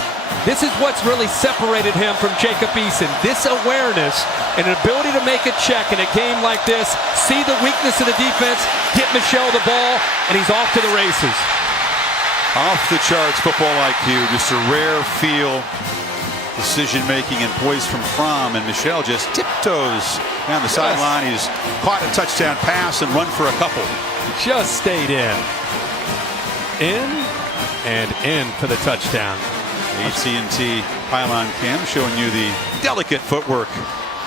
This is what's really separated him from Jacob Eason. This awareness and an ability to make a check in a game like this, see the weakness of the defense, get Michelle the ball, and he's off to the races. Off the charts football IQ, just a rare feel, decision-making and poise from Fromm, and Michelle just tiptoes down the sideline. He's caught a touchdown pass and run for a couple. Just stayed in. In and in for the touchdown. AT&T pylon cam showing you the delicate footwork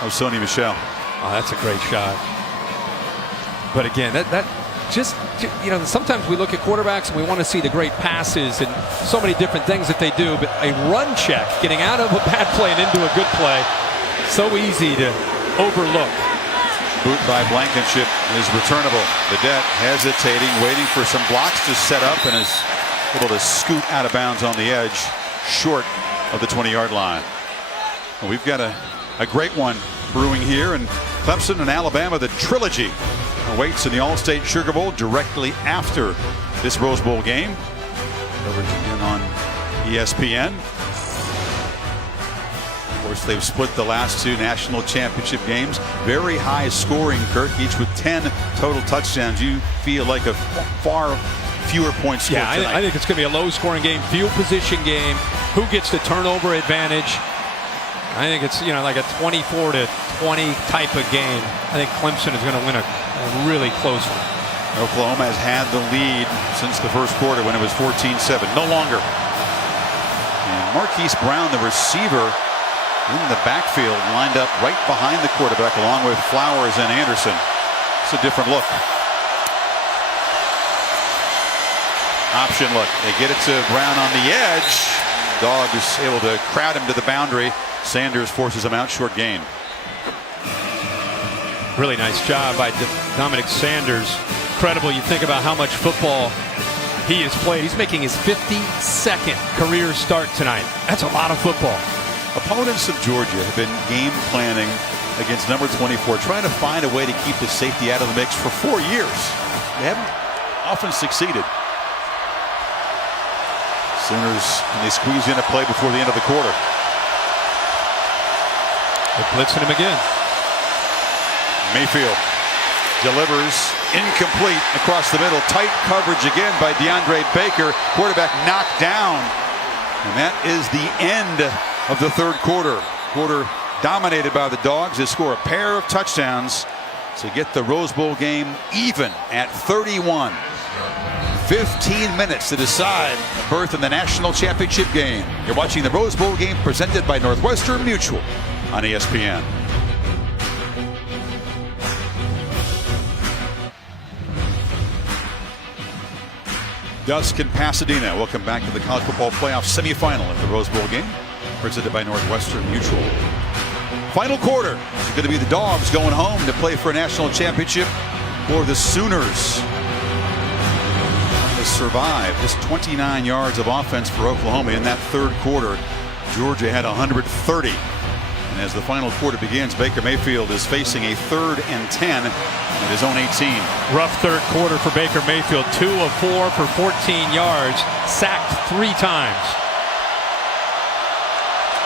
of Sony Michelle. Oh, that's a great shot. But again, that just, you know, sometimes we look at quarterbacks and we want to see the great passes and so many different things that they do, but a run check, getting out of a bad play and into a good play, so easy to overlook. Boot by Blankenship is returnable. Vedette hesitating, waiting for some blocks to set up, and is able to scoot out of bounds on the edge, short of the 20-yard line. Well, we've got a great one brewing here in Clemson and Alabama. The trilogy awaits in the All-State Sugar Bowl directly after this Rose Bowl game. Coverage again on ESPN. Of course, they've split the last 2 national championship games. Very high scoring, Kirk, each with 10 total touchdowns. You feel like a far fewer points scored tonight. I think it's going to be a low-scoring game, field position game. Who gets the turnover advantage? I think it's, you know, like a 24-20 type of game. I think Clemson is going to win a really close one. Oklahoma has had the lead since the first quarter when it was 14-7. No longer. And Marquise Brown, the receiver, in the backfield, lined up right behind the quarterback along with Flowers and Anderson. It's a different look. Option look. They get it to Brown on the edge. Dog is able to crowd him to the boundary. Sanders forces him out, short gain. Really nice job by Dominic Sanders. Incredible. You think about how much football he has played. He's making his 52nd career start tonight. That's a lot of football. Opponents of Georgia have been game planning against number 24, trying to find a way to keep the safety out of the mix for 4 years. They haven't often succeeded. Sooners, and they squeeze in a play before the end of the quarter. They're blitzing him again. Mayfield delivers incomplete across the middle. Tight coverage again by DeAndre Baker. Quarterback knocked down. And that is the end of the third quarter. Quarter dominated by the Dogs. They score a pair of touchdowns to get the Rose Bowl game even at 31. 15 minutes to decide the berth in the national championship game. You're watching the Rose Bowl game presented by Northwestern Mutual on ESPN. Dusk in Pasadena. Welcome back to the College Football Playoff semifinal of the Rose Bowl game, presented by Northwestern Mutual. Final quarter. It's going to be the Dogs going home to play for a national championship, or the Sooners to survive. Just 29 yards of offense for Oklahoma in that third quarter. Georgia had 130. And as the final quarter begins, Baker Mayfield is facing a 3rd and 10 at his own 18. Rough third quarter for Baker Mayfield. 2 of 4 for 14 yards. Sacked 3 times.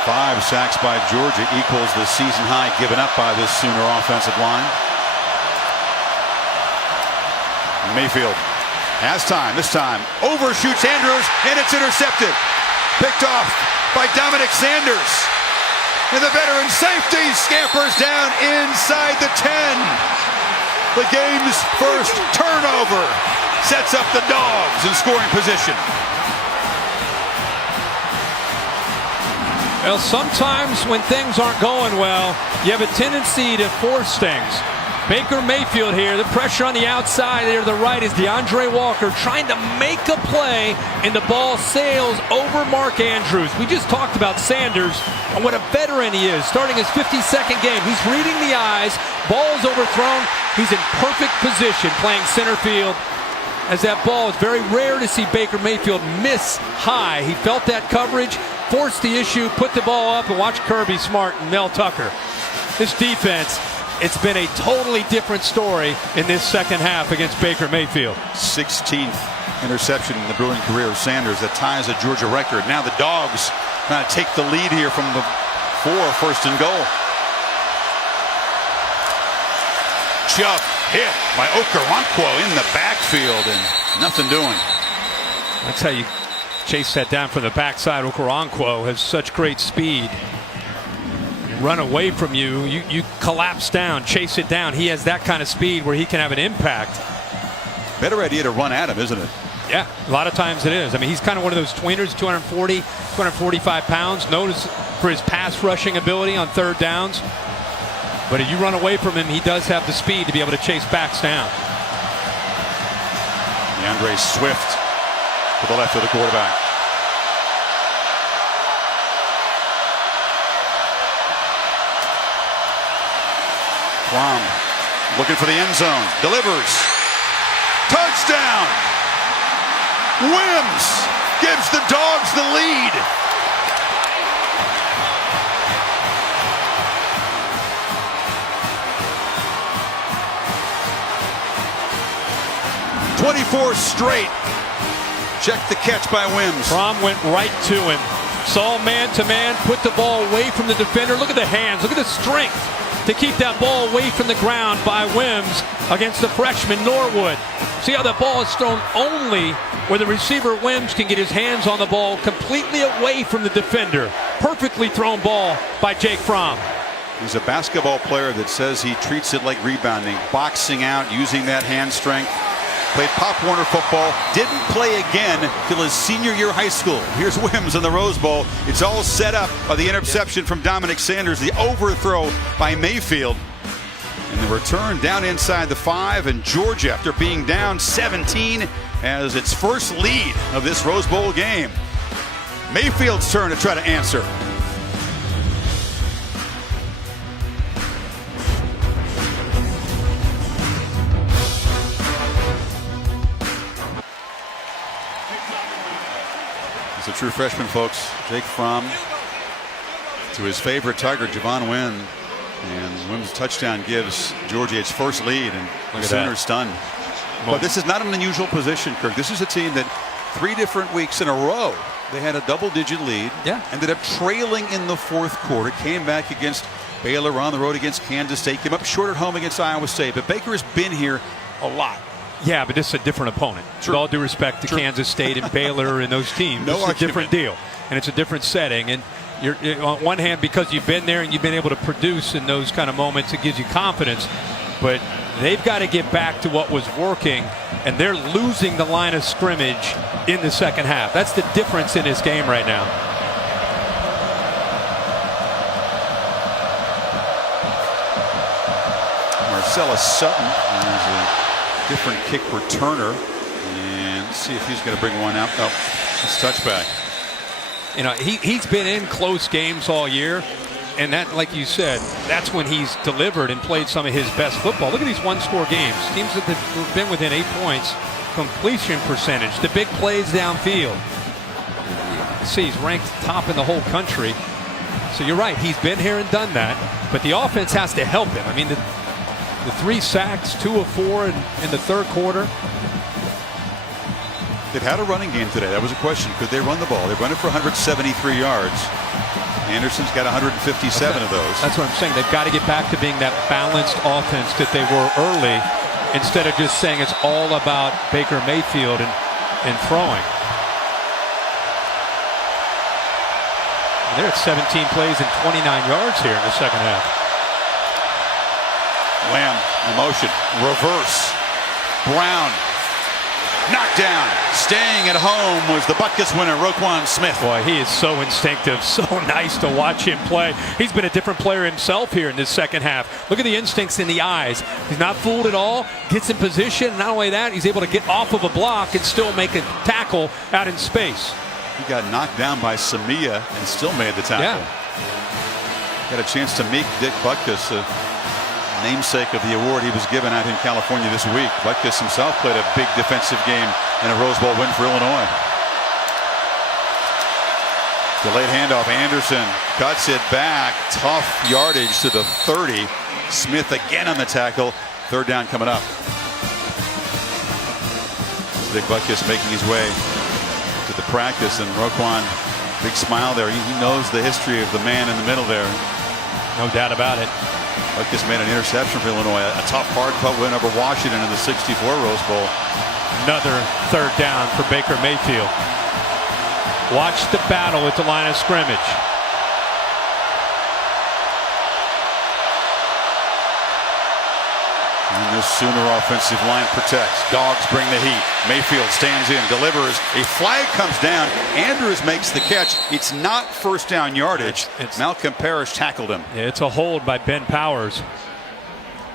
5 sacks by Georgia equals the season high given up by this Sooner offensive line. Mayfield has time. This time overshoots Andrews, and it's intercepted. Picked off by Dominic Sanders. And the veteran safety scampers down inside the 10. The game's first turnover sets up the Dogs in scoring position. Well, sometimes when things aren't going well, you have a tendency to force things. Baker Mayfield here, the pressure on the outside there to the right is DeAndre Walker trying to make a play, and the ball sails over Mark Andrews. We just talked about Sanders and what a veteran he is, starting his 52nd game. He's reading the eyes, ball's overthrown, he's in perfect position playing center field. As that ball, it's very rare to see Baker Mayfield miss high. He felt that coverage, forced the issue, put the ball up, and watch Kirby Smart and Mel Tucker. This defense, it's been a totally different story in this second half against Baker Mayfield. 16th interception in the Bruin career of Sanders that ties a Georgia record. Now the Dogs trying to take the lead here from the 4, 1st and goal. Chubb hit by Okoronkwo in the backfield and nothing doing. That's how you chase that down from the backside. Okoronkwo has such great speed. Run away from you, you collapse down, chase it down. He has that kind of speed where he can have an impact. Better idea to run at him, isn't it? Yeah, a lot of times it is. I mean, he's kind of one of those tweeners, 240, 245 pounds. Notice for his pass rushing ability on third downs. But if you run away from him, he does have the speed to be able to chase backs down. DeAndre Swift to the left of the quarterback. Plum looking for the end zone. Delivers. Touchdown! Wims gives the Dogs the lead. "24 straight." Check the catch by Wims. Fromm went right to him. Saw man-to-man, put the ball away from the defender. Look at the hands. Look at the strength to keep that ball away from the ground by Wims against the freshman Norwood. See how that ball is thrown only where the receiver Wims can get his hands on the ball completely away from the defender. Perfectly thrown ball by Jake Fromm. He's a basketball player that says he treats it like rebounding, boxing out, using that hand strength. Played Pop Warner football, didn't play again till his senior year of high school. Here's Wims in the Rose Bowl. It's all set up by the interception from Dominic Sanders, the overthrow by Mayfield. And the return down inside the 5, and Georgia, after being down 17, has its first lead of this Rose Bowl game. Mayfield's turn to try to answer. He's a true freshman, folks. Jake Fromm to his favorite target, Javon Wynn. And Wims' touchdown gives Georgia its first lead, and the Sooners stunned. But this is not an unusual position, Kirk. This is a team that 3 different weeks in a row, they had a double-digit lead. Yeah. Ended up trailing in the 4th quarter. Came back against Baylor, on the road against Kansas State. Came up short at home against Iowa State. But Baker has been here a lot. Yeah, but this is a different opponent. True. With all due respect to True. Kansas State and Baylor and those teams. No It's a argument. different deal. And it's a different setting. And You're on one hand, because you've been there and you've been able to produce in those kind of moments, it gives you confidence. But they've got to get back to what was working, and they're losing the line of scrimmage in the second half. That's the difference in this game right now. Marcellus Sutton is a different kick returner, and let's see if he's going to bring one out. Oh, it's touchback. You know, he's been in close games all year, and that, like you said, that's when he's delivered and played some of his best football. Look at these one-score games. Teams that have been within 8 points, completion percentage, the big plays downfield. You see, he's ranked top in the whole country. So you're right, he's been here and done that, but the offense has to help him. I mean, the 3 sacks, 2 of 4 in the third quarter. They've had a running game today. That was a question. Could they run the ball? They've run it for 173 yards. Anderson's got 157 of those. That's what I'm saying. They've got to get back to being that balanced offense that they were early, instead of just saying it's all about Baker Mayfield and throwing. And they're at 17 plays and 29 yards here in the second half. Lamb in motion. Reverse. Brown. Knocked down. Staying at home was the Butkus winner, Roquan Smith. Boy, he is so instinctive. So nice to watch him play. He's been a different player himself here in this second half. Look at the instincts in the eyes. He's not fooled at all. Gets in position. Not only that, he's able to get off of a block and still make a tackle out in space. He got knocked down by Samia and still made the tackle. Yeah. Got a chance to meet Dick Butkus, namesake of the award he was given out in California this week. Butkus himself played a big defensive game in a Rose Bowl win for Illinois. Delayed handoff. Anderson cuts it back. Tough yardage to the 30. Smith again on the tackle. Third down coming up. Dick Butkus making his way to the practice, and Roquan, big smile there. He knows the history of the man in the middle there. No doubt about it. Butkus made an interception for Illinois. A tough hard putt win over Washington in the '64 Rose Bowl. Another third down for Baker Mayfield. Watch the battle at the line of scrimmage. And this Sooner offensive line protects. Dogs bring the heat. Mayfield stands in, delivers. A flag comes down. Andrews makes the catch. It's not first down yardage. Malcolm Parrish tackled him. Yeah, it's a hold by Ben Powers.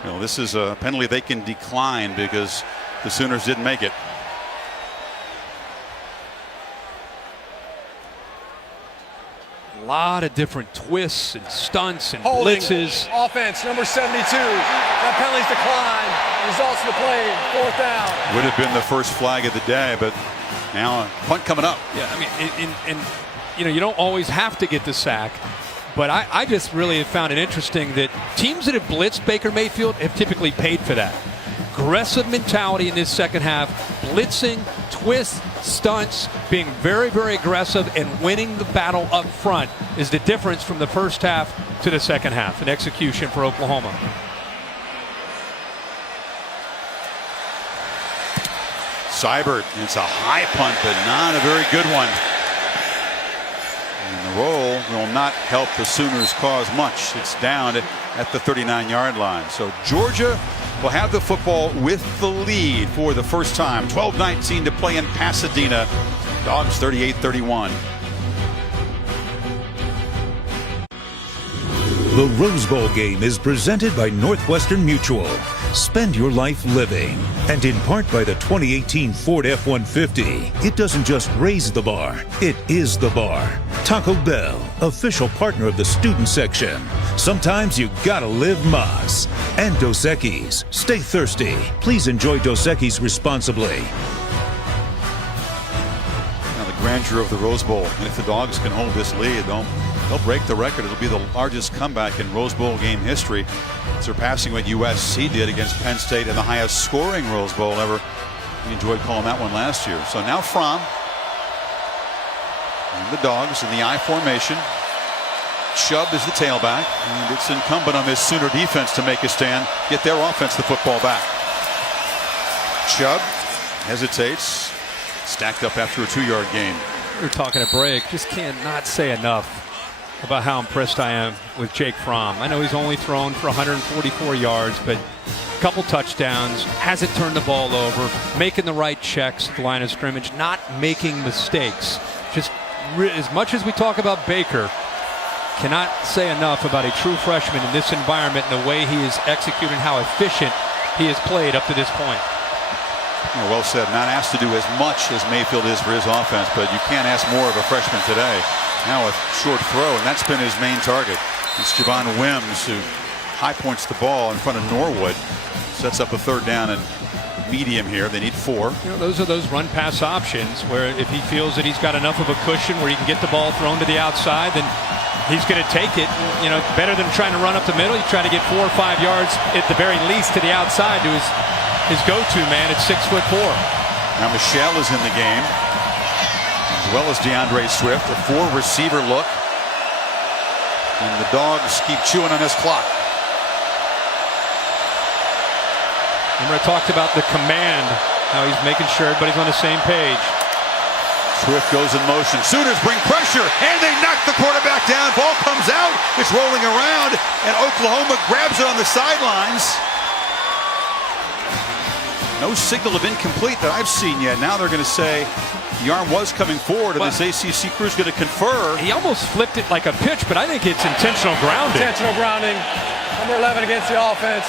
You know, this is a penalty they can decline because the Sooners didn't make it. A lot of different twists and stunts and Holding. blitzes. Offense, number 72. That penalty's declined. Results of the play, 4th down. Would have been the first flag of the day, but now a punt coming up. Yeah, I mean, and you know, you don't always have to get the sack, but I just really have found it interesting that teams that have blitzed Baker Mayfield have typically paid for that. Aggressive mentality in this second half, blitzing, twists, stunts, being very, very aggressive and winning the battle up front is the difference from the first half to the second half in execution for Oklahoma. Seibert, it's a high punt, but not a very good one. And the roll will not help the Sooners cause much. It's down at the 39-yard line. So Georgia will have the football with the lead for the first time. 12-19 to play in Pasadena. Dogs 38-31. The Rose Bowl game is presented by Northwestern Mutual. Spend your life living. And in part by the 2018 Ford F-150. It doesn't just raise the bar, it is the bar. Taco Bell, official partner of the student section. Sometimes you gotta live Mas. And Dos Equis. Stay thirsty. Please enjoy Dos Equis responsibly. Now the grandeur of the Rose Bowl. And if the Dogs can hold this lead, they'll break the record. It'll be the largest comeback in Rose Bowl game history, surpassing what USC did against Penn State in the highest scoring Rose Bowl ever. We enjoyed calling that one last year. So now Fromm and the Dogs in the I formation. Chubb is the tailback, and it's incumbent on this Sooner defense to make a stand, get their offense the football back. Chubb hesitates, stacked up after a 2-yard gain. We were talking a break, just cannot say enough about how impressed I am with Jake Fromm. I know he's only thrown for 144 yards, but a couple touchdowns, hasn't turned the ball over, making the right checks at the line of scrimmage, not making mistakes. Just as much as we talk about Baker, cannot say enough about a true freshman in this environment and the way he is executing, how efficient he has played up to this point. Well said. Not asked to do as much as Mayfield is for his offense, but you can't ask more of a freshman today. Now a short throw, and that's been his main target. It's Javon Wims who high points the ball in front of Norwood. Sets up a third down and medium here. They need 4. Those are those run pass options where if he feels that he's got enough of a cushion where he can get the ball thrown to the outside, then he's going to take it. Better than trying to run up the middle. You try to get 4 or 5 yards at the very least to the outside to his go-to man at 6'4". Now Michelle is in the game, as well as DeAndre Swift. A 4-receiver look, and the Dogs keep chewing on this clock. Remember I talked about the command, how he's making sure everybody's on the same page. Swift goes in motion. Sooners bring pressure, and they knock the quarterback down. Ball comes out. It's rolling around, and Oklahoma grabs it on the sidelines. No signal of incomplete that I've seen yet. Now they're going to say the arm was coming forward, and this ACC crew is going to confer. He almost flipped it like a pitch, but I think it's intentional grounding. Intentional grounding. Number 11 against the offense.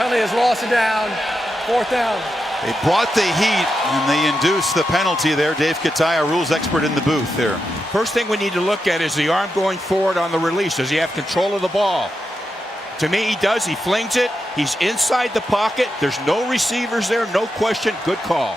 Penalty has lost it down. 4th down. They brought the heat, and they induced the penalty there. Dave Kataya, rules expert in the booth there. First thing we need to look at is the arm going forward on the release. Does he have control of the ball? To me, he does. He flings it. He's inside the pocket. There's no receivers there. No question. Good call.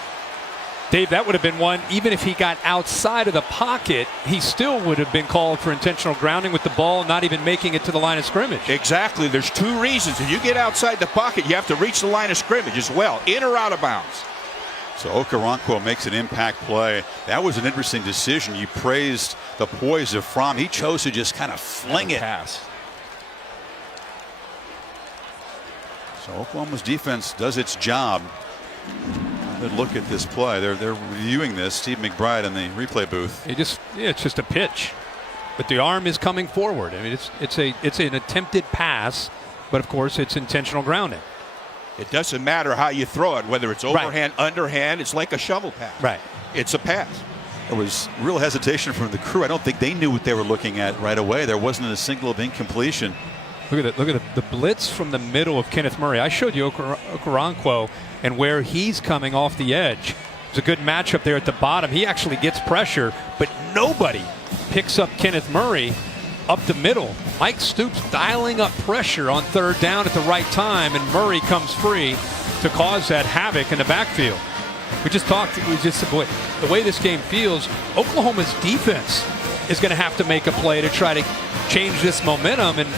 Dave, that would have been one. Even if he got outside of the pocket, he still would have been called for intentional grounding with the ball not even making it to the line of scrimmage. Exactly. There's 2 reasons. If you get outside the pocket, you have to reach the line of scrimmage as well, in or out of bounds. So Okoronkwo makes an impact play. That was an interesting decision. You praised the poise of Fromm. He chose to just kind of fling it. Pass. So Oklahoma's defense does its job. Good look at this play. They're reviewing this. Steve McBride in the replay booth. It's just a pitch, but the arm is coming forward. I mean, it's an attempted pass, but of course it's intentional grounding. It doesn't matter how you throw it, whether it's overhand, underhand. It's like a shovel pass. Right. It's a pass. There was real hesitation from the crew. I don't think they knew what they were looking at right away. There wasn't a signal of incompletion. Look at the blitz from the middle of Kenneth Murray. I showed you Okoronkwo and where he's coming off the edge. It's a good matchup there at the bottom. He actually gets pressure, but nobody picks up Kenneth Murray up the middle. Mike Stoops dialing up pressure on 3rd down at the right time, and Murray comes free to cause that havoc in the backfield. We just said, boy, the way this game feels, Oklahoma's defense is going to have to make a play to try to change this momentum, and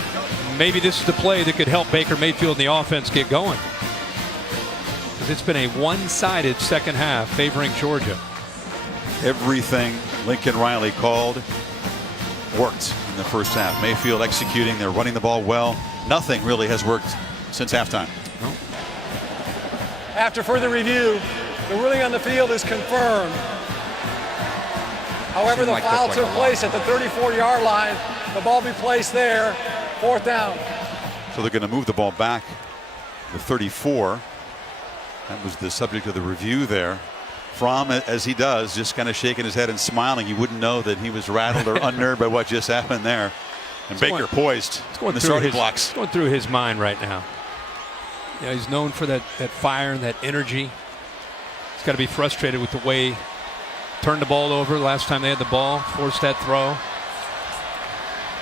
maybe this is the play that could help Baker Mayfield and the offense get going. Because it's been a one-sided second half favoring Georgia. Everything Lincoln Riley called worked in the first half. Mayfield executing. They're running the ball well. Nothing really has worked since halftime. No. After further review, the ruling on the field is confirmed. However, the foul took place at the 34-yard line. The ball be placed there. 4th down. So they're going to move the ball back to 34. That was the subject of the review there. Fromm, as he does, just kind of shaking his head and smiling. You wouldn't know that he was rattled or unnerved by what just happened there. And Baker poised in the starting blocks. It's going through his mind right now. Yeah, he's known for that fire and that energy. He's got to be frustrated with the way he turned the ball over last time they had the ball, forced that throw.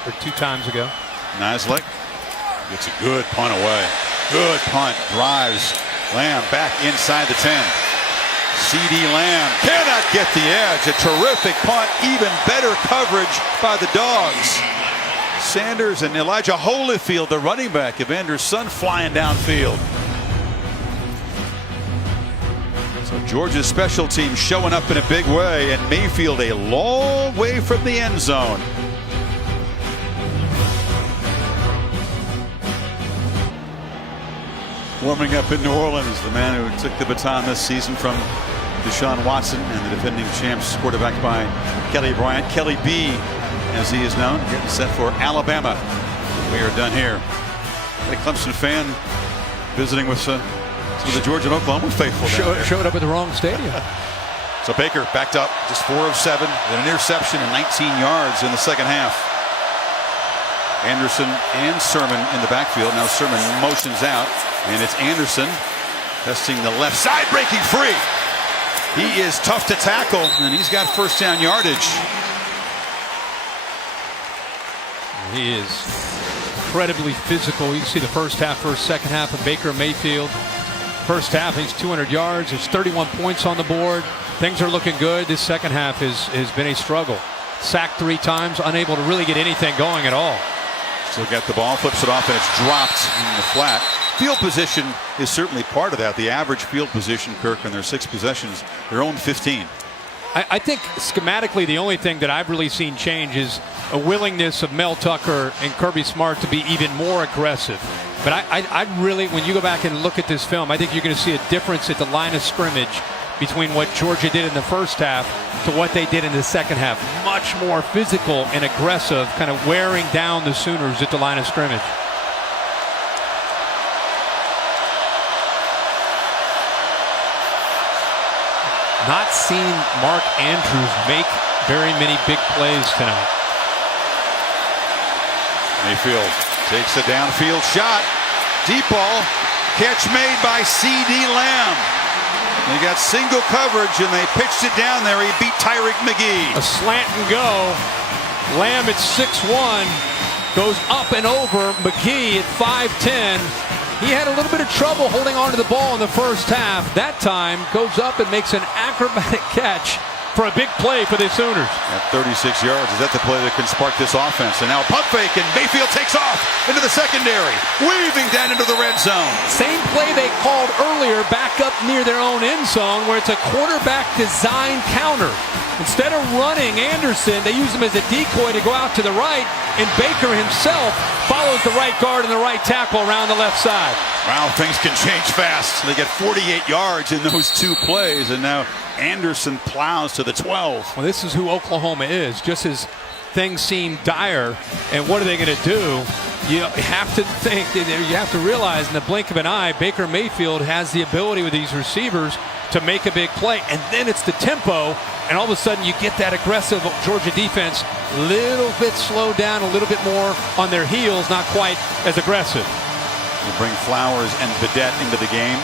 Or 2 times ago. Nislek gets a good punt away. Good punt. Drives Lamb back inside the 10. C.D. Lamb cannot get the edge. A terrific punt. Even better coverage by the Dogs. Sanders and Elijah Holyfield, the running back, Evander's son, flying downfield. So Georgia's special team showing up in a big way, and Mayfield a long way from the end zone. Warming up in New Orleans, the man who took the baton this season from Deshaun Watson and the defending champs, quarterbacked by Kelly Bryant. Kelly B as he is known, getting set for Alabama. We are done here. A Clemson fan visiting with some of the Georgia and Oklahoma faithful. Showed up at the wrong stadium. So Baker backed up, just 4 of 7, then an interception and 19 yards in the second half. Anderson and Sermon in the backfield. Now Sermon motions out, and it's Anderson testing the left side, breaking free. He is tough to tackle, and he's got first down yardage. He is incredibly physical. You can see the first half, second half of Baker Mayfield. First half, he's 200 yards. There's 31 points on the board. Things are looking good. This second half has been a struggle. Sacked 3 times, unable to really get anything going at all. Still got the ball, flips it off, and it's dropped in the flat. Field position is certainly part of that. The average field position, Kirk, in their 6 possessions, their own 15. I think schematically the only thing that I've really seen change is a willingness of Mel Tucker and Kirby Smart to be even more aggressive. But I really, when you go back and look at this film, I think you're going to see a difference at the line of scrimmage between what Georgia did in the first half to what they did in the second half. Much more physical and aggressive, kind of wearing down the Sooners at the line of scrimmage. Not seen Mark Andrews make very many big plays tonight. Mayfield takes a downfield shot. Deep ball. Catch made by C.D. Lamb. They got single coverage, and they pitched it down there. He beat Tyreek McGee. A slant and go. Lamb at 6'1", goes up and over McGee at 5'10". He had a little bit of trouble holding on to the ball in the first half. That time goes up and makes an acrobatic catch for a big play for the Sooners. At 36 yards, is that the play that can spark this offense? And now pump fake, and Mayfield takes off into the secondary, weaving down into the red zone. Same play they called earlier back up near their own end zone, where it's a quarterback design counter. Instead of running Anderson, they use him as a decoy to go out to the right, and Baker himself follows the right guard and the right tackle around the left side. Wow, things can change fast. They get 48 yards in those 2 plays, and now Anderson plows to the 12. Well, this is who Oklahoma is. Just as things seem dire, and what are they going to do? You have to think, you have to realize in the blink of an eye, Baker Mayfield has the ability with these receivers to make a big play, and then it's the tempo, and all of a sudden you get that aggressive Georgia defense, little bit slowed down, a little bit more on their heels, not quite as aggressive. They bring Flowers and Vidette into the game.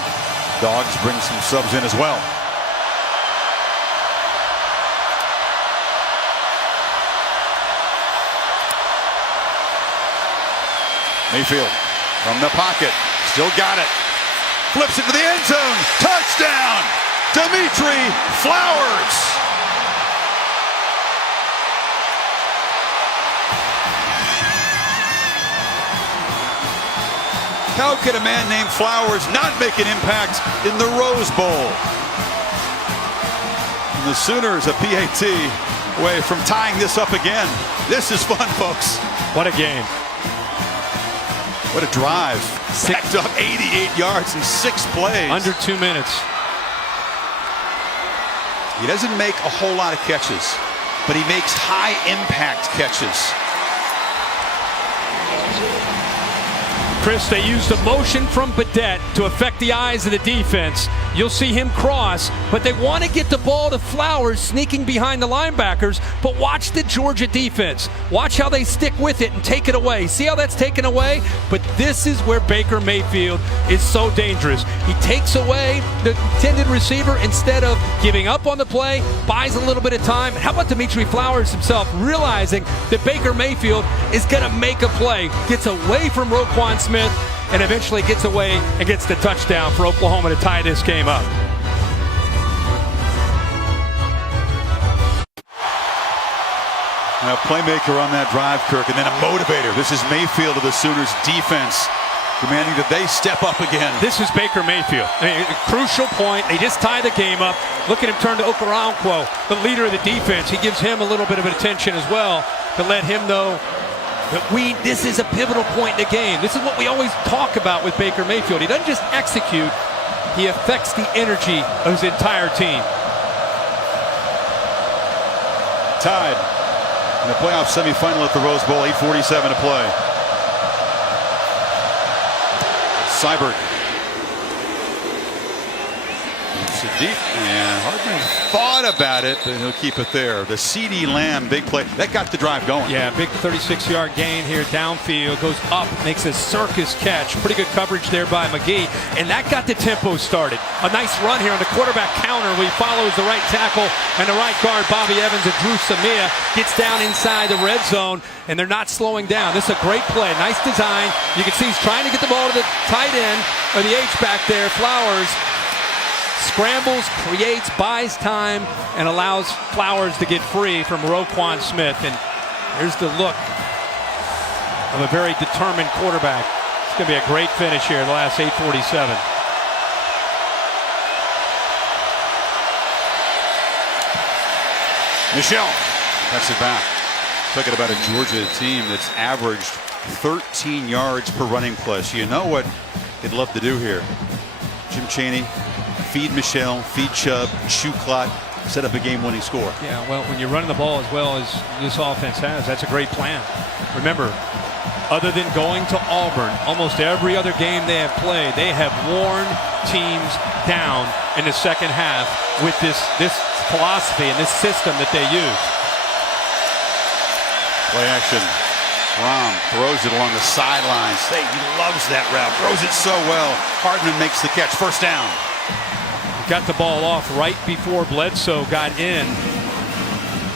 Dogs bring some subs in as well. Mayfield from the pocket, still got it. Flips it to the end zone. Touchdown! Dimitri Flowers. How could a man named Flowers not make an impact in the Rose Bowl? And the Sooners, a PAT away from tying this up again. This is fun, folks. What a game. What a drive. Backed up 88 yards in 6 plays. Under 2 minutes. He doesn't make a whole lot of catches, but he makes high impact catches. Chris, they used the motion from Vidette to affect the eyes of the defense. You'll see him cross, but they want to get the ball to Flowers sneaking behind the linebackers, but watch the Georgia defense. Watch how they stick with it and take it away. See how that's taken away? But this is where Baker Mayfield is so dangerous. He takes away the intended receiver instead of giving up on the play, buys a little bit of time. How about Dimitri Flowers himself realizing that Baker Mayfield is going to make a play, gets away from Roquan Smith, and eventually gets away and gets the touchdown for Oklahoma to tie this game up. A playmaker on that drive, Kirk, and then a motivator. This is Mayfield of the Sooners defense, demanding that they step up again. This is Baker Mayfield. A crucial point. They just tie the game up. Look at him turn to Okoronkwo, the leader of the defense. He gives him a little bit of attention as well to let him know that this is a pivotal point in the game. This is what we always talk about with Baker Mayfield. He doesn't just execute, he affects the energy of his entire team. Tied in the playoff semifinal at the Rose Bowl. 8:47 to play. Seibert. Deep, and Hardman thought about it, but he'll keep it there. The CeeDee Lamb big play that got the drive going. Yeah, big 36-yard gain here downfield, goes up, makes a circus catch. Pretty good coverage there by McGee, and that got the tempo started. A nice run here on the quarterback counter. He follows the right tackle and the right guard Bobby Evans, and Drew Samia gets down inside the red zone, and they're not slowing down. This is a great play, nice design. You can see he's trying to get the ball to the tight end, or the H-back there, Flowers. Scrambles, creates, buys time, and allows Flowers to get free from Roquan Smith. And here's the look of a very determined quarterback. It's going to be a great finish here in the last 8:47. Michelle cuts it back. Talking about a Georgia team that's averaged 13 yards per running play. So you know what they'd love to do here. Jim Chaney. Feed Michelle, feed Chubb, shoot clock, set up a game-winning score. Yeah, well, when you're running the ball as well as this offense has, that's a great plan. Remember, other than going to Auburn, almost every other game they have played, they have worn teams down in the second half with this philosophy and this system that they use. Play action. Rom throws it along the sidelines. He loves that route. Throws it so well. Hardman makes the catch. First down. Got the ball off right before Bledsoe got in.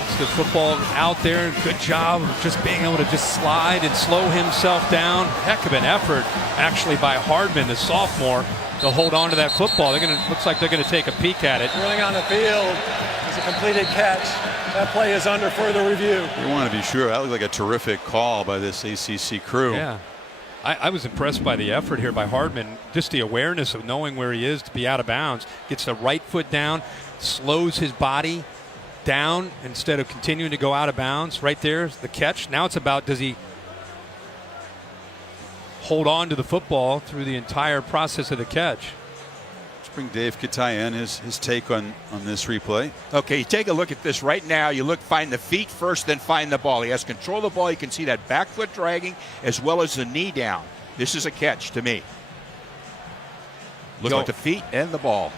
It's the football out there. Good job of just being able to just slide and slow himself down. Heck of an effort actually by Hardman, the sophomore, to hold on to that football. Looks like they're going to take a peek at it. Ruling on the field. It's a completed catch. That play is under further review. You want to be sure. That looked like a terrific call by this ACC crew. Yeah. I was impressed by the effort here by Hardman, just the awareness of knowing where he is to be out of bounds. Gets the right foot down, slows his body down instead of continuing to go out of bounds. Right there's the catch. Now it's about, does he hold on to the football through the entire process of the catch? Let's bring Dave Kataya in, his take on this replay. Okay, take a look at this right now. You find the feet first, then find the ball. He has control of the ball. You can see that back foot dragging as well as the knee down. This is a catch to me. Look at the feet and the ball.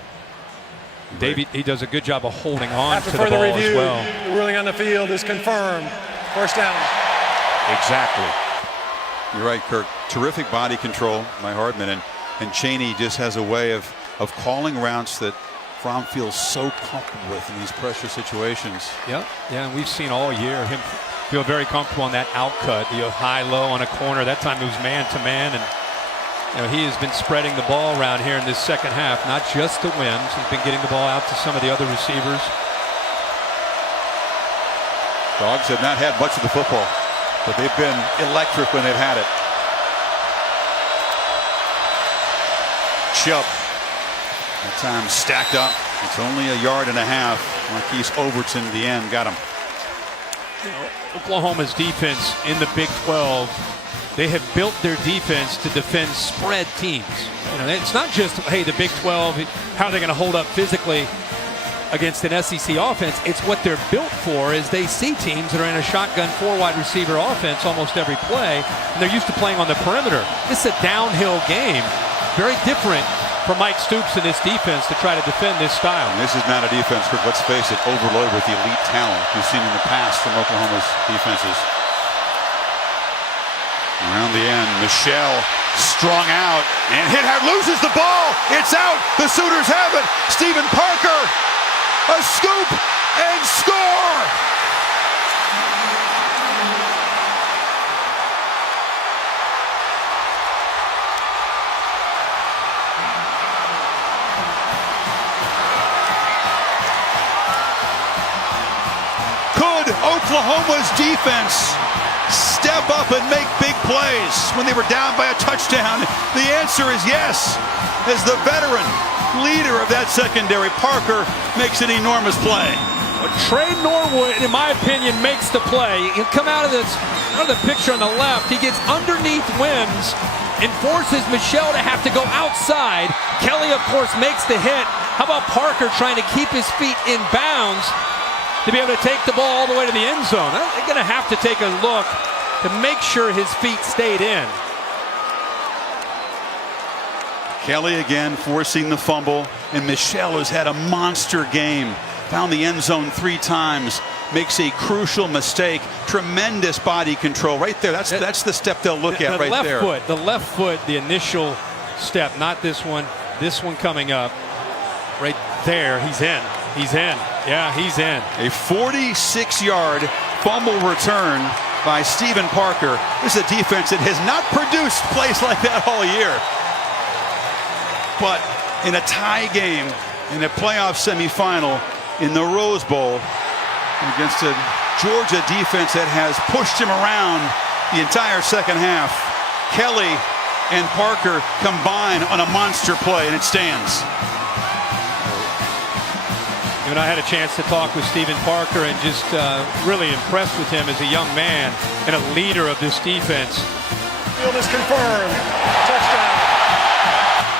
David, he does a good job of holding on After to the further ball review, as well. the ruling on the field is confirmed. First down. Exactly. You're right, Kirk. Terrific body control by Hardman, and Chaney just has a way of calling routes that Fromm feels so comfortable with in these pressure situations. Yep. Yeah, and we've seen all year him feel very comfortable on that out cut, the high-low on a corner. That time it was man-to-man, and he has been spreading the ball around here in this second half, not just to Wims. He's been getting the ball out to some of the other receivers. Dogs have not had much of the football, but they've been electric when they've had it. Chubb. That time stacked up. It's only a yard and a half. Marquise Overton at the end got him. Oklahoma's defense in the Big 12, they have built their defense to defend spread teams. It's not just, hey, the Big 12, how are they going to hold up physically against an SEC offense? It's what they're built for, is they see teams that are in a shotgun 4-wide receiver offense almost every play, and they're used to playing on the perimeter. This is a downhill game. Very different for Mike Stoops and his defense to try to defend this style. And this is not a defense, Kirk, let's face it, overloaded with the elite talent we've seen in the past from Oklahoma's defenses. Around the end, Michelle strung out and hit hard, loses the ball. It's out. The Sooners have it. Stephen Parker, a scoop and score. Could Oklahoma's defense step up and make big plays when they were down by a touchdown? The answer is yes. As the veteran leader of that secondary, Parker makes an enormous play. Trey Norwood, in my opinion, makes the play. He'll come out of the picture on the left. He gets underneath Wims and forces Michelle to have to go outside. Kelly, of course, makes the hit. How about Parker trying to keep his feet in bounds? to be able to take the ball all the way to the end zone. They're going to have to take a look to make sure his feet stayed in. Kelly again forcing the fumble, and Michel has had a monster game. Found the end zone 3 times, makes a crucial mistake. Tremendous body control right there. That's the step they'll look at right there. The left foot, the initial step, not this one. This one coming up right there. He's in. He's in. Yeah, he's in. A 46-yard fumble return by Stephen Parker. This is a defense that has not produced plays like that all year. But in a tie game, in a playoff semifinal, in the Rose Bowl, against a Georgia defense that has pushed him around the entire second half, Kelly and Parker combine on a monster play, and it stands. And I had a chance to talk with Stephen Parker and just really impressed with him as a young man and a leader of this defense. Field is confirmed. Touchdown.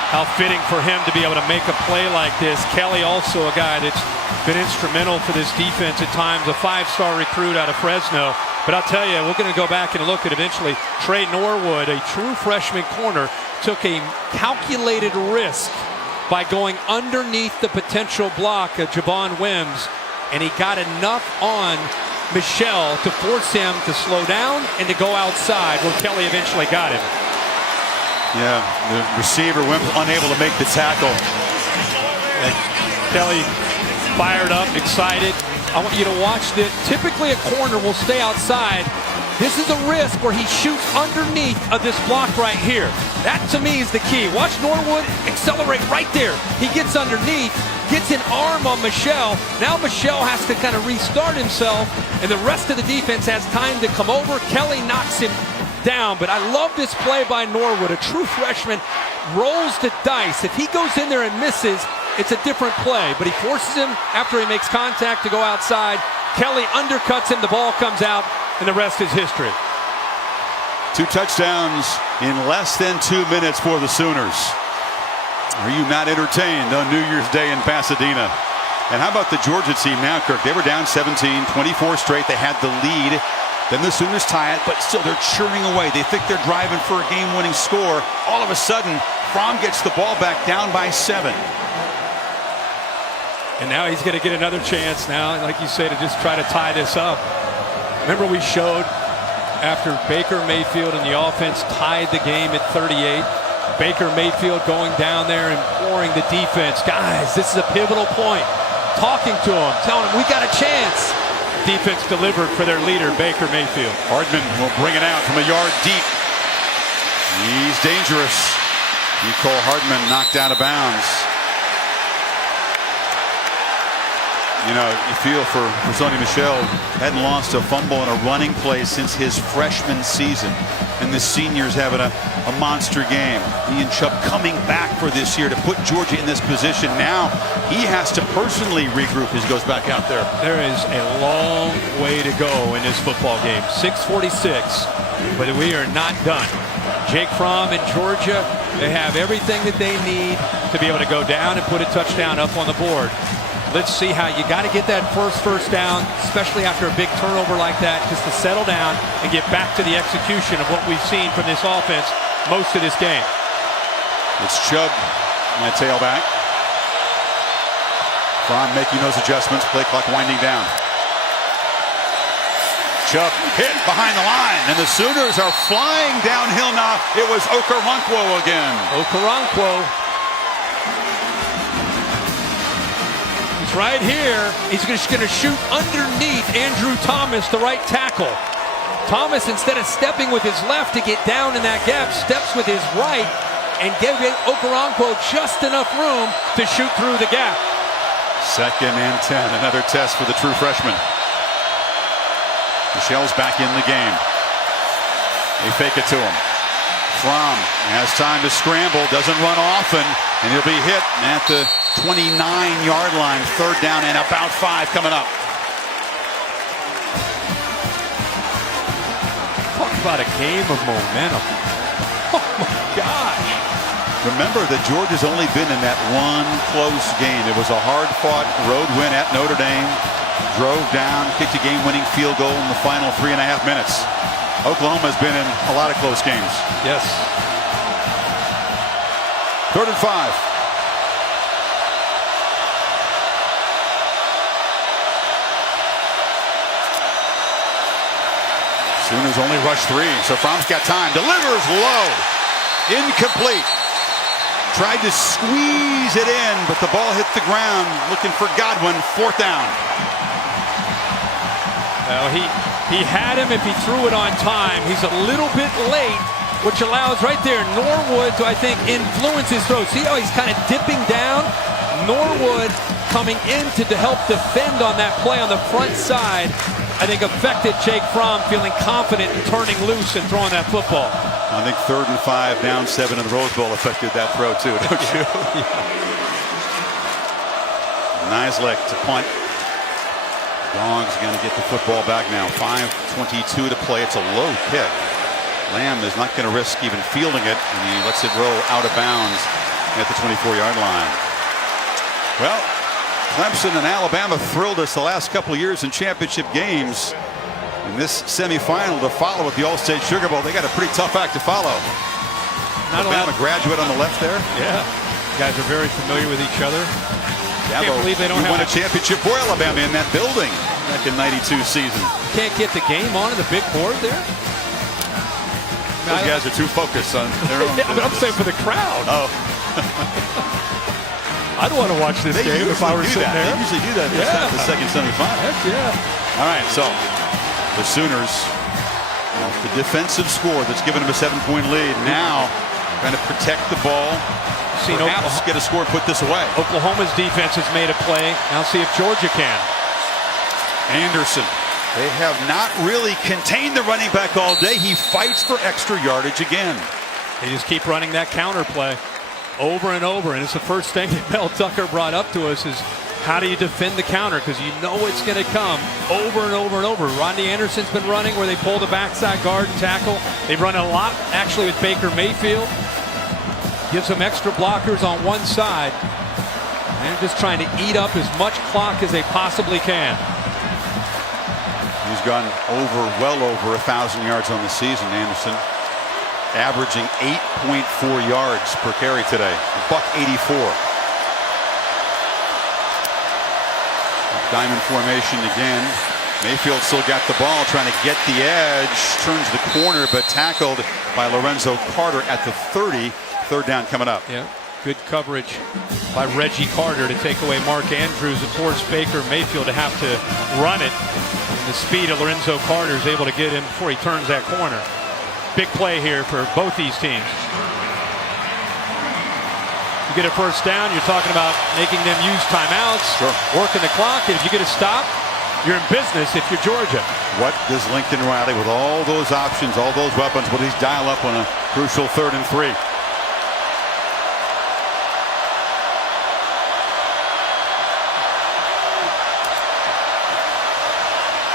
How fitting for him to be able to make a play like this. Kelly, also a guy that's been instrumental for this defense at times, a 5-star recruit out of Fresno. But I'll tell you, we're going to go back and look at eventually. Trey Norwood, a true freshman corner, took a calculated risk by going underneath the potential block of Javon Wims, and he got enough on Michel to force him to slow down and to go outside, where Kelly eventually got him. Yeah, the receiver Wims unable to make the tackle. And Kelly fired up, excited. I want you to watch this. Typically a corner will stay outside. This is a risk where he shoots underneath of this block right here. That to me is the key. Watch Norwood accelerate right there. He gets underneath, gets an arm on Michel. Now Michel has to kind of restart himself, and the rest of the defense has time to come over. Kelly knocks him down, but I love this play by Norwood. A true freshman rolls the dice. If he goes in there and misses, it's a different play, but he forces him after he makes contact to go outside. Kelly undercuts him, the ball comes out, and the rest is history. 2 touchdowns in less than 2 minutes for the Sooners. Are you not entertained on New Year's Day in Pasadena? And how about the Georgia team now, Kirk? They were down 17, 24 straight. They had the lead. Then the Sooners tie it, but still they're churning away. They think they're driving for a game-winning score. All of a sudden, Fromm gets the ball back down by 7. And now he's going to get another chance now, like you say, to just try to tie this up. Remember we showed after Baker Mayfield and the offense tied the game at 38. Baker Mayfield going down there and pouring the defense. Guys, this is a pivotal point. Talking to him, telling him we got a chance. Defense delivered for their leader, Baker Mayfield. Hardman will bring it out from a yard deep. He's dangerous. Nicole Hardman knocked out of bounds. You know, you feel for Sony Michel. Hadn't lost a fumble in a running play since his freshman season. And the senior's having a monster game. Ian Chubb coming back for this year to put Georgia in this position. Now he has to personally regroup as he goes back out there. There is a long way to go in this football game. 6:46, but we are not done. Jake Fromm in Georgia, they have everything that they need to be able to go down and put a touchdown up on the board. Let's see how you got to get that first down, especially after a big turnover like that, just to settle down and get back to the execution of what we've seen from this offense most of this game. It's Chubb, my tailback. Fromm making those adjustments, play clock winding down. Chubb hit behind the line, and the Sooners are flying downhill now. It was Okoronkwo again. Okoronkwo. Right here, he's just going to shoot underneath Andrew Thomas, the right tackle. Thomas, instead of stepping with his left to get down in that gap, steps with his right and gave Okoronkwo just enough room to shoot through the gap. 2nd and 10, another test for the true freshman. Michel's back in the game. They fake it to him. Fromm has time to scramble, doesn't run often, and he'll be hit at the 29-yard line. 3rd down and about 5 coming up. Talk about a game of momentum. Oh my gosh. Remember that Georgia's only been in that one close game. It was a hard-fought road win at Notre Dame. drove down, kicked a game-winning field goal in the final 3.5 minutes. Oklahoma has been in a lot of close games. Yes. 3rd and 5. Sooners only rush 3, so Fromm's got time. Delivers low. Incomplete. Tried to squeeze it in, but the ball hit the ground. Looking for Godwin. 4th down. Well, he had him if he threw it on time. He's a little bit late, which allows right there Norwood to, I think, influence his throw. See how he's kind of dipping down? Norwood coming in to help defend on that play on the front side, I think affected Jake Fromm feeling confident in turning loose and throwing that football. I think 3rd and 5, down 7 in the Rose Bowl affected that throw too, don't you? Nislek to punt. Dogs going to get the football back now. 5:22 to play. It's a low kick. Lamb is not going to risk even fielding it, and he lets it roll out of bounds at the 24-yard line. Well, Clemson and Alabama thrilled us the last couple of years in championship games. In this semifinal to follow with the All-State Sugar Bowl, they got a pretty tough act to follow. Alabama graduate on the left there. Yeah, guys are very familiar with each other. Yeah, can't believe they don't won a championship for Alabama in that building back in '92 season. Can't get the game on the big board there. Those guys are too focused on their own. Yeah, but I'm saying for the crowd. Oh. I'd want to watch this game if I were sitting there. They usually do that in the second semifinal. Heck yeah. All right, so the Sooners, the defensive score that's given them a 7-point lead, now trying to protect the ball. Perhaps get a score and put this away. Oklahoma's defense has made a play. Now see if Georgia can. Anderson. They have not really contained the running back all day. He fights for extra yardage again. They just keep running that counter play over and over, and it's the first thing that Mel Tucker brought up to us is how do you defend the counter, because you know it's going to come over and over and over. Rodney Anderson's been running where they pull the backside guard and tackle. They've run a lot actually with Baker Mayfield. Gives them extra blockers on one side. They're just trying to eat up as much clock as they possibly can. He's gone well over 1,000 yards on the season, Anderson. Averaging 8.4 yards per carry today. $184. Diamond formation again. Mayfield still got the ball, trying to get the edge. Turns the corner, but tackled by Lorenzo Carter at the 30. 3rd down coming up. Yeah, good coverage by Reggie Carter to take away Mark Andrews and force Baker Mayfield to have to run it. And the speed of Lorenzo Carter is able to get him before he turns that corner. Big play here for both these teams. You get a 1st down, you're talking about making them use timeouts, working the clock, and if you get a stop, you're in business if you're Georgia. What does Lincoln Riley, with all those options, all those weapons, will he dial up on a crucial 3rd and 3?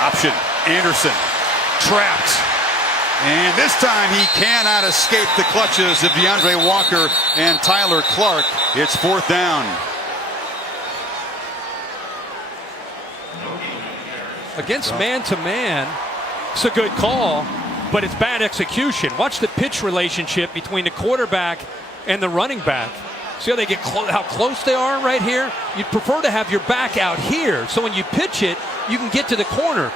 Option. Anderson trapped. And this time he cannot escape the clutches of DeAndre Walker and Tyler Clark. It's 4th down. Against man-to-man, it's a good call, but it's bad execution. Watch the pitch relationship between the quarterback and the running back. See how they get how close they are right here? You'd prefer to have your back out here, so when you pitch it, you can get to the corner.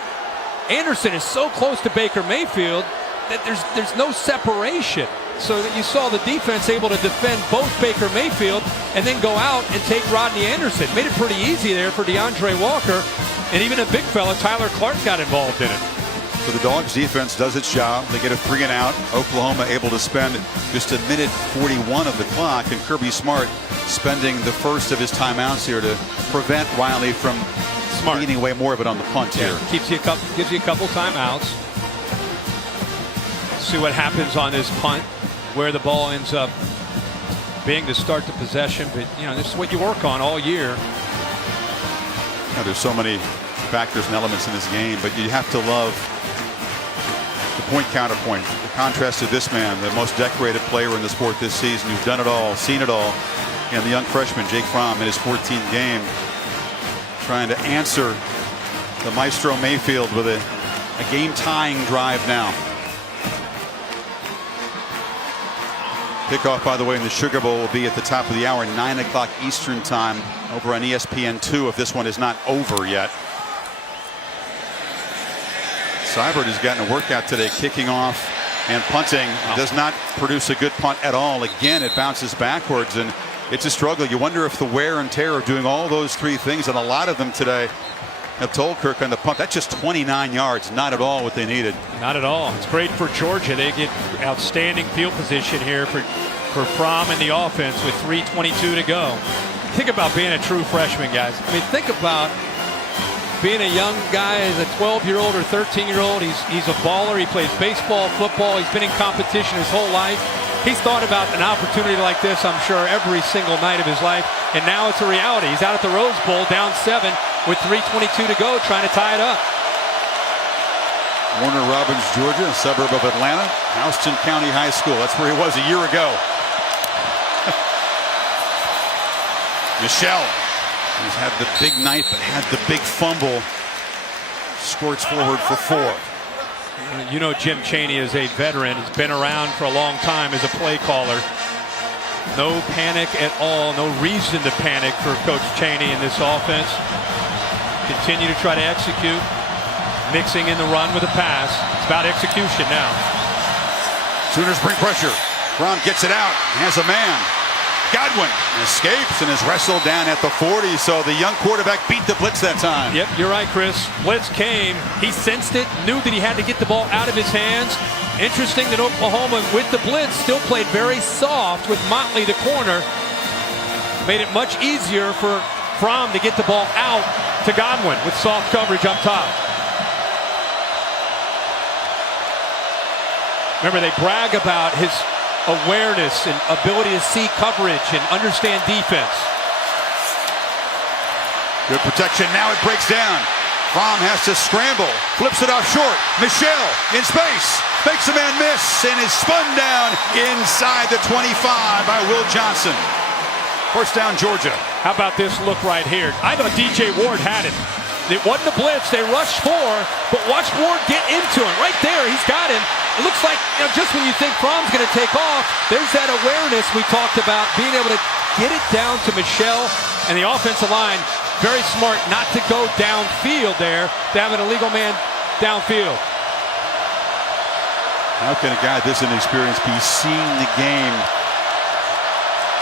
Anderson is so close to Baker Mayfield that there's no separation. So that you saw the defense able to defend both Baker Mayfield and then go out and take Rodney Anderson. Made it pretty easy there for DeAndre Walker, and even a big fella, Tyler Clark, got involved in it. So the Dogs defense does its job. They get a 3 and out. Oklahoma able to spend just 1:41 of the clock, and Kirby Smart spending the first of his timeouts here to prevent Riley from getting away more of it on the punt here. Gives you a couple timeouts. See what happens on this punt, where the ball ends up being to start the possession. But this is what you work on all year. There's so many factors and elements in this game, but you have to love the point counterpoint. The contrast to this man, the most decorated player in the sport this season, who's done it all, seen it all, and the young freshman Jake Fromm in his 14th game, trying to answer The Maestro Mayfield with a game-tying drive now. Kickoff, by the way, in the Sugar Bowl will be at the top of the hour, 9 o'clock Eastern time over on ESPN2 if this one is not over yet. Seibert has gotten a workout today, kicking off and punting. Does not produce a good punt at all. Again, it bounces backwards, and it's a struggle. You wonder if the wear and tear of doing all those three things, and a lot of them today, have told Kirk on the punt. That's just 29 yards. Not at all what they needed. Not at all. It's great for Georgia. They get outstanding field position here for Fromm and the offense with 3:22 to go. Think about being a true freshman, guys. I mean, think about being a young guy as a 12-year-old or 13-year-old. He's a baller. He plays baseball, football. He's been in competition his whole life. He's thought about an opportunity like this, I'm sure, every single night of his life. And now it's a reality. He's out at the Rose Bowl, down 7 with 3:22 to go, trying to tie it up. Warner Robins, Georgia, a suburb of Atlanta. Houston County High School. That's where he was a year ago. Michelle, who's had the big night but had the big fumble, squirts forward for 4. You know, Jim Chaney is a veteran. He's been around for a long time as a play caller. No panic at all. No reason to panic for Coach Chaney in this offense. Continue to try to execute. Mixing in the run with a pass. It's about execution now. Sooners bring pressure. Fromm gets it out. Has a man. Godwin escapes and is wrestled down at the 40. So the young quarterback beat the blitz that time. Yep, you're right, Chris. Blitz came. He sensed it. Knew that he had to get the ball out of his hands. Interesting that Oklahoma, with the blitz, still played very soft with Motley, the corner. Made it much easier for Fromm to get the ball out to Godwin with soft coverage up top. Remember, they brag about his awareness and ability to see coverage and understand defense. Good protection. Now it breaks down. Fromm has to scramble. Flips it off short. Michelle in space. Makes a man miss and is spun down inside the 25 by Will Johnson. First down, Georgia. How about this look right here? I thought DJ Ward had it. It wasn't a blitz. They rushed 4, but watch Ward get into him. Right there, he's got him. It looks like, you know, just when you think Fromm's going to take off, there's that awareness we talked about, being able to get it down to Michelle and the offensive line. Very smart not to go downfield there, to have an illegal man downfield. How can a guy this inexperienced be seeing the game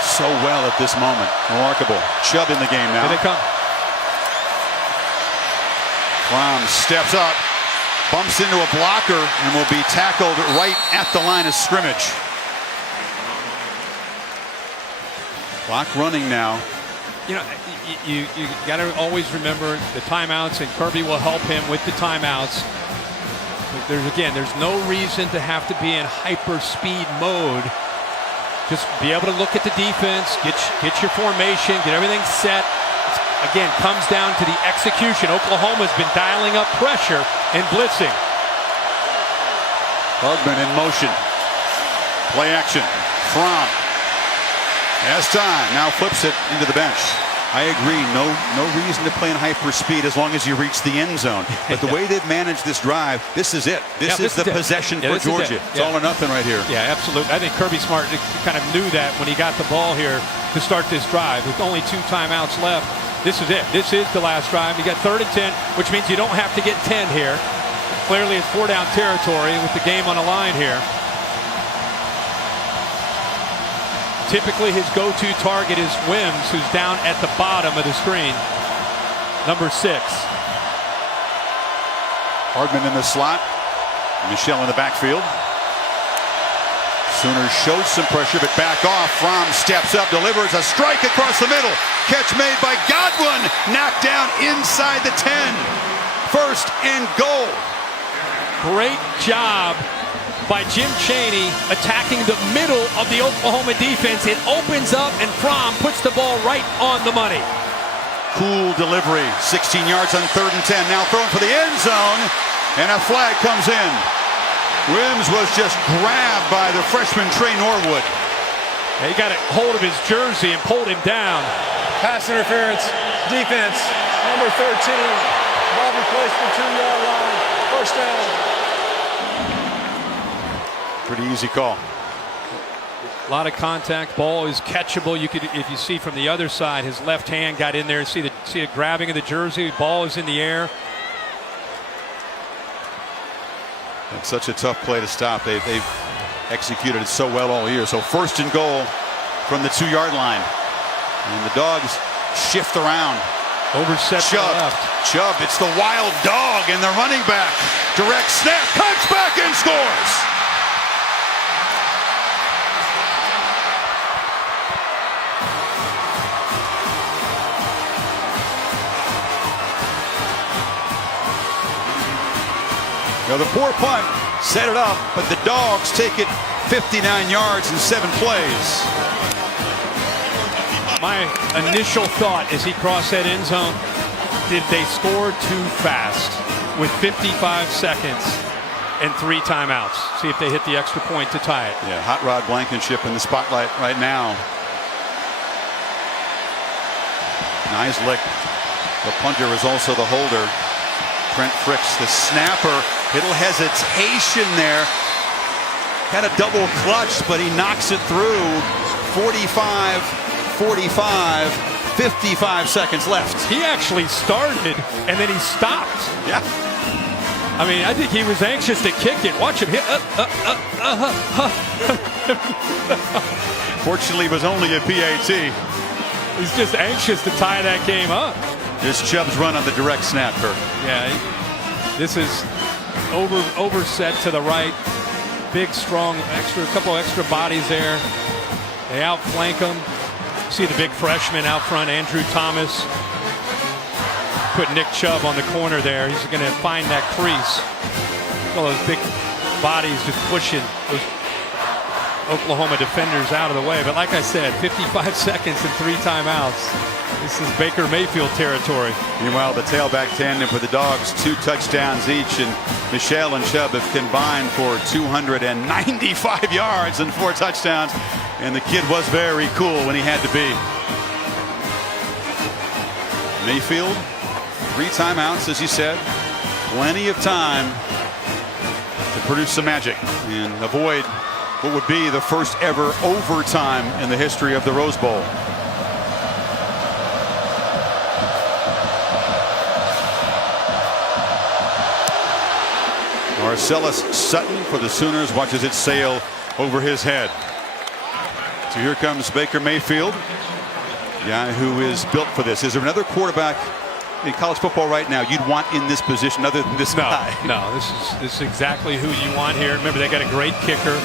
so well at this moment? Remarkable. Chubb in the game now. Here they come. Fromm steps up, bumps into a blocker, and will be tackled right at the line of scrimmage. Clock running now. You know, you got to always remember the timeouts, and Kirby will help him with the timeouts. But there's no reason to have to be in hyper speed mode. Just be able to look at the defense, get your formation, get everything set. Again, comes down to the execution. Oklahoma's been dialing up pressure and blitzing. Hardman in motion. Play action. Fromm has time. Now flips it into the bench. I agree. No reason to play in hyper speed as long as you reach the end zone. But the way they've managed this drive, this is it. This is the possession for Georgia. It's all or nothing right here. Yeah, absolutely. I think Kirby Smart kind of knew that when he got the ball here to start this drive. With only 2 timeouts left, this is it. This is the last drive. You got 3rd and 10, which means you don't have to get 10 here. Clearly, it's 4-down territory with the game on the line here. Typically, his go-to target is Wims, who's down at the bottom of the screen. Number 6. Hardman in the slot. Michelle in the backfield. Sooners showed some pressure, but back off. Fromm steps up, delivers a strike across the middle. Catch made by Godwin. Knocked down inside the 10. 1st and goal. Great job by Jim Chaney attacking the middle of the Oklahoma defense. It opens up, and Fromm puts the ball right on the money. Cool delivery. 16 yards on 3rd and 10. Now thrown for the end zone, and a flag comes in. Wims was just grabbed by the freshman Trey Norwood. He got a hold of his jersey and pulled him down. Pass interference, defense, number 13, involving replaced the 2-yard line. First down. Pretty easy call. A lot of contact. Ball is catchable. You could, if you see from the other side, his left hand got in there. See the grabbing of the jersey. Ball is in the air. It's such a tough play to stop. They've executed it so well all year. So first and goal from the 2-yard line, and the Dogs shift around. Overset to the left. Chubb, it's the wild dog and the running back. Direct snap, cuts back and scores. Now the poor punt set it up, but the Dogs take it 59 yards in 7 plays. My initial thought as he crossed that end zone, did they score too fast with 55 seconds and 3 timeouts? See if they hit the extra point to tie it. Yeah, Hot Rod Blankenship in the spotlight right now. Nice lick. The punter is also the holder. Trent Fricks, the snapper. Little hesitation there. Had a double clutch, but he knocks it through. 45, 45, 55 seconds left. He actually started and then he stopped. Yeah. I mean, I think he was anxious to kick it. Watch him hit. Fortunately, it was only a PAT. He's just anxious to tie that game up. There's Chubb's run on the direct snap, Kirk. Yeah, this is overset to the right. Big, strong, couple extra bodies there. They outflank him. See the big freshman out front, Andrew Thomas. Put Nick Chubb on the corner there. He's going to find that crease. All those big bodies just pushing those Oklahoma defenders out of the way. But like I said, 55 seconds and 3 timeouts. This is Baker Mayfield territory. Meanwhile, the tailback tandem for the Dogs, 2 touchdowns each, and Michelle and Chubb have combined for 295 yards and 4 touchdowns. And the kid was very cool when he had to be. Mayfield, 3 timeouts, as you said. Plenty of time to produce some magic and avoid what would be the first ever overtime in the history of the Rose Bowl. Marcellus Sutton for the Sooners watches it sail over his head. So here comes Baker Mayfield, guy who is built for this. Is there another quarterback in college football right now you'd want in this position other than this guy? No, this is exactly who you want here. Remember, they got a great kicker.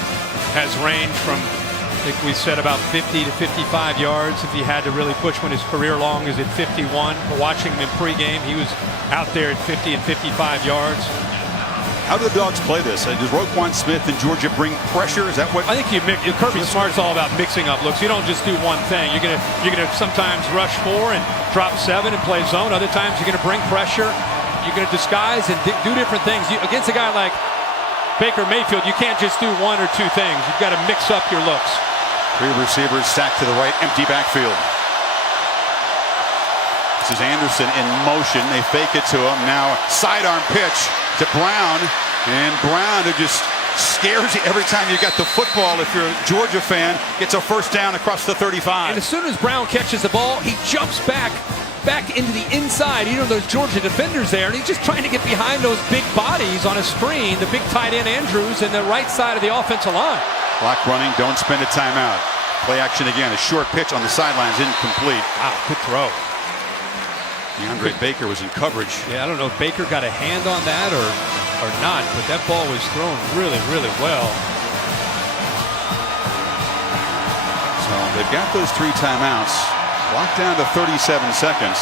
Has range from, I think we said, about 50 to 55 yards if he had to really push when his career long is at 51. But watching him in pregame, he was out there at 50 and 55 yards. How do the Dogs play this? Does Roquan Smith and Georgia bring pressure? Is that what? I think Kirby Smart's all about mixing up looks. You don't just do one thing. You're gonna sometimes rush 4 and drop 7 and play zone. Other times you're gonna bring pressure. You're gonna disguise and do different things. Against a guy like Baker Mayfield, you can't just do 1 or 2 things. You've got to mix up your looks. 3 receivers stacked to the right, empty backfield. This is Anderson in motion. They fake it to him. Now sidearm pitch to Brown. And Brown, who just scares you every time you got the football if you're a Georgia fan, gets a first down across the 35. And as soon as Brown catches the ball, he jumps back into the inside. You know, those Georgia defenders there, and he's just trying to get behind those big bodies on a screen, the big tight end Andrews and the right side of the offensive line. Clock running, don't spend a timeout. Play action again, a short pitch on the sidelines, incomplete. Wow, good throw. DeAndre Baker was in coverage. Yeah, I don't know if Baker got a hand on that or not, but that ball was thrown really, really well. So they've got those 3 timeouts. Locked down to 37 seconds.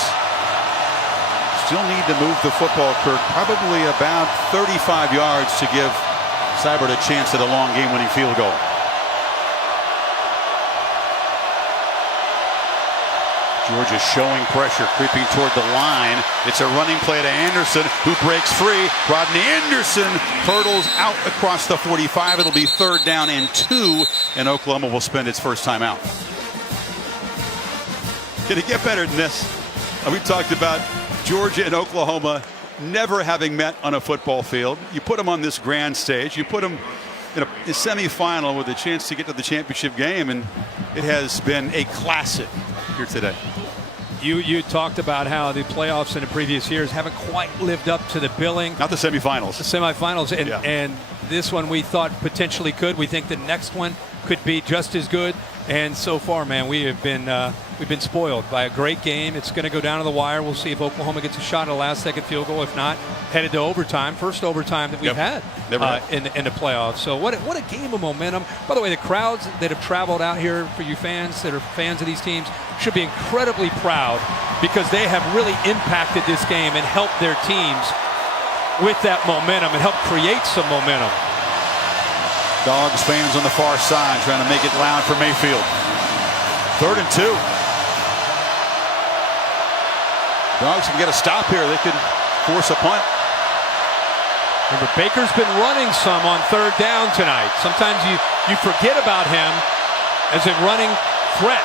Still need to move the football, Kirk. Probably about 35 yards to give Seibert a chance at a long game-winning field goal. Georgia showing pressure, creeping toward the line. It's a running play to Anderson, who breaks free. Rodney Anderson hurdles out across the 45. It'll be 3rd down and 2, and Oklahoma will spend its first timeout. Can it get better than this? We talked about Georgia and Oklahoma never having met on a football field. You put them on this grand stage. You put them in a semifinal with a chance to get to the championship game, and it has been a classic here today. You talked about how the playoffs in the previous years haven't quite lived up to the billing. Not the semifinals. The semifinals, and, Yeah. and this one we thought potentially could. We think the next one could be just as good. And so far, man, we've been spoiled by a great game. It's going to go down to the wire. We'll see if Oklahoma gets a shot at a last-second field goal. If not, headed to overtime. First overtime that we've had in the playoffs. So what a game of momentum. By the way, the crowds that have traveled out here for you fans that are fans of these teams should be incredibly proud because they have really impacted this game and helped their teams with that momentum and helped create some momentum. Dogs fans on the far side trying to make it loud for Mayfield. 3rd and 2. Dogs can get a stop here. They could force a punt. Remember, Baker's been running some on 3rd down tonight. Sometimes you forget about him as a running threat.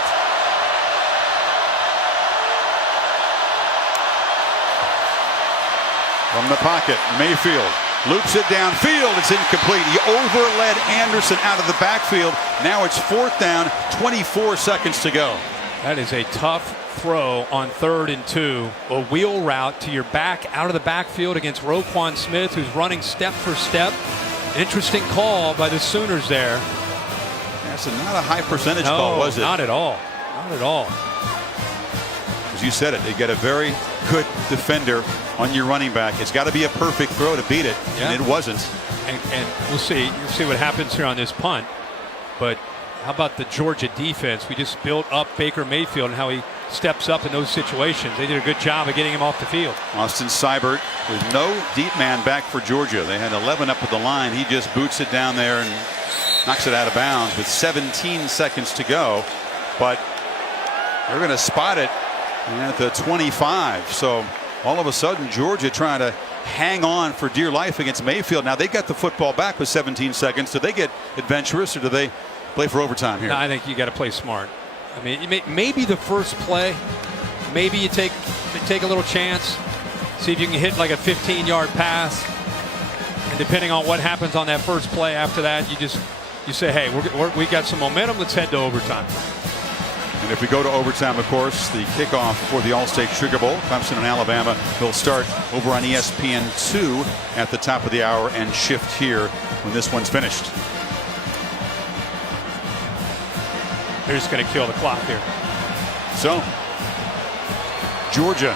From the pocket, Mayfield loops it downfield. It's incomplete. He overled Anderson out of the backfield. Now it's 4th down, 24 seconds to go. That is a tough throw on 3rd and 2. A wheel route to your back out of the backfield against Roquan Smith, who's running step for step. Interesting call by the Sooners there. That's not a high percentage call, was it? Not at all. Not at all. As you said it, they get a very good defender on your running back. It's got to be a perfect throw to beat it, and it wasn't. And we'll see what happens here on this punt. But how about the Georgia defense? We just built up Baker Mayfield and how he steps up in those situations. They did a good job of getting him off the field. Austin Seibert with no deep man back for Georgia. They had 11 up at the line. He just boots it down there and knocks it out of bounds with 17 seconds to go. But they're going to spot it at the 25. So all of a sudden, Georgia trying to hang on for dear life against Mayfield. Now they got the football back with 17 seconds. Do they get adventurous, or do they play for overtime here? No, I think you got to play smart. I mean, maybe the first play, maybe you take a little chance, see if you can hit like a 15-yard pass, and depending on what happens on that first play after that, you say, hey, we got some momentum. Let's head to overtime. And if we go to overtime, of course, the kickoff for the All-State Sugar Bowl, Clemson and Alabama, will start over on ESPN2 at the top of the hour and shift here when this one's finished. They're just going to kill the clock here. So, Georgia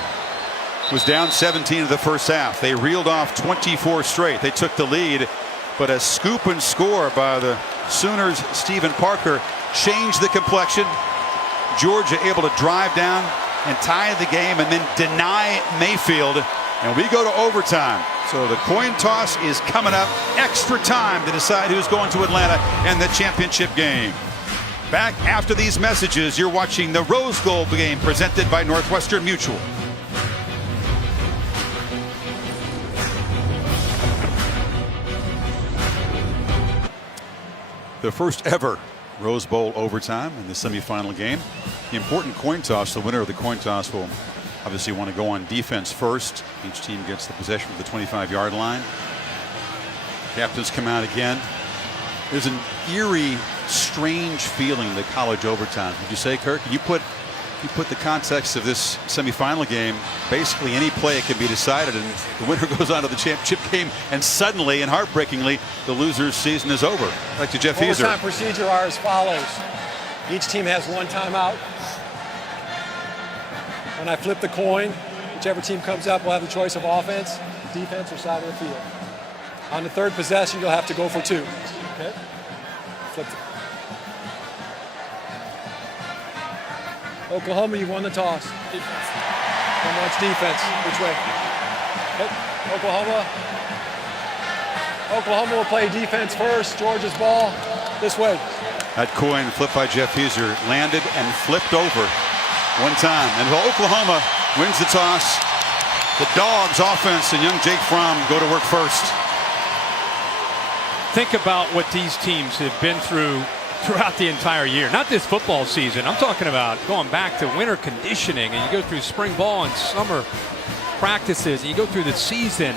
was down 17 of the first half. They reeled off 24 straight. They took the lead, but a scoop and score by the Sooners' Stephen Parker changed the complexion. Georgia able to drive down and tie the game and then deny Mayfield, and we go to overtime. So the coin toss is coming up. Extra time to decide who's going to Atlanta and the championship game. Back after these messages, you're watching the Rose Bowl game presented by Northwestern Mutual. The first ever Rose Bowl overtime in the semifinal game. The important coin toss, the winner of the coin toss will obviously want to go on defense first. Each team gets the possession of the 25-yard line. Captains come out again. There's an eerie, strange feeling to college overtime. Would you say, Kirk? You put the context of this semifinal game, basically any play can be decided, and the winner goes on to the championship game, and suddenly and heartbreakingly, the loser's season is over. Back to Jeff Heiser. Overtime procedure are as follows. Each team has one timeout. When I flip the coin, whichever team comes up will have the choice of offense, defense, or side of the field. On the third possession, you'll have to go for 2. Okay? Flip it. Oklahoma, you won the toss. Defense. Then watch defense. Which way? Okay. Oklahoma will play defense first. Georgia's ball this way. That coin flipped by Jeff Heiser landed and flipped over one time. And Oklahoma wins the toss. The Dogs offense and young Jake Fromm go to work first. Think about what these teams have been through throughout the entire year. Not this football season. I'm talking about going back to winter conditioning, and you go through spring ball and summer practices, and you go through the season,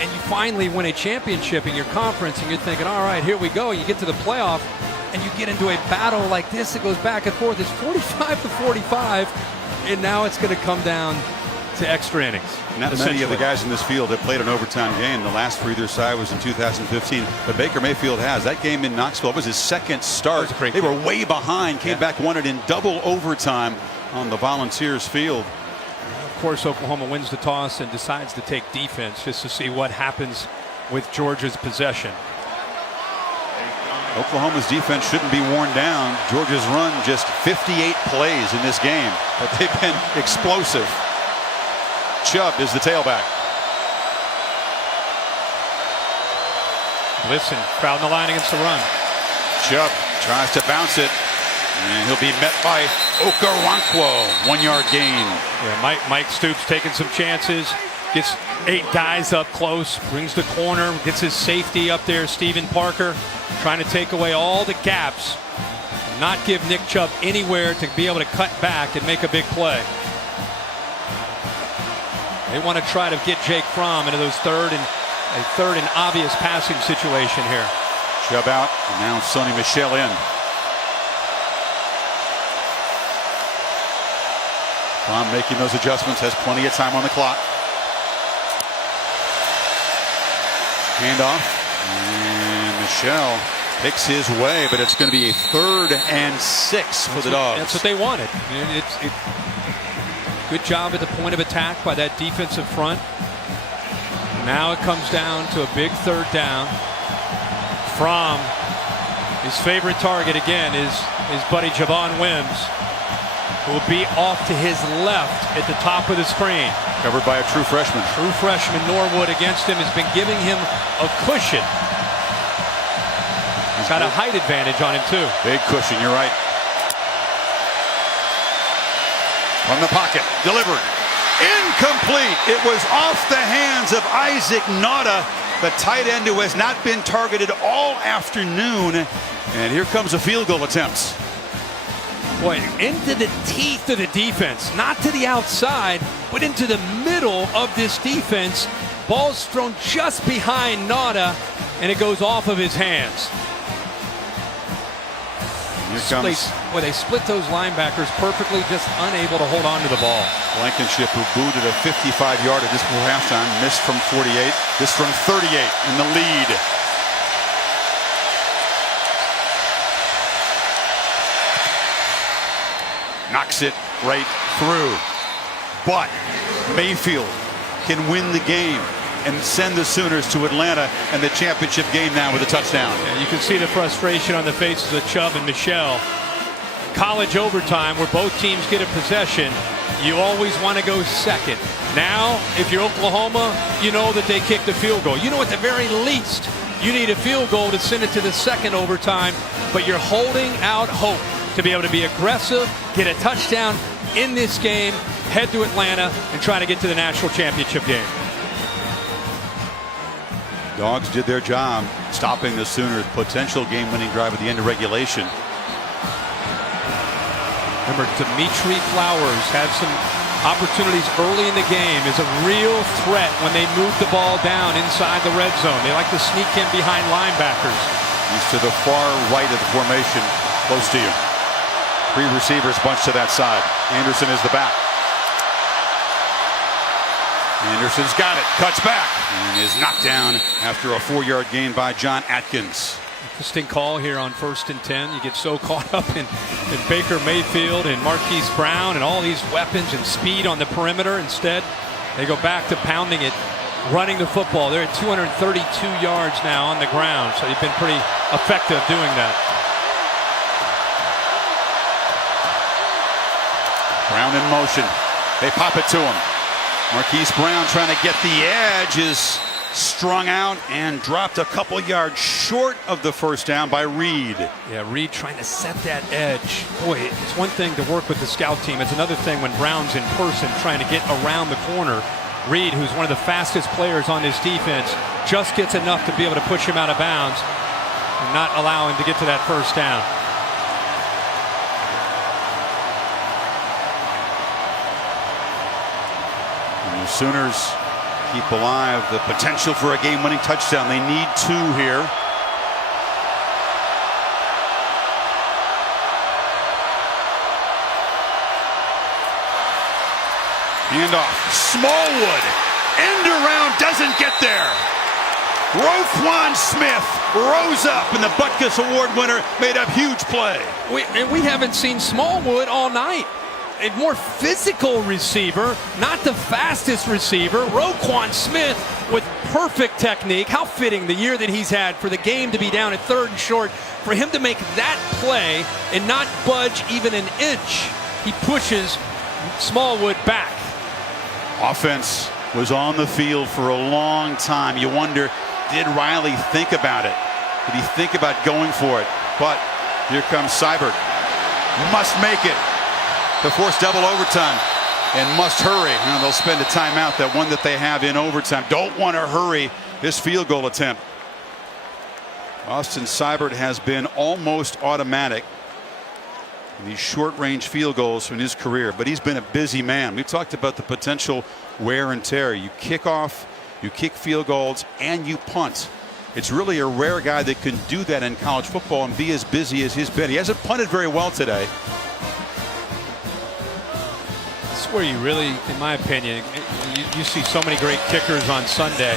and you finally win a championship in your conference, and you're thinking, all right, here we go. You get to the playoff, and you get into a battle like this that goes back and forth. It's 45-45, and now it's going to come down to extra innings. Not many of the guys in this field have played an overtime game. The last for either side was in 2015, but Baker Mayfield has. That game in Knoxville was his second start. They were way behind, came back, won it in double overtime on the Volunteers field. Of course, Oklahoma wins the toss and decides to take defense just to see what happens with Georgia's possession. Oklahoma's defense shouldn't be worn down. Georgia's run just 58 plays in this game, but they've been explosive. Chubb is the tailback. Listen, crowd in the line against the run. Chubb tries to bounce it, and he'll be met by Okoronkwo. 1-yard gain. Yeah, Mike Stoops taking some chances. Gets 8 guys up close, brings the corner, gets his safety up there, Stephen Parker, trying to take away all the gaps, not give Nick Chubb anywhere to be able to cut back and make a big play. They want to try to get Jake Fromm into those third and obvious passing situation here. Chubb out, and now Sonny Michel in. Fromm making those adjustments, has plenty of time on the clock. Handoff, and Michel picks his way, but it's going to be a 3rd and 6 for the Dogs. That's what they wanted. Good job at the point of attack by that defensive front. Now it comes down to a big 3rd down. Fromm, his favorite target again is his buddy Javon Wims, who will be off to his left at the top of the screen. Covered by a true freshman. True freshman Norwood against him has been giving him a cushion. He's got a height advantage on him too. Big cushion, you're right. From the pocket, delivered. Incomplete. It was off the hands of Isaac Nauta, the tight end who has not been targeted all afternoon. And here comes a field goal attempt. Boy, into the teeth of the defense, not to the outside, but into the middle of this defense. Ball's thrown just behind Nauta, and it goes off of his hands. Boy, they split those linebackers perfectly, just unable to hold on to the ball. Blankenship, who booted a 55-yarder just before halftime, missed from 48. This from 38 in the lead. Knocks it right through. But Mayfield can win the game and send the Sooners to Atlanta and the championship game now with a touchdown. Yeah, you can see the frustration on the faces of Chubb and Michel. College overtime, where both teams get a possession, you always want to go second. Now, if you're Oklahoma, you know that they kicked a field goal. You know at the very least, you need a field goal to send it to the second overtime, but you're holding out hope to be able to be aggressive, get a touchdown in this game, head to Atlanta, and try to get to the national championship game. Dogs did their job stopping the Sooners' potential game-winning drive at the end of regulation. Remember, Dimitri Flowers had some opportunities early in the game, is a real threat when they move the ball down inside the red zone. They like to sneak in behind linebackers. He's to the far right of the formation, close to you. 3 receivers bunched to that side. Anderson is the back. Anderson's got it, cuts back, and is knocked down after a 4-yard gain by John Atkins. Interesting call here on 1st and 10. You get so caught up in Baker Mayfield and Marquise Brown and all these weapons and speed on the perimeter. Instead, they go back to pounding it, running the football. They're at 232 yards now on the ground, so they've been pretty effective doing that. Brown in motion. They pop it to him. Marquise Brown trying to get the edge, is strung out and dropped a couple yards short of the first down by Reed. Yeah, Reed trying to set that edge. Boy, it's one thing to work with the scout team. It's another thing when Brown's in person trying to get around the corner. Reed, who's one of the fastest players on this defense, just gets enough to be able to push him out of bounds and not allow him to get to that first down. The Sooners keep alive the potential for a game-winning touchdown. They need 2 here. Handoff. Smallwood. End around, doesn't get there. Roquan Smith rose up, and the Butkus Award winner made a huge play. We haven't seen Smallwood all night. A more physical receiver, not the fastest receiver. Roquan Smith with perfect technique. How fitting the year that he's had for the game to be down at 3rd and short. For him to make that play and not budge even an inch, he pushes Smallwood back. Offense was on the field for a long time. You wonder, did Riley think about it? Did he think about going for it? But here comes Seibert. Must make it to force double overtime and must hurry. Now they'll spend a timeout, that one that they have in overtime. Don't want to hurry this field goal attempt. Austin Seibert has been almost automatic in these short-range field goals in his career, but he's been a busy man. We talked about the potential wear and tear. You kick off, you kick field goals, and you punt. It's really a rare guy that can do that in college football and be as busy as he's been. He hasn't punted very well today. This is where you really, in my opinion, you see so many great kickers on Sunday.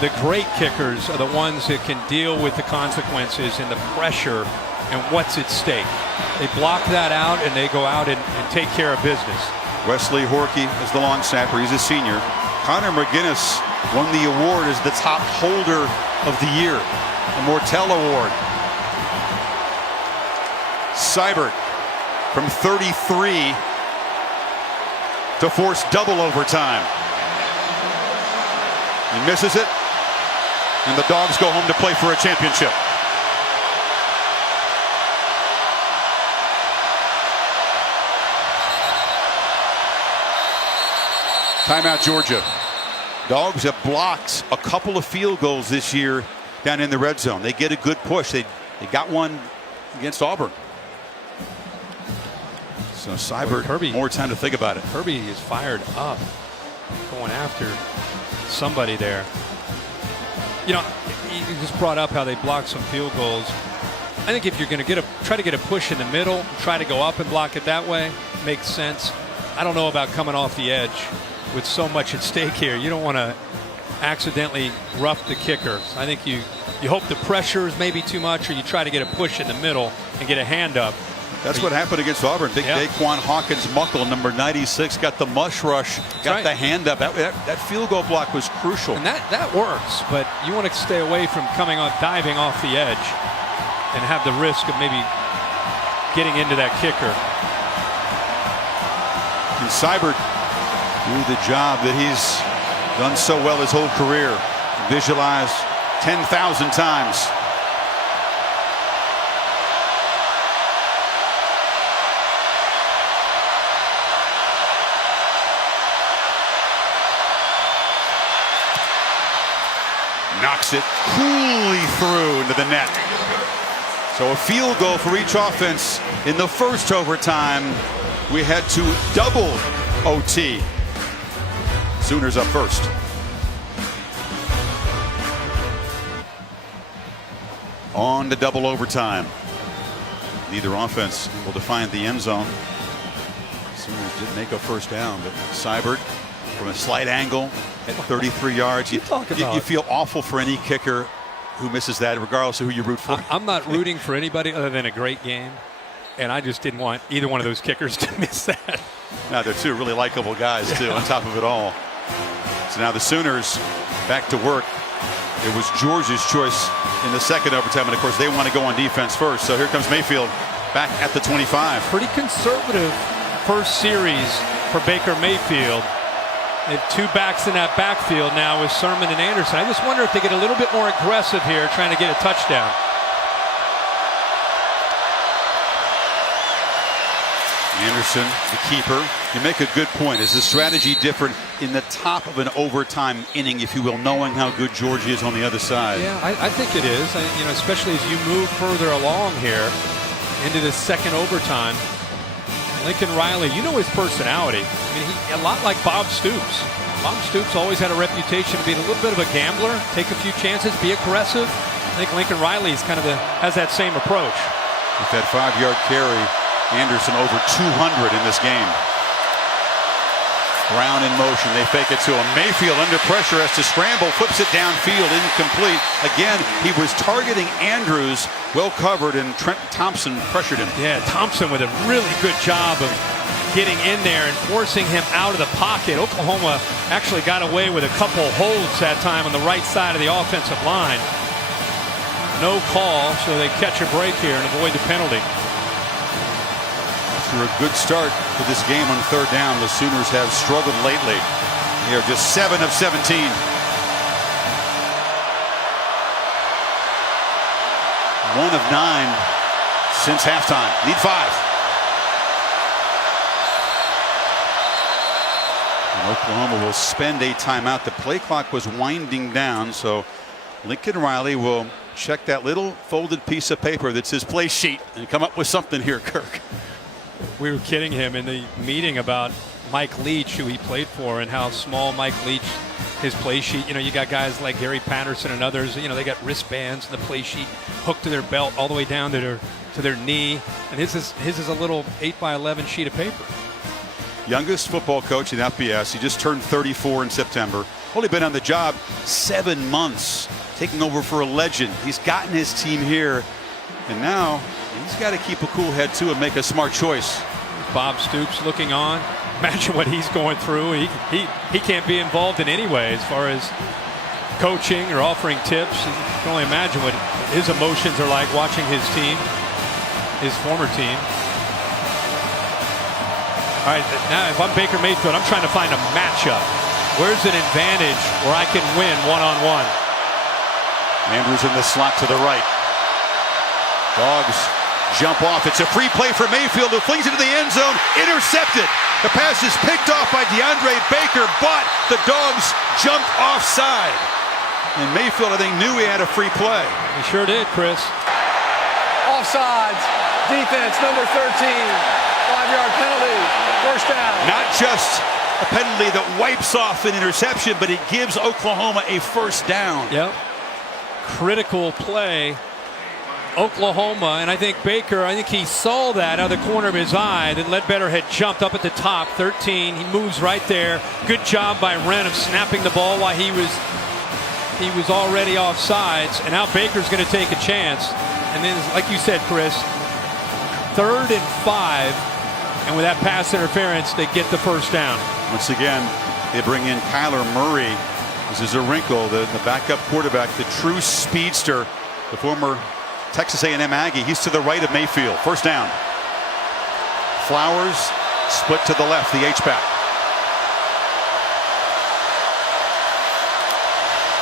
The great kickers are the ones that can deal with the consequences and the pressure and what's at stake. They block that out and they go out and take care of business. Wesley Horkey is the long snapper. He's a senior. Connor McGinnis won the award as the top holder of the year, the Mortel Award. Seibert from 33 to force double overtime. He misses it, and the Dogs go home to play for a championship. Timeout, Georgia. Dogs have blocked a couple of field goals this year down in the red zone. They get a good push. They got one against Auburn. So Seibert, Kirby, more time to think about it. Kirby is fired up, going after somebody there. You know, you just brought up how they blocked some field goals. I think if you're going to try to get a push in the middle, try to go up and block it that way, makes sense. I don't know about coming off the edge with so much at stake here. You don't want to accidentally rough the kicker. I think you hope the pressure is maybe too much, or you try to get a push in the middle and get a hand up. That's what happened against Auburn. Big Daquan Hawkins-Muckle, number 96, got the mush rush, got the hand up. That field goal block was crucial. And that works, but you want to stay away from diving off the edge and have the risk of maybe getting into that kicker. And Seibert do the job that he's done so well his whole career. Visualize 10,000 times. Knocks it coolly through into the net. So a field goal for each offense in the first overtime. We head to double OT. Sooners up first. On to double overtime. Neither offense able to find the end zone. Sooners did make a first down, but Seibert from a slight angle at 33 yards. You feel awful for any kicker who misses that, regardless of who you root for. I'm not rooting for anybody other than a great game, and I just didn't want either one of those kickers to miss that. Now they're two really likable guys too, on top of it all. So now the Sooners back to work. It was Georgia's choice in the second overtime, and of course they want to go on defense first. So here comes Mayfield back at the 25. Pretty conservative first series for Baker Mayfield. They have two backs in that backfield now with Sermon and Anderson. I just wonder if they get a little bit more aggressive here trying to get a touchdown. Anderson, the keeper. You make a good point. Is the strategy different in the top of an overtime inning, if you will, knowing how good Georgia is on the other side? Yeah, I think it is. Especially as you move further along here into the second overtime. Lincoln Riley, you know his personality. I mean, a lot like Bob Stoops. Bob Stoops always had a reputation of being a little bit of a gambler, take a few chances, be aggressive. I think Lincoln Riley's kind of has that same approach. With that 5-yard carry, Anderson over 200 in this game. Brown in motion. They fake it to him. Mayfield under pressure has to scramble, flips it downfield, incomplete. Again, he was targeting Andrews, well covered, and Trent Thompson pressured him. Yeah, Thompson with a really good job of getting in there and forcing him out of the pocket. Oklahoma actually got away with a couple holds that time on the right side of the offensive line. No call, so they catch a break here and avoid the penalty. After a good start to this game on 3rd down, the Sooners have struggled lately. They are just 7 of 17. 1 of 9 since halftime. Need 5. And Oklahoma will spend a timeout. The play clock was winding down, so Lincoln Riley will check that little folded piece of paper that's his play sheet and come up with something here, Kirk. We were kidding him in the meeting about Mike Leach, who he played for, and how small Mike Leach, his play sheet. You know, you got guys like Gary Patterson and others. You know, they got wristbands and the play sheet hooked to their belt all the way down to their knee, and his is a little 8x11 sheet of paper. Youngest football coach in FBS. He just turned 34 in September. Only been on the job 7 months, taking over for a legend. He's gotten his team here, and now he's got to keep a cool head too and make a smart choice. Bob Stoops looking on. Imagine what he's going through. He can't be involved in any way as far as coaching or offering tips. You can only imagine what his emotions are like watching his team, his former team. All right, now if I'm Baker Mayfield, I'm trying to find a matchup. Where's an advantage where I can win one-on-one? Andrews in the slot to the right. Dogs jump off. It's a free play for Mayfield, who flings it to the end zone. Intercepted. The pass is picked off by DeAndre Baker, but the Dogs jumped offside. And Mayfield, I think, knew he had a free play. He sure did, Chris. Offsides. Defense, number 13. 5-yard penalty. First down. Not just a penalty that wipes off an interception, but it gives Oklahoma a first down. Yep. Critical play. Oklahoma, and I think Baker, I think he saw that out of the corner of his eye that Ledbetter had jumped up at the top. 13, he moves right there. Good job by Wren of snapping the ball while he was already offsides, and now Baker's going to take a chance. And then, like you said, Chris, 3rd and 5, and with that pass interference, they get the first down. Once again, they bring in Kyler Murray. This is a wrinkle, the backup quarterback, the true speedster, the former Texas A&M Aggie. He's to the right of Mayfield. First down. Flowers split to the left, the H-back.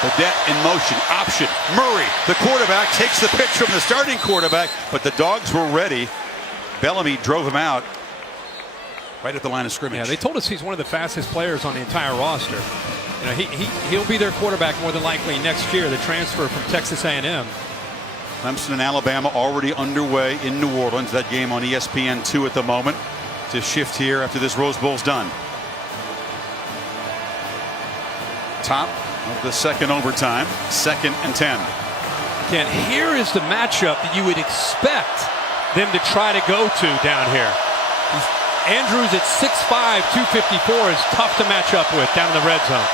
Burdette in motion, option. Murray, the quarterback, takes the pitch from the starting quarterback, but the Dogs were ready. Bellamy drove him out right at the line of scrimmage. Yeah, they told us he's one of the fastest players on the entire roster. You know, he'll be their quarterback more than likely next year, the transfer from Texas A&M. Clemson and Alabama already underway in New Orleans. That game on ESPN2 at the moment. To shift here after this Rose Bowl's done. Top of the second overtime. 2nd and 10. Again, here is the matchup that you would expect them to try to go to down here. Andrews at 6'5", 254 is tough to match up with down in the red zone.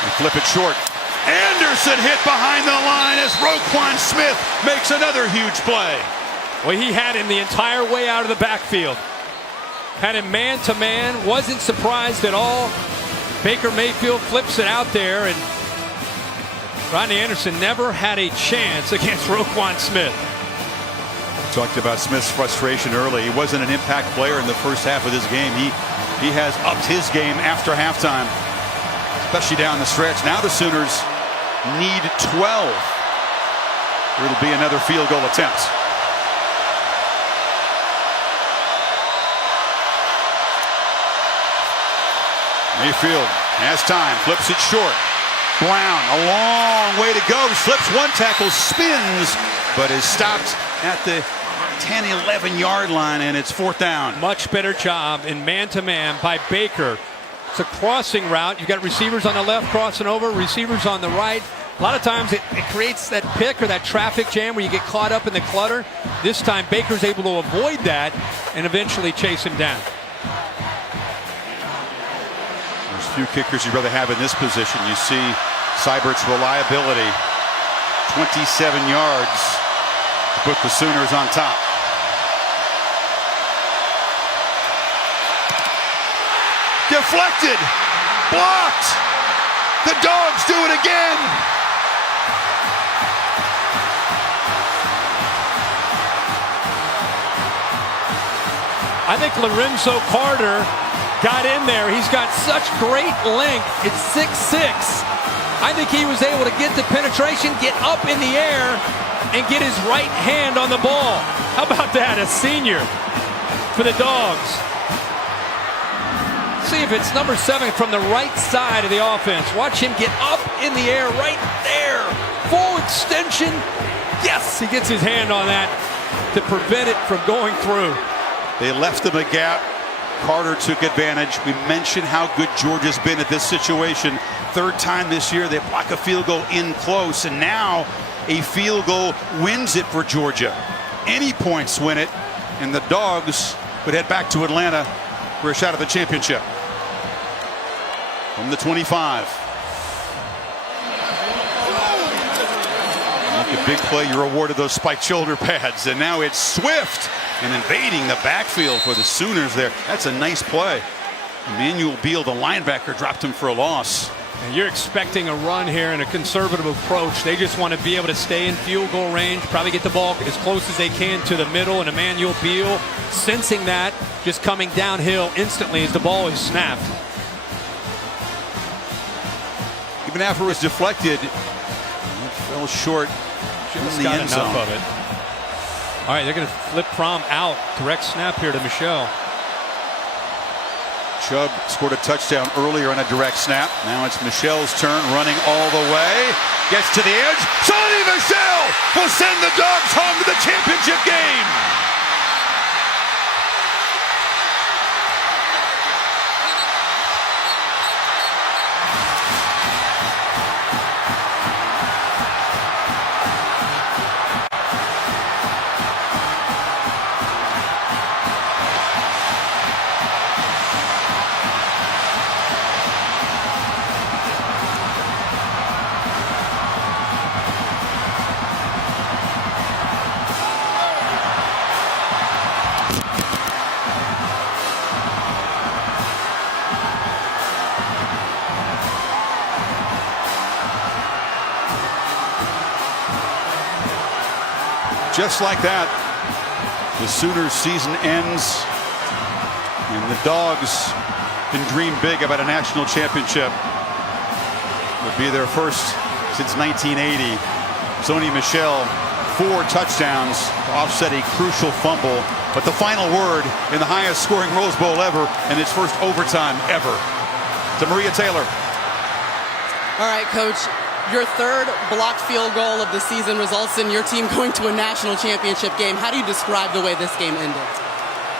They flip it short. Anderson hit behind the line as Roquan Smith makes another huge play. Well, he had him the entire way out of the backfield. Had him man-to-man, wasn't surprised at all. Baker Mayfield flips it out there, and Rodney Anderson never had a chance against Roquan Smith. Talked about Smith's frustration early. He wasn't an impact player in the first half of this game. He has upped his game after halftime, especially down the stretch. Now the Sooners need 12. It'll be another field goal attempt. Mayfield has time, flips it short. Brown, a long way to go. Slips one tackle, spins, but is stopped at the 10, 11-yard line, and it's 4th down. Much better job in man-to-man by Baker. It's a crossing route. You've got receivers on the left crossing over, receivers on the right. A lot of times it creates that pick or that traffic jam where you get caught up in the clutter. This time Baker's able to avoid that and eventually chase him down. There's few kickers you'd rather have in this position. You see Seibert's reliability, 27 yards to put the Sooners on top. Deflected, blocked. The Dogs do it again. I think Lorenzo Carter got in there. He's got such great length. It's 6'6". I think he was able to get the penetration, get up in the air, and get his right hand on the ball. How about that, a senior for the Dogs? See if it's number 7 from the right side of the offense. Watch him get up in the air right there. Full extension. Yes, he gets his hand on that to prevent it from going through. They left him a gap. Carter took advantage. We mentioned how good Georgia's been at this situation. 3rd time this year they block a field goal in close, and now a field goal wins it for Georgia. Any points win it, and the Dogs would head back to Atlanta for a shot at the championship. From the 25. Make a big play, you're awarded those spiked shoulder pads, and now it's Swift and invading the backfield for the Sooners there. That's a nice play. Emmanuel Beal, the linebacker, dropped him for a loss. And you're expecting a run here and a conservative approach. They just want to be able to stay in field goal range, probably get the ball as close as they can to the middle, and Emmanuel Beal sensing that, just coming downhill instantly as the ball is snapped. Even after it was deflected, it fell short in the end zone. Enough of it. All right, they're going to flip Fromm out. Direct snap here to Michel. Chubb scored a touchdown earlier on a direct snap. Now it's Michel's turn, running all the way. Gets to the edge. Sonny Michel will send the Dogs home to the championship game. Just like that, the Sooners season ends, and the Dogs can dream big about a national championship. It would be their first since 1980. Sonny Michel, 4 touchdowns to offset a crucial fumble, but the final word in the highest scoring Rose Bowl ever and its first overtime ever. To Maria Taylor. All right, Coach. Your 3rd blocked field goal of the season results in your team going to a national championship game. How do you describe the way this game ended?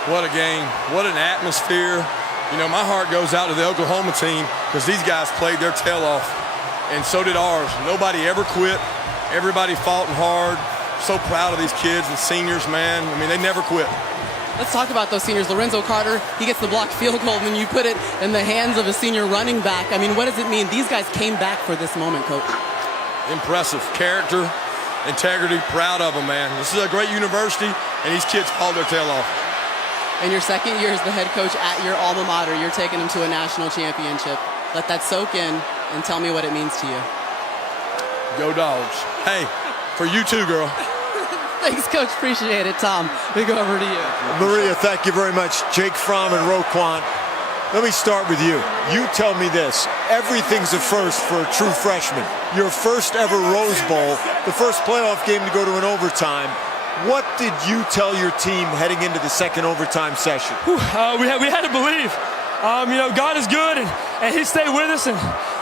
What a game. What an atmosphere. You know, my heart goes out to the Oklahoma team because these guys played their tail off, and so did ours. Nobody ever quit. Everybody fought hard. So proud of these kids and seniors, man. I mean, they never quit. Let's talk about those seniors. Lorenzo Carter, he gets the blocked field goal, and then you put it in the hands of a senior running back. I mean, what does it mean? These guys came back for this moment, Coach. Impressive. Character, integrity, proud of them, man. This is a great university, and these kids hauled their tail off. In your 2nd year as the head coach at your alma mater, you're taking them to a national championship. Let that soak in and tell me what it means to you. Go Dogs. Hey, for you too, girl. Thanks, Coach. Appreciate it. Tom, we go over to you. Maria, thank you very much. Jake Fromm and Roquan. Let me start with you. You tell me this. Everything's a first for a true freshman. Your first ever Rose Bowl, the first playoff game to go to an overtime. What did you tell your team heading into the 2nd overtime session? We had to believe. You know, God is good, and He stayed with us, and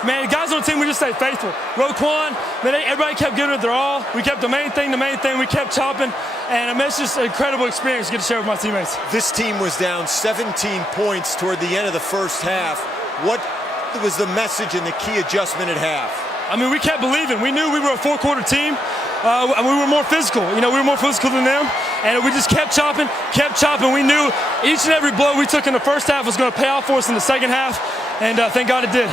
Man, the guys on the team, we just stayed faithful. Roquan, man, everybody kept giving it their all. We kept the main thing. We kept chopping. And it's just an incredible experience to get to share with my teammates. This team was down 17 points toward the end of the first half. What was the message and the key adjustment at half? I mean, we kept believing. We knew we were a four-quarter team. And we were more physical. You know, we were more physical than them. And we just kept chopping. We knew each and every blow we took in the first half was going to pay off for us in the second half. And thank God it did.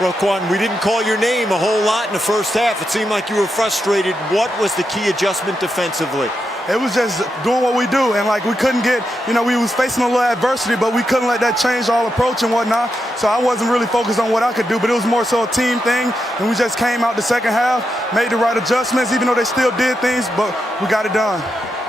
Roquan, we didn't call your name a whole lot in the first half. It seemed like you were frustrated. What was the key adjustment defensively? It was just doing what we do, and like we couldn't get, you know, we was facing a little adversity, but we couldn't let that change our approach and whatnot. So I wasn't really focused on what I could do, but it was more so a team thing, and we just came out the second half, made the right adjustments, even though they still did things, but we got it done.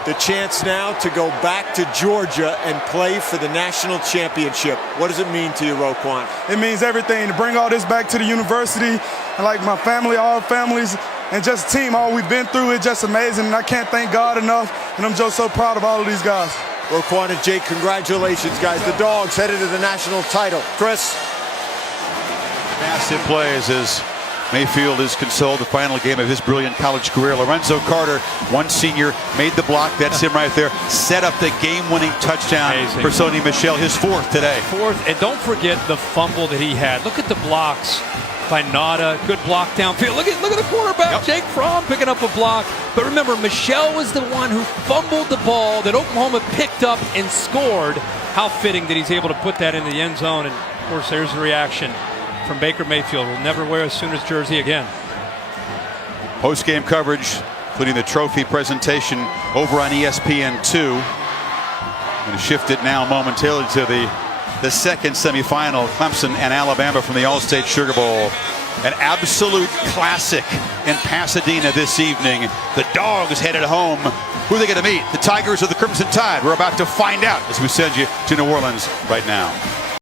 The chance now to go back to Georgia and play for the national championship. What does it mean to you, Roquan? It means everything, to bring all this back to the university, and like my family, all our families, and just the team, all we've been through is just amazing, and I can't thank God enough, and I'm just so proud of all of these guys. Roquan and Jake, congratulations, guys. The Dogs headed to the national title. Chris? Massive plays as Mayfield is consoled the final game of his brilliant college career. Lorenzo Carter, one senior, made the block. That's him right there. Set up the game-winning touchdown for Sony Michel, his fourth today. Fourth, and don't forget the fumble that he had. Look at the blocks by Nada. Good block downfield. Look at the quarterback, Jake Fromm, picking up a block. But remember, Michel was the one who fumbled the ball that Oklahoma picked up and scored. How fitting that he's able to put that in the end zone. And, of course, there's the reaction from Baker Mayfield. Will never wear a Sooners jersey again. Post-game coverage, including the trophy presentation over on ESPN2. Going to shift it now momentarily to the second semifinal, Clemson and Alabama from the All-State Sugar Bowl. An absolute classic in Pasadena this evening. The Dogs headed home. Who are they going to meet? The Tigers or the Crimson Tide? We're about to find out as we send you to New Orleans right now.